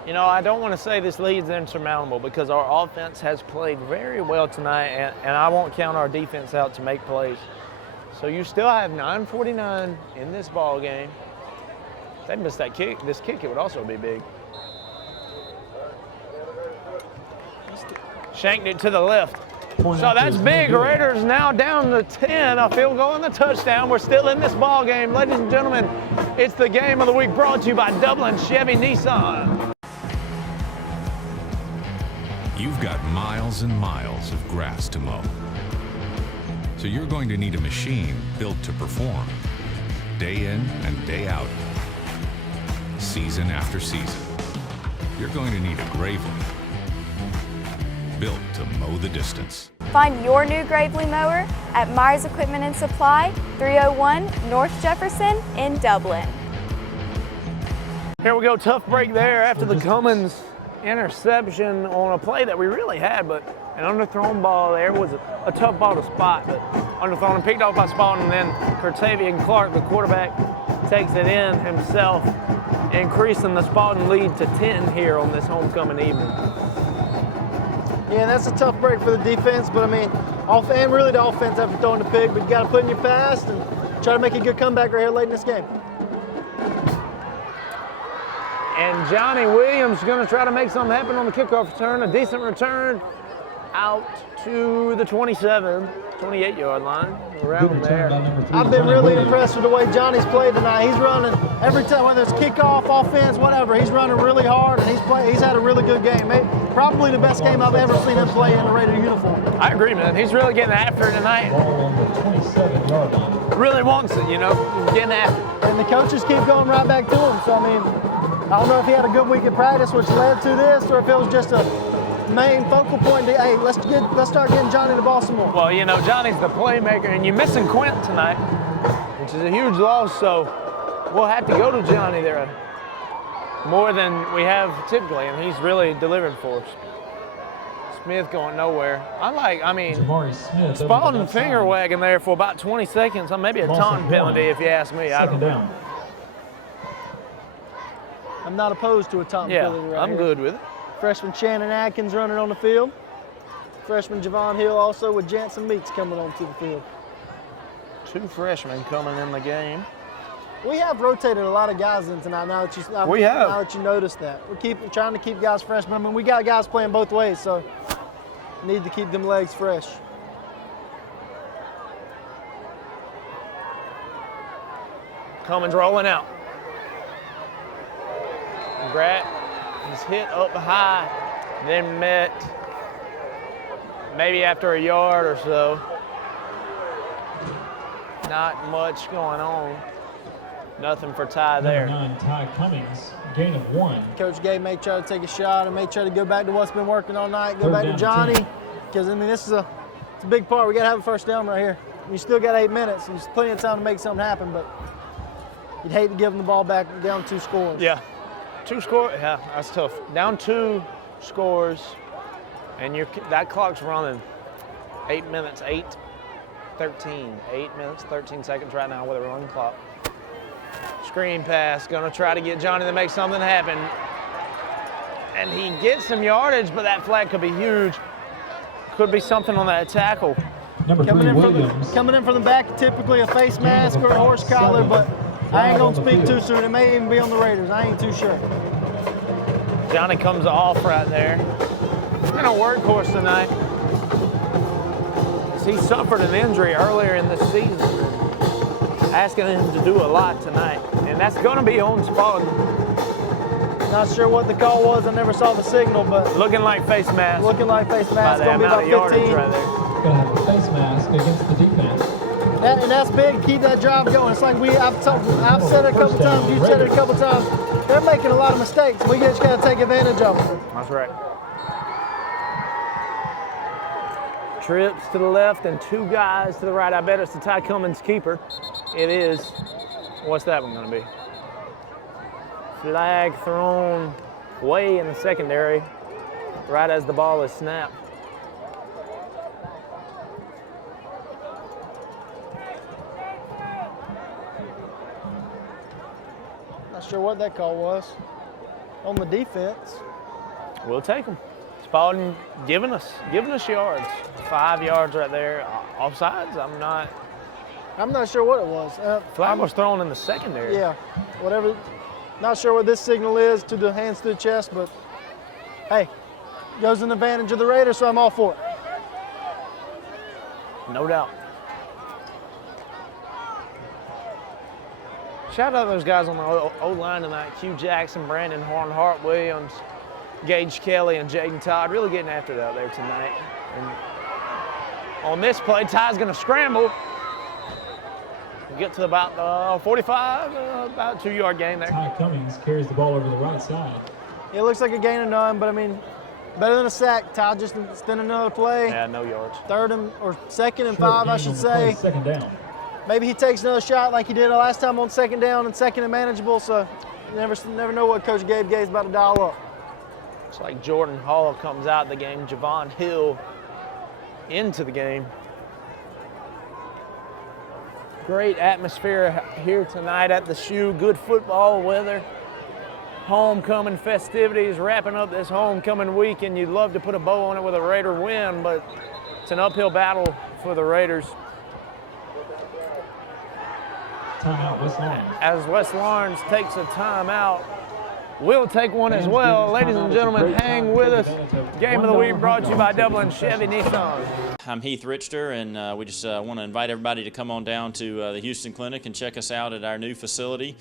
You know, I don't want to say this lead's insurmountable because our offense has played very well tonight, and I won't count our defense out to make plays. So you still have 9:49 in this ball game. If they miss that kick, this kick, it would also be big. Shanked it to the left. So that's big. Raiders now down to 10. A field goal and the touchdown. We're still in this ball game. Ladies and gentlemen, it's the game of the week brought to you by Dublin Chevy Nissan. You've got miles and miles of grass to mow. So you're going to need a machine built to perform, day in and day out, season after season. You're going to need a Gravely, built to mow the distance. Find your new Gravely mower at Myers Equipment and Supply, 301 North Jefferson in Dublin. Here we go, tough break there after the Cummins interception on a play that we really had, but An underthrown ball there was a tough ball to spot, but underthrown and picked off by Spalding, and then Curtavian Clark, the quarterback, takes it in himself, increasing the Spalding lead to 10 here on this homecoming evening. Yeah, that's a tough break for the defense, but I mean, and really the offense after throwing the pick, but you got to put in your fast and try to make a good comeback right here late in this game. And Johnny Williams is going to try to make something happen on the kickoff return. A decent return out to the 28-yard line, around there. I've been really impressed with the way Johnny's played tonight. He's running every time, whether it's kickoff, offense, whatever. He's running really hard, and he's had a really good game. Probably the best game I've ever seen him play in a Raider uniform. I agree, man. He's really getting after it tonight. Really wants it, you know, getting after it. And the coaches keep going right back to him. So, I mean, I don't know if he had a good week at practice, which led to this, or if it was just a main focal point. Hey, let's start getting Johnny the ball some more. Well, you know, Johnny's the playmaker, and you're missing Quint tonight, which is a huge loss, so we'll have to go to Johnny there more than we have typically, and he's really delivered for us. Smith going nowhere. Spalding finger wagging there for about 20 seconds, maybe a taunting penalty if you ask me. I don't know. I'm not opposed to a taunting penalty right I'm here. good with it. Freshman Shannon Atkins running on the field. Freshman Javon Hill also with Jansen Meeks coming onto the field. 2 freshmen coming in the game. We have rotated a lot of guys in tonight. Now that you noticed that, we're trying to keep guys fresh. I mean, we got guys playing both ways, so need to keep them legs fresh. Cummins rolling out. Grat is hit up high, then met maybe after a yard or so. Not much going on. Nothing for Ty there. Number 9, Ty Cummings, gain of 1. Coach Gay may try to take a shot and may try to go back to what's been working all night, go back to Johnny, because I mean it's a big part. We got to have a first down right here. You still got 8 minutes, and there's plenty of time to make something happen, but you'd hate to give them the ball back down 2 scores. Yeah, 2 scores. Yeah, that's tough. Down 2 scores, and that clock's running. 8 minutes, 8 minutes, 13 seconds right now with a run clock. Screen pass, gonna try to get Johnny to make something happen. And he gets some yardage, but that flag could be huge. Could be something on that tackle. Coming in from the back, typically a face mask or a horse collar, but I ain't gonna speak too soon. It may even be on the Raiders, I ain't too sure. Johnny comes off right there. He's been a workhorse tonight. He suffered an injury earlier in this season. Asking him to do a lot tonight, and that's going to be on Spalding. Not sure what the call was. I never saw the signal, but looking like face mask. Looking like face mask. Going to be about 15. Right there. Going to have a face mask against the defense. And that's big. Keep that drive going. It's like I've said it a couple times. You said it a couple times. They're making a lot of mistakes. We just got to take advantage of them. That's right. Trips to the left and 2 guys to the right. I bet it's the Ty Cummins keeper. It is. What's that one going to be? Flag thrown way in the secondary, right as the ball is snapped. Not sure what that call was. On the defense. We'll take them. Spalding giving us yards. 5 yards right there. Offsides? I'm not sure what it was. Flag was thrown in the secondary. Yeah, whatever. Not sure what this signal is to the hands to the chest, but hey, goes in the advantage of the Raiders, so I'm all for it. No doubt. Shout out to those guys on the O-line tonight. Q Jackson, Brandon Horn, Hart Williams, Gage Kelly, and Jaden Todd really getting after it out there tonight. And on this play, Ty's going to scramble. Get to about 45, about 2-yard gain there. Ty Cummings carries the ball over the right side. It looks like a gain of none, but I mean, better than a sack. Ty just extended another play. Yeah, no yards. 2nd and 5, I should say. Second down. Maybe he takes another shot like he did last time on 2nd down and 2nd and manageable. So you never know what Coach Gabe's about to dial up. It's like Jordan Hall comes out of the game. Javon Hill into the game. Great atmosphere here tonight at the Shoe. Good football weather. Homecoming festivities, wrapping up this homecoming week, and you'd love to put a bow on it with a Raider win, but it's an uphill battle for the Raiders. Timeout, West Lawrence. As West Lawrence takes a timeout, we'll take one as well. Ladies and gentlemen, hang with us. Game of the week brought to you by Dublin Chevy Nissan. I'm Heath Richter, and we just want to invite everybody to come on down to the Houston Clinic and check us out at our new facility.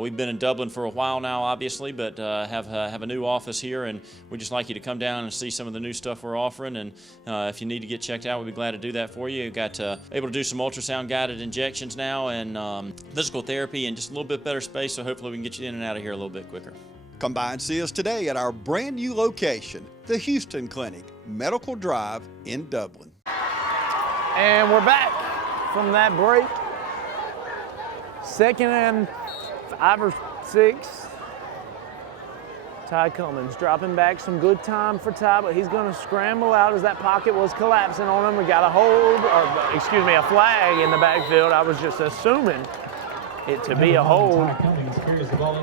We've been in Dublin for a while now, obviously, but have a new office here, and we'd just like you to come down and see some of the new stuff we're offering. And if you need to get checked out, we'd be glad to do that for you. We've got able to do some ultrasound-guided injections now, and physical therapy, and just a little bit better space, so hopefully we can get you in and out of here a little bit quicker. Come by and see us today at our brand new location, the Houston Clinic, Medical Drive in Dublin. And we're back from that break. 2nd and 5 or 6. Ty Cummins dropping back, some good time for Ty, but he's going to scramble out as that pocket was collapsing on him. We got a a flag in the backfield. I was just assuming it to be a hold.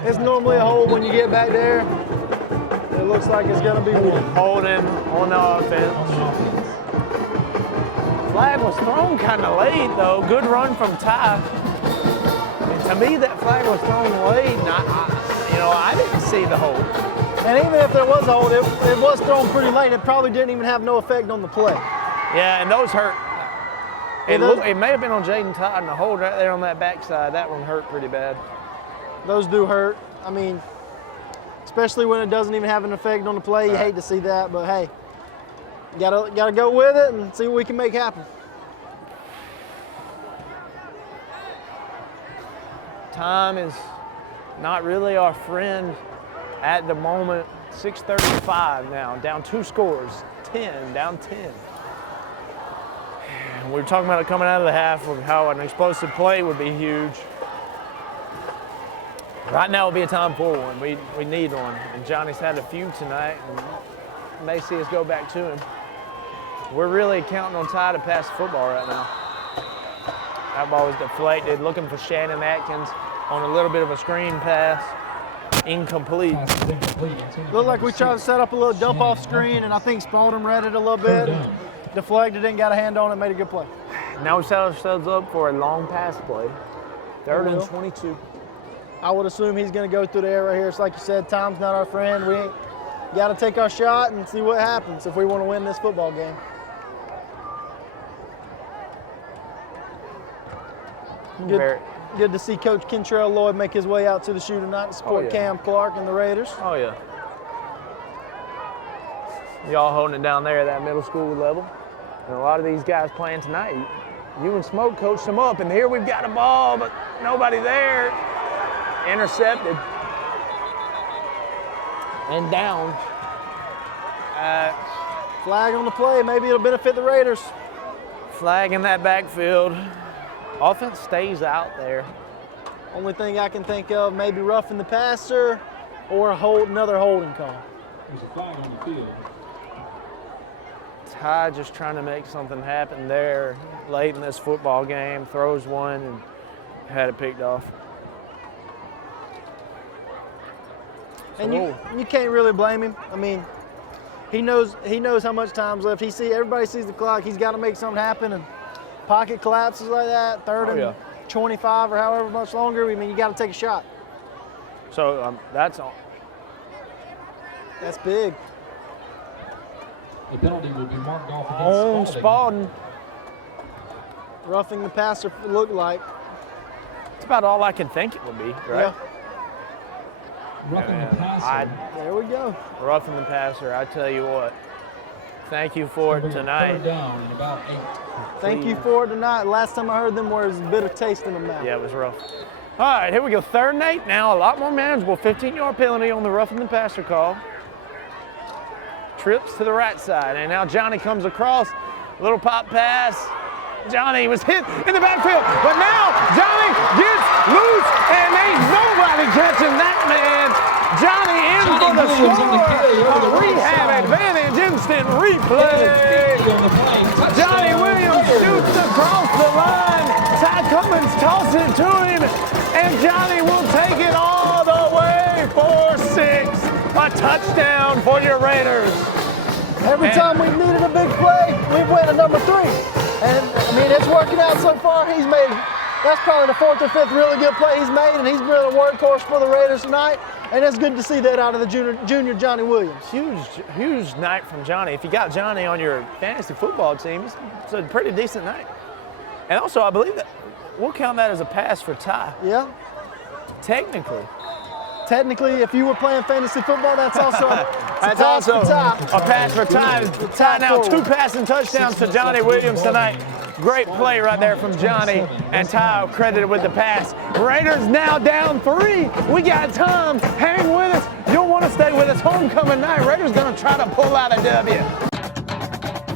It's normally a hold when you get back there. It looks like it's going to be one. Holding on the offense. Flag was thrown kind of late, though. Good run from Ty. And to me, that flag was thrown late, and I didn't see the hold. And even if there was a hold, it was thrown pretty late. It probably didn't even have no effect on the play. Yeah, and those hurt. It may have been on Jaden Todd, and the hold right there on that backside, that one hurt pretty bad. Those do hurt. I mean, especially when it doesn't even have an effect on the play. You hate to see that, but hey, gotta go with it and see what we can make happen. Time is not really our friend at the moment. 6:35 now, down 2 scores, 10, down 10. And we were talking about it coming out of the half of how an explosive play would be huge. Right now would be a time for one. We need one. And Johnny's had a few tonight, and may see us go back to him. We're really counting on Ty to pass the football right now. That ball was deflected, looking for Shannon Atkins on a little bit of a screen pass. Incomplete. Looked like we tried to set up a little dump off screen, and I think Spalding read it a little bit. Deflected it and got a hand on it, made a good play. Now we set ourselves up for a long pass play. 3rd and 22. I would assume he's going to go through the air right here. It's like you said, time's not our friend. We got to take our shot and see what happens if we want to win this football game. Good to see Coach Kentrell Lloyd make his way out to the shoe tonight to support Cam Clark and the Raiders. Oh, yeah. Y'all holding it down there at that middle school level. And a lot of these guys playing tonight, you and Smoke coached them up, and here we've got a ball, but nobody there. Intercepted. And down. Flag on the play. Maybe it'll benefit the Raiders. Flag in that backfield. Offense stays out there. Only thing I can think of, maybe roughing the passer or another holding call. There's a flag on the field. Ty just trying to make something happen there late in this football game. Throws one and had it picked off. And you can't really blame him. I mean, he knows how much time's left. Everybody sees the clock. He's got to make something happen, and pocket collapses like that. 3rd and 25 or however much longer. I mean, you got to take a shot. So that's all. That's big. The penalty will be marked off against Spalding. Roughing the passer, it looked like. It's about all I can think it would be, right? Yeah. Roughing the passer. There we go. Roughing the passer. I tell you what. Thank you for it tonight. 3rd down and about 8. Thank you for it tonight. Last time I heard them words, bitter taste in the mouth. Yeah, it was rough. All right, here we go. 3rd and 8 now. A lot more manageable. 15-yard penalty on the roughing the passer call. Trips to the right side, and now Johnny comes across. Little pop pass. Johnny was hit in the backfield, but now Johnny gets loose, and ain't nobody catching that man. Johnny in for the score. A rehab advantage, instant replay. to him, and Johnny will take it all the way for 6. A touchdown for your Raiders. Every time we've needed a big play, we've went to number 3. And I mean, it's working out so far. He's made, that's probably the 4th or 5th really good play he's made, and he's been a workhorse for the Raiders tonight. And it's good to see that out of the junior Johnny Williams. Huge night from Johnny. If you got Johnny on your fantasy football team, it's a pretty decent night. And also, I believe that we'll count that as a pass for Ty. Yeah. Technically, if you were playing fantasy football, that's also a pass for Ty. Ty now 2 passing touchdowns to Johnny Williams tonight. Great play right there from Johnny, and Ty credited with the pass. Raiders now down 3. We got time. Hang with us. You'll want to stay with us. Homecoming night. Raiders going to try to pull out a W.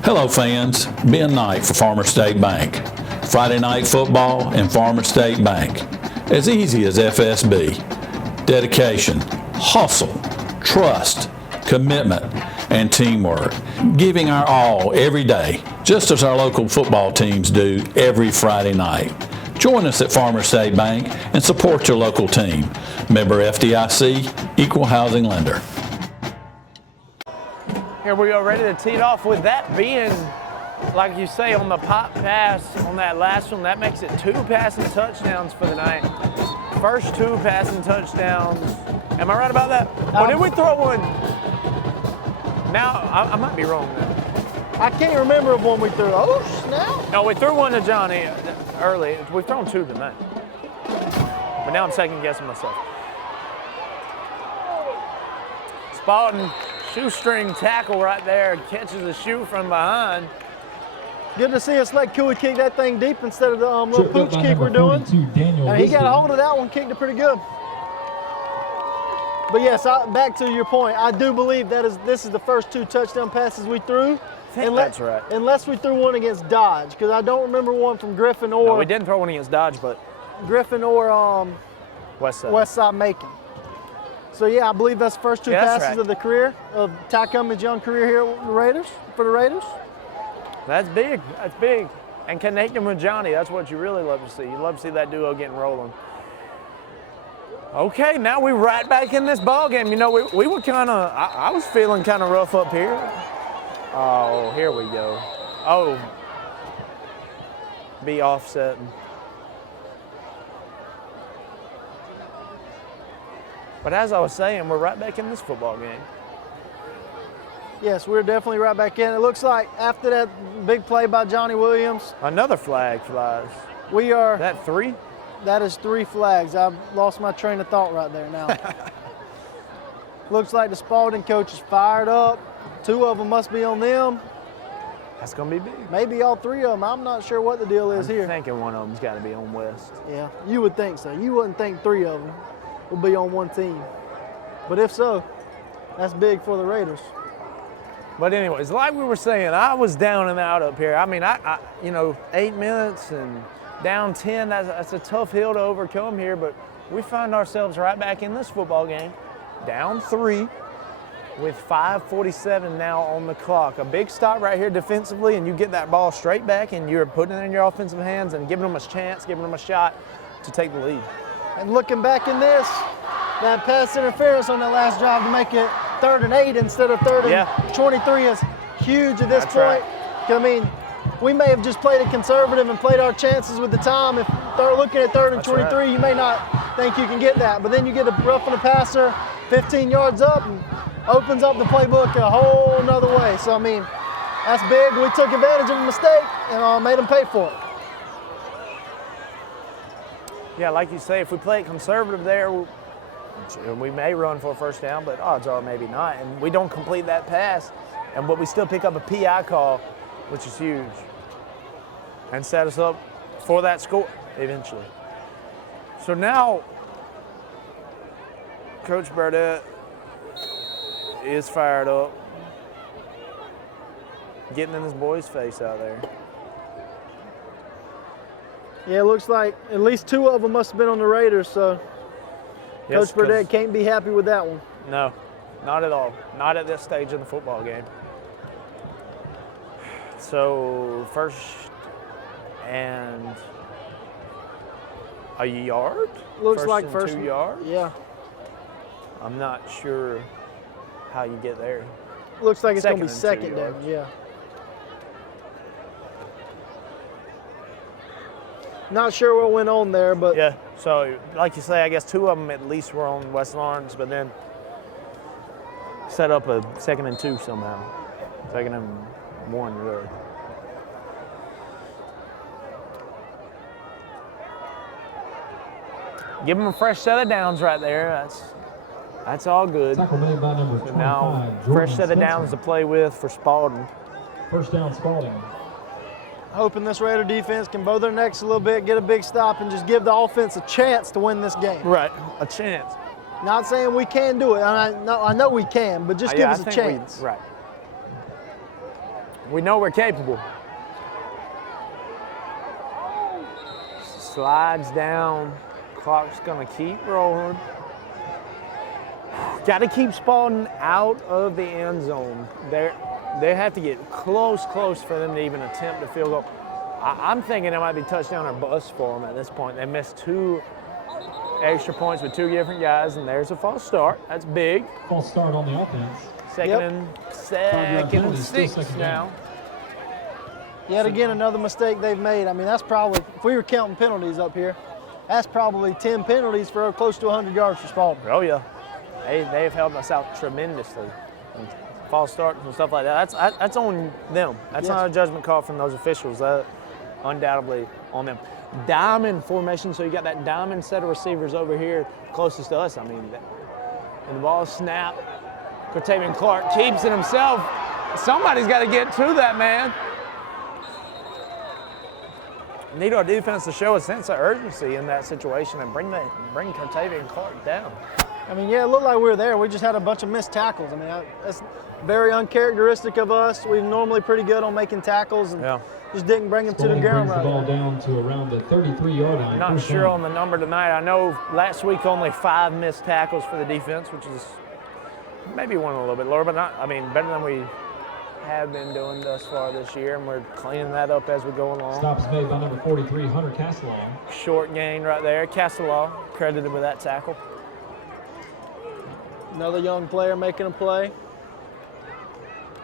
Hello fans, Ben Knight for Farmer State Bank. Friday night football and Farmer State Bank. As easy as FSB. Dedication, hustle, trust, commitment, and teamwork. Giving our all every day, just as our local football teams do every Friday night. Join us at Farmer State Bank and support your local team. Member FDIC, Equal Housing Lender. Here we go, ready to tee it off with that being, like you say, on the pop pass on that last one. That makes it 2 passing touchdowns for the night. First 2 passing touchdowns. Am I right about that? Or did we throw one? Now, I might be wrong there. I can't remember of one we threw. Oh, snap. No, we threw one to Johnny early. We've thrown 2 tonight. But now I'm second guessing myself. Spalding, shoestring tackle right there, catches a shoe from behind. Good to see us let Cooley kick that thing deep instead of the little pooch kick we're doing. And he got a hold of that one, kicked it pretty good. But yes, back to your point, I do believe this is the first 2 touchdown passes we threw. That's right. Unless we threw one against Dodge, because I don't remember one from Griffin or... No, we didn't throw one against Dodge, but... Griffin or Westside Macon. So yeah, I believe that's the first 2 passes of the career, of Ty Cummings' young career here for the Raiders. That's big. That's big. And connecting with Johnny, that's what you really love to see. You love to see that duo getting rolling. Okay, now we're right back in this ball game. You know, we were kind of, I was feeling kind of rough up here. Oh, here we go. Oh, be offsetting. But as I was saying, we're right back in this football game. Yes, we're definitely right back in. It looks like after that big play by Johnny Williams, another flag flies. We are... That 3? That is 3 flags. I've lost my train of thought right there now. Looks like the Spalding coach is fired up. 2 of them must be on them. That's going to be big. Maybe all 3 of them. I'm not sure what the deal is here. I'm thinking one of them's got to be on West. Yeah, you would think so. You wouldn't think 3 of them will be on one team. But if so, that's big for the Raiders. But anyways, like we were saying, I was down and out up here. I mean, I 8 minutes and down 10, that's a tough hill to overcome here, but we find ourselves right back in this football game, down 3 with 5:47 now on the clock. A big stop right here defensively, and you get that ball straight back, and you're putting it in your offensive hands and giving them a chance, giving them a shot to take the lead. And looking back in this, that pass interference on that last drive to make it 3rd and 8 instead of 3rd and 23 is huge at this point. Right. I mean, we may have just played it conservative and played our chances with the time. If they're looking at 3rd and 23, right, you may not think you can get that. But then you get a roughing the passer 15 yards up and opens up the playbook a whole nother way. So, I mean, that's big. We took advantage of a mistake and made them pay for it. Yeah, like you say, if we play it conservative there, we may run for a first down, but odds are maybe not. And we don't complete that pass, but we still pick up a PI call, which is huge, and set us up for that score eventually. So now, Coach Burdett is fired up, getting in his boy's face out there. Yeah, it looks like at least 2 of them must have been on the Raiders, so yes, Coach Burdett can't be happy with that one. No, not at all. Not at this stage in the football game. So 1st and A yard? Looks like first 2 yards? Yeah. I'm not sure how you get there. Looks like it's going to be Second second and 2 down, yards. yeah. Not sure what went on there, but Yeah, so like you say, I guess 2 of them at least were on West Lawrence, but then set up a 2nd and 2 somehow. 2nd and 1, really. Give them a fresh set of downs right there. That's all good. Tackle made by number 25, Now, Jordan fresh set of Spencer. downs to play with for Spalding. First down, Spalding. hoping this Raider defense can bow their necks a little bit, get a big stop, and just give the offense a chance to win this game. Right, a chance. Not saying we can do it. I know we can, but just give us a chance. Right. We know we're capable. Slides down. Clock's gonna keep rolling. Got to keep Spalding out of the end zone. They have to get close for them to even attempt a field goal. I'm thinking it might be touchdown or bust for them at this point. They missed 2 extra points with 2 different guys, and there's a false start. That's big. False start on the offense. Second and 6 now. Yet again, another mistake they've made. I mean, that's probably, if we were counting penalties up here, that's probably 10 penalties for close to 100 yards for Spalding. Oh, yeah. They've helped us out tremendously. And false starts and stuff like that. That's on them. That's not a judgment call from those officials. That's undoubtedly on them. Diamond formation, so you got that diamond set of receivers over here closest to us. I mean, and the ball snap. Cortavian Clark keeps it himself. Somebody's got to get to that man. Need our defense to show a sense of urgency in that situation and bring Cortavian Clark down. I mean, yeah, it looked like we were there. We just had a bunch of missed tackles. I mean, that's very uncharacteristic of us. We're normally pretty good on making tackles and just didn't bring them to the ground right. The ball down to around the 33-yard line. I'm not sure on the number tonight. I know last week only 5 missed tackles for the defense, which is maybe one a little bit lower, but better than we have been doing thus far this year, and we're cleaning that up as we go along. Stops made by number 43, Hunter Castelaw. Short gain right there. Castelaw credited with that tackle. Another young player making a play.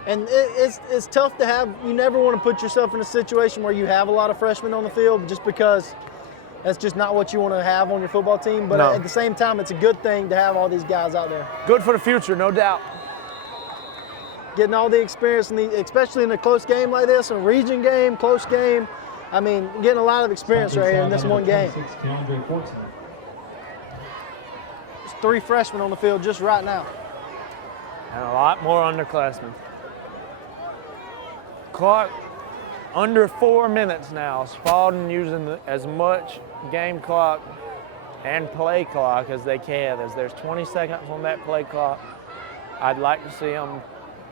And it's tough to have, you never want to put yourself in a situation where you have a lot of freshmen on the field just because that's just not what you want to have on your football team. But at the same time, it's a good thing to have all these guys out there. Good for the future, no doubt. Getting all the experience, especially in a close game like this, a region game, close game. I mean, getting a lot of experience right here in this one game. There's 3 freshmen on the field just right now. And a lot more underclassmen. Clock under 4 minutes now. Spalding using as much game clock and play clock as they can. As there's 20 seconds on that play clock. I'd like to see them.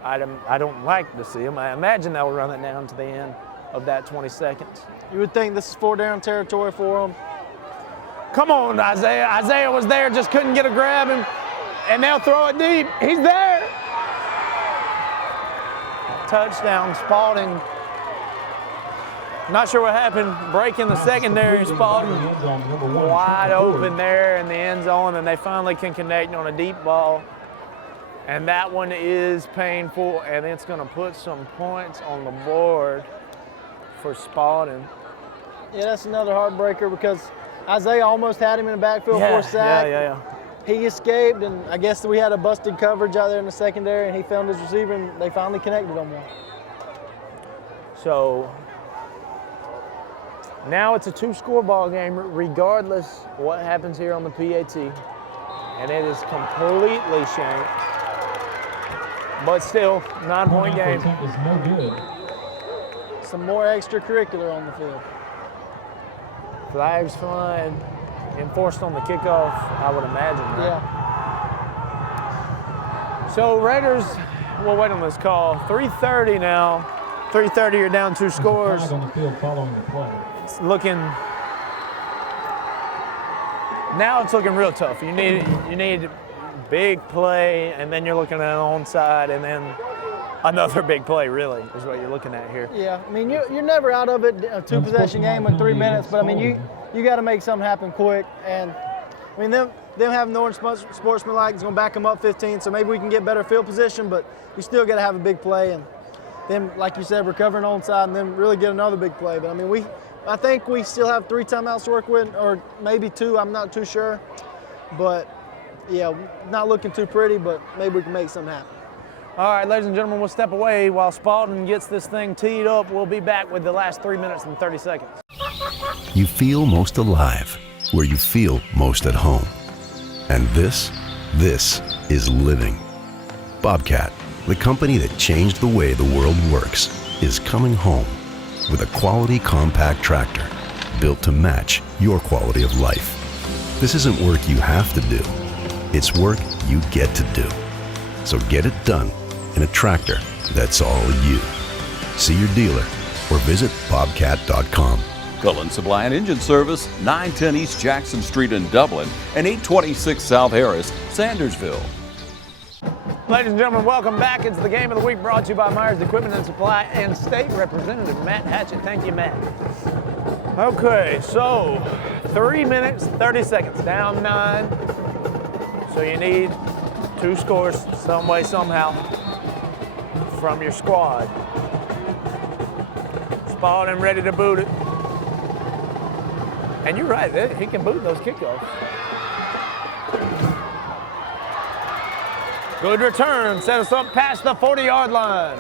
I don't like to see them. I imagine they'll run it down to the end of that 20 seconds. You would think this is 4-down territory for them. Come on, Isaiah. Isaiah was there, just couldn't get a grab, and they'll throw it deep. He's there. Touchdown, Spalding. Not sure what happened. Breaking the secondary, Spalding wide open there in the end zone, and they finally can connect on a deep ball. And that one is painful, and it's going to put some points on the board for Spalding. Yeah, that's another heartbreaker because Isaiah almost had him in the backfield for a sack. Yeah. He escaped, and I guess we had a busted coverage out there in the secondary, and he found his receiver, and they finally connected on one. So now it's a 2-score ball game, regardless what happens here on the PAT, and it is completely shanked. But still, 9-point game. Is no good. Some more extracurricular on the field. Flags flying, enforced on the kickoff, I would imagine. Right? Yeah. So Raiders will wait on this call. 3:30 now. 3:30, you're down 2 scores. On the field following the play. It's looking. Now it's looking real tough. You need big play, and then you're looking at an onside, and then another big play, really, is what you're looking at here. Yeah, I mean, you're never out of it, a two-possession game in 3 minutes, but I mean, you got to make something happen quick. And I mean, them having no sportsmanlike is going to back them up 15, so maybe we can get better field position, but we still got to have a big play. And then, like you said, recovering onside and then really get another big play. But I mean, I think we still have 3 timeouts to work with, or maybe 2, I'm not too sure. But yeah, not looking too pretty, but maybe we can make something happen. All right, ladies and gentlemen, we'll step away while Spalding gets this thing teed up. We'll be back with the last 3 minutes and 30 seconds. You feel most alive where you feel most at home. And this is living. Bobcat, the company that changed the way the world works, is coming home with a quality compact tractor built to match your quality of life. This isn't work you have to do. It's work you get to do. So get it done in a tractor that's all you. See your dealer or visit bobcat.com. Cullen Supply and Engine Service, 910 East Jackson Street in Dublin and 826 South Harris, Sandersville. Ladies and gentlemen, welcome back. It's the Game of the Week brought to you by Myers Equipment and Supply and State Representative Matt Hatchett. Thank you, Matt. Okay, so 3 minutes, 30 seconds, down 9. So you need 2 scores some way, somehow from your squad. Spalding ready to boot it. And you're right, he can boot those kickoffs. Good return, set us up past the 40-yard line.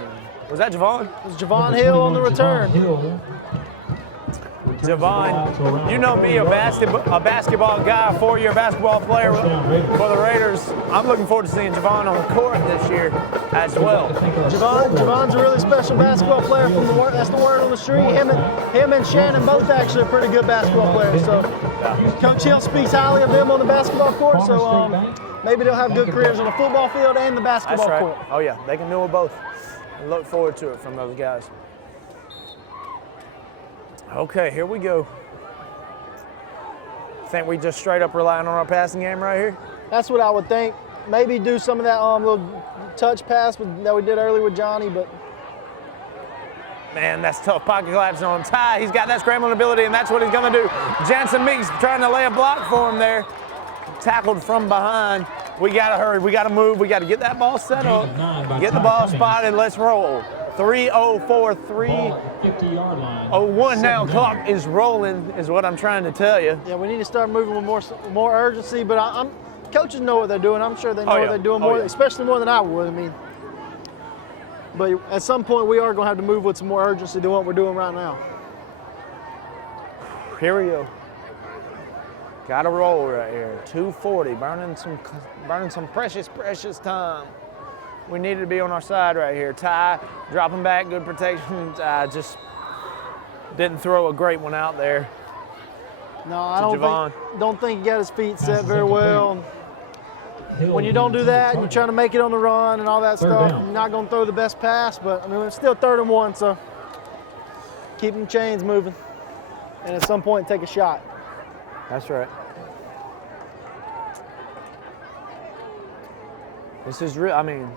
Was that Javon? It was Javon Hill on the return. Javon, you know me, a basketball guy, 4-year basketball player for the Raiders. I'm looking forward to seeing Javon on the court this year as well. Javon's a really special basketball player. That's the word on the street. Him and Shannon both actually are pretty good basketball players. So Coach Hill speaks highly of them on the basketball court. So maybe they'll have good careers on the football field and the basketball court. Oh yeah, they can do it both. I look forward to it from those guys. Okay, here we go. Think we just straight up relying on our passing game right here? That's what I would think. Maybe do some of that little touch pass that we did earlier with Johnny, but. Man, that's tough. Pocket collapse on Ty. He's got that scrambling ability, and that's what he's going to do. Jansen Meeks trying to lay a block for him there. Tackled from behind. We got to hurry. We got to move. We got to get that ball set up. Get the ball spotted. Let's roll. 3:04, 3:01 now. Clock is rolling, is what I'm trying to tell you. Yeah, we need to start moving with more urgency. But coaches know what they're doing. I'm sure they know what they're doing more, especially more than I would. I mean, but at some point we are going to have to move with some more urgency than what we're doing right now. Here we go. Got to roll right here. 2:40, burning some precious time. We needed to be on our side right here. Ty dropping back, good protection. Just didn't throw a great one out there. No, I don't think he got his feet set very well. When you don't do that, you're trying to make it on the run and all that stuff, you're not going to throw the best pass, but I mean, it's still 3rd and 1, so keep them chains moving. And at some point, take a shot. That's right. This is real, I mean,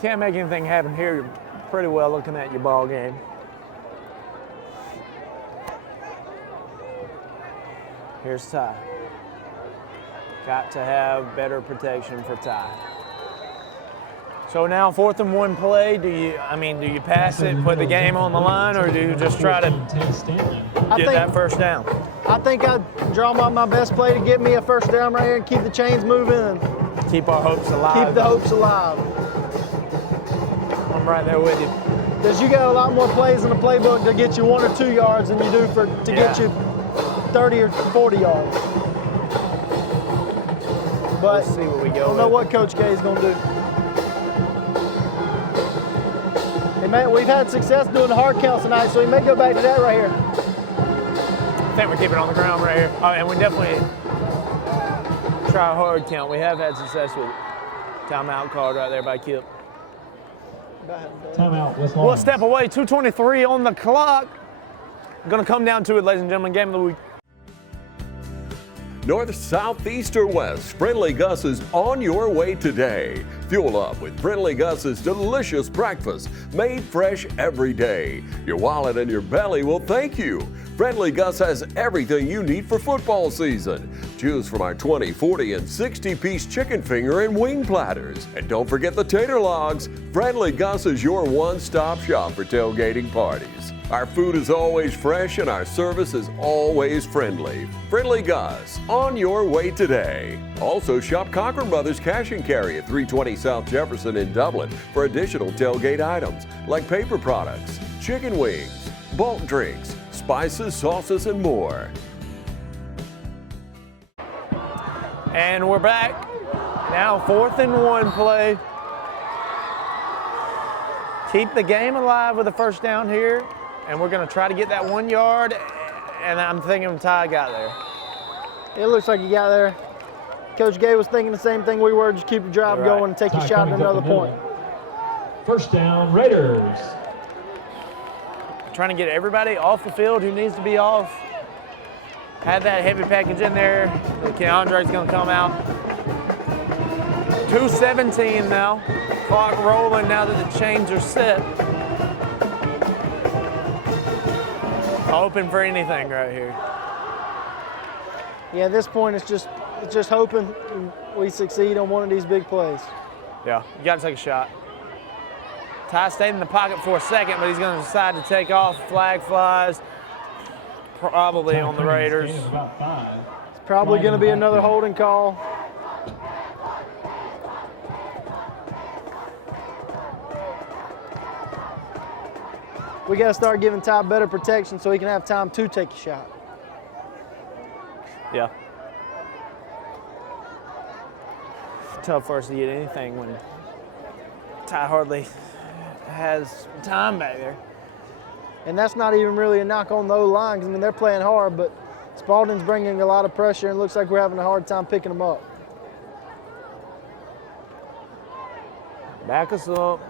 can't make anything happen here. You're pretty well looking at your ball game. Here's Ty. Got to have better protection for Ty. So now 4th and 1 play. Do you pass it, put the game on the line, or do you just try to get that first down? I think I'd draw my best play to get me a first down right here and keep the chains moving and keep our hopes alive. Keep the hopes alive. I'm right there with you. Because you got a lot more plays in the playbook to get you 1 or 2 yards than you do to get you 30 or 40 yards. But we'll see what we go. I don't know what Coach K is going to do. We've had success doing the hard counts tonight, so we may go back to that right here. I think we keep it on the ground right here. Oh, and we definitely try a hard count. We have had success with it. Timeout called right there by Kip. Timeout. We'll step away. 2:23 on the clock. Going to come down to it, ladies and gentlemen. Game of the week. North, south, east, or west, Friendly Gus is on your way today. Fuel up with Friendly Gus's delicious breakfast, made fresh every day. Your wallet and your belly will thank you. Friendly Gus has everything you need for football season. Choose from our 20, 40, and 60-piece chicken finger and wing platters. And don't forget the tater logs. Friendly Gus is your one-stop shop for tailgating parties. Our food is always fresh and our service is always friendly. Friendly Gus, on your way today. Also shop Cochran Brothers Cash and Carry at 320 South Jefferson in Dublin for additional tailgate items like paper products, chicken wings, bulk drinks, spices, sauces, and more. And we're back. Now 4th and 1 play. Keep the game alive with a first down here. And we're going to try to get that 1 yard. And I'm thinking Ty got there. It looks like he got there. Coach Gay was thinking the same thing we were. Just keep your drive going and take your shot at another point. First down, Raiders. Trying to get everybody off the field who needs to be off. Had that heavy package in there. Keandre's going to come out. 2:17 now. Clock rolling now that the chains are set. Hoping for anything right here. Yeah, at this point it's just hoping we succeed on one of these big plays. Yeah, you got to take a shot. Ty stayed in the pocket for a second, but he's going to decide to take off. Flag flies, probably on the Raiders. It's probably going to be another holding call. We got to start giving Ty better protection so he can have time to take a shot. Yeah. Tough for us to get anything when Ty hardly has time back there. And that's not even really a knock on the O-line, because I mean, they're playing hard, but Spalding's bringing a lot of pressure and it looks like we're having a hard time picking them up. Back us up.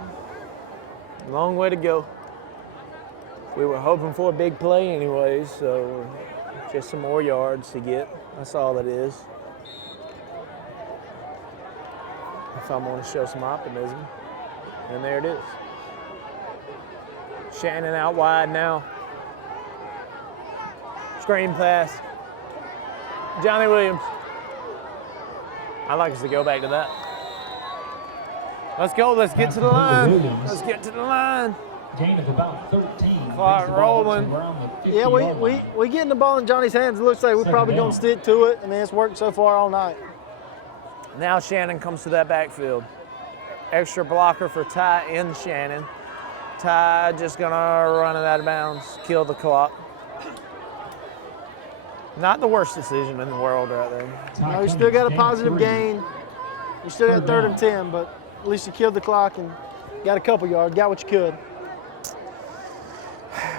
Long way to go. We were hoping for a big play anyways, so just some more yards to get. That's all it is. If I'm going to show some optimism. And there it is. Shannon out wide now. Screen pass. Johnny Williams. I'd like us to go back to that. Let's go. Let's get to the line. Let's get to the line. Gain of about 13. Clock rolling. Yeah, we getting the ball in Johnny's hands. It looks like we're probably going to stick to it. I mean, it's worked so far all night. Now Shannon comes to that backfield. Extra blocker for Ty in Shannon. Ty just going to run it out of bounds, kill the clock. Not the worst decision in the world right there. No, you still got a positive gain. You still got 3rd and 10, but at least you killed the clock and got a couple yards, got what you could.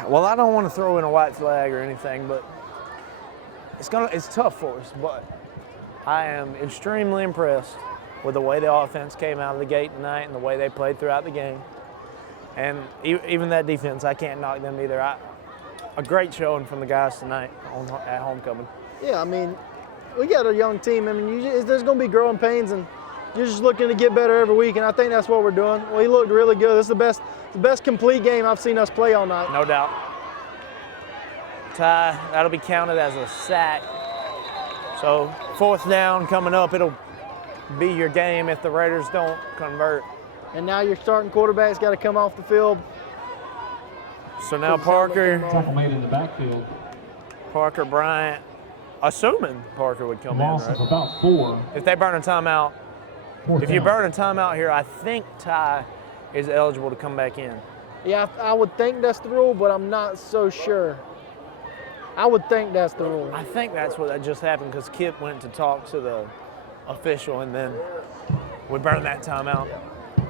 Well, I don't want to throw in a white flag or anything, but it's tough for us. But I am extremely impressed with the way the offense came out of the gate tonight and the way they played throughout the game. And even that defense, I can't knock them either. A great showing from the guys tonight at homecoming. Yeah, I mean, we got a young team. I mean, there's going to be growing pains, and you're just looking to get better every week, and I think that's what we're doing. We looked really good. This is the best complete game I've seen us play all night. No doubt. Ty, that'll be counted as a sack. So 4th down coming up, it'll be your game if the Raiders don't convert. And now your starting quarterback's got to come off the field. So now Parker. Tackle made in the backfield. Parker Bryant, assuming Parker would come Loss in, right? of about 4. If they burn a timeout, if you burn a timeout here, I think Ty is eligible to come back in. Yeah, I would think that's the rule, but I'm not so sure. I would think that's the rule. I think that's what just happened because Kip went to talk to the official and then we burned that timeout.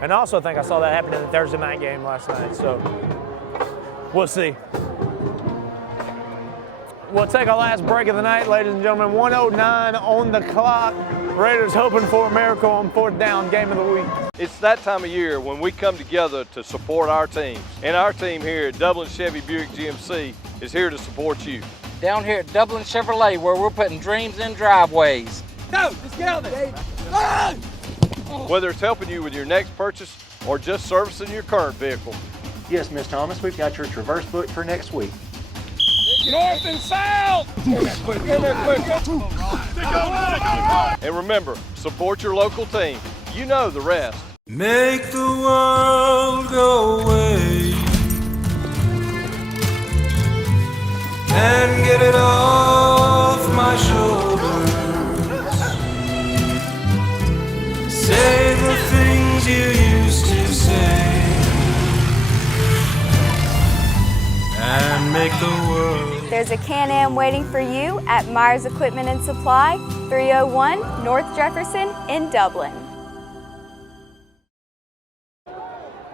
And I also think I saw that happen in the Thursday night game last night, so we'll see. We'll take our last break of the night, ladies and gentlemen. 1:09 on the clock. Raiders hoping for a miracle on 4th down, game of the week. It's that time of year when we come together to support our teams. And our team here at Dublin Chevy Buick GMC is here to support you. down here at Dublin Chevrolet, where we're putting dreams in driveways. Go, let's get out there. Whether it's helping you with your next purchase or just servicing your current vehicle. Yes, Miss Thomas, we've got your Traverse booked for next week. North and south. Get that quick, get that quick. And remember, support your local team. You know the rest. Make the world go away and get it off my shoulders. Say the things you used to say and make the world. There's a Can-Am waiting for you at Myers Equipment and Supply, 301 North Jefferson in Dublin.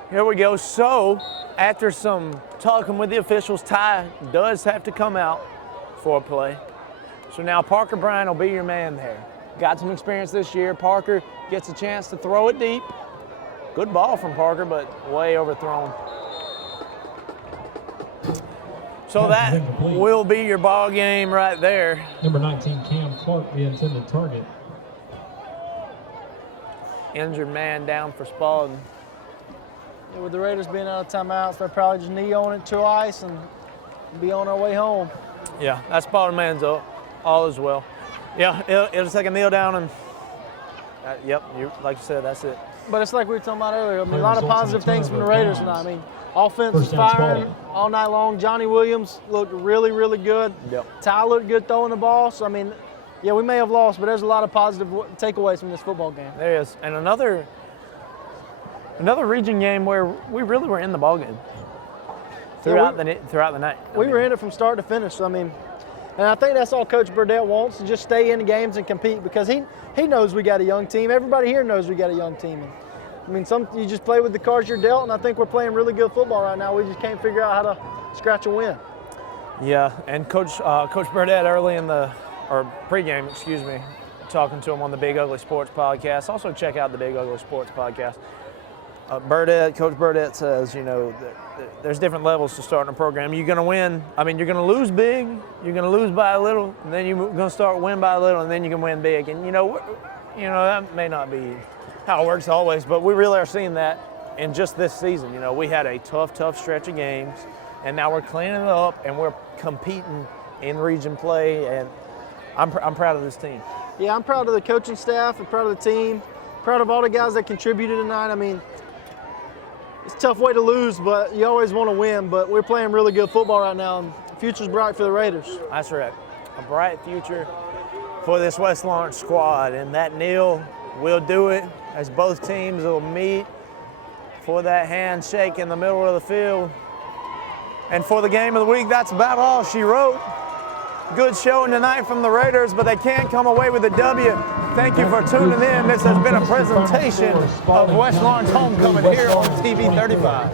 Here we go. So, after some talking with the officials, Ty does have to come out for a play. So now Parker Bryan will be your man there. Got some experience this year. Parker gets a chance to throw it deep. Good ball from Parker, but way overthrown. So that will be your ball game right there. Number 19, Cam Clark, the intended target. Injured man down for Spalding. Yeah, with the Raiders being out of timeouts, they'll probably just knee on it to ice and be on our way home. Yeah, that Spalding man's all as well. Yeah, it'll take a kneel down and, yep, like you said, that's it. But it's like we were talking about earlier. I mean, a lot of positive things from the Raiders tonight. I mean, offense is firing all night long. Johnny Williams looked really, really good. Yep. Ty looked good throwing the ball. So, I mean, yeah, we may have lost, but there's a lot of positive takeaways from this football game. There is. And another region game where we really were in the ball game throughout the night. We were in it from start to finish. So, I mean, and I think that's all Coach Burdett wants, to just stay in the games and compete, because he knows we got a young team. Everybody here knows we got a young team. I mean, you just play with the cards you're dealt, and I think we're playing really good football right now. We just can't figure out how to scratch a win. Yeah, and Coach Burdett early in pregame, talking to him on the Big Ugly Sports podcast. Also check out the Big Ugly Sports podcast. Coach Burdett says, there's different levels to starting a program. You're going to win. I mean, you're going to lose big. You're going to lose by a little, and then you're going to start win by a little, and then you can win big. And that may not be how it works always, but we really are seeing that in just this season. We had a tough stretch of games, and now we're cleaning it up and we're competing in region play. And I'm proud of this team. Yeah, I'm proud of the coaching staff. I'm proud of the team. Proud of all the guys that contributed tonight. I mean, it's a tough way to lose, but you always want to win. But we're playing really good football right now, and the future's bright for the Raiders. That's right. A bright future for this West Lawrence squad, and that kneel will do it as both teams will meet for that handshake in the middle of the field. And for the game of the week, that's about all she wrote. Good showing tonight from the Raiders, but they can't come away with a W. Thank you for tuning in. This has been a presentation of West Lawrence Homecoming here on TV 35.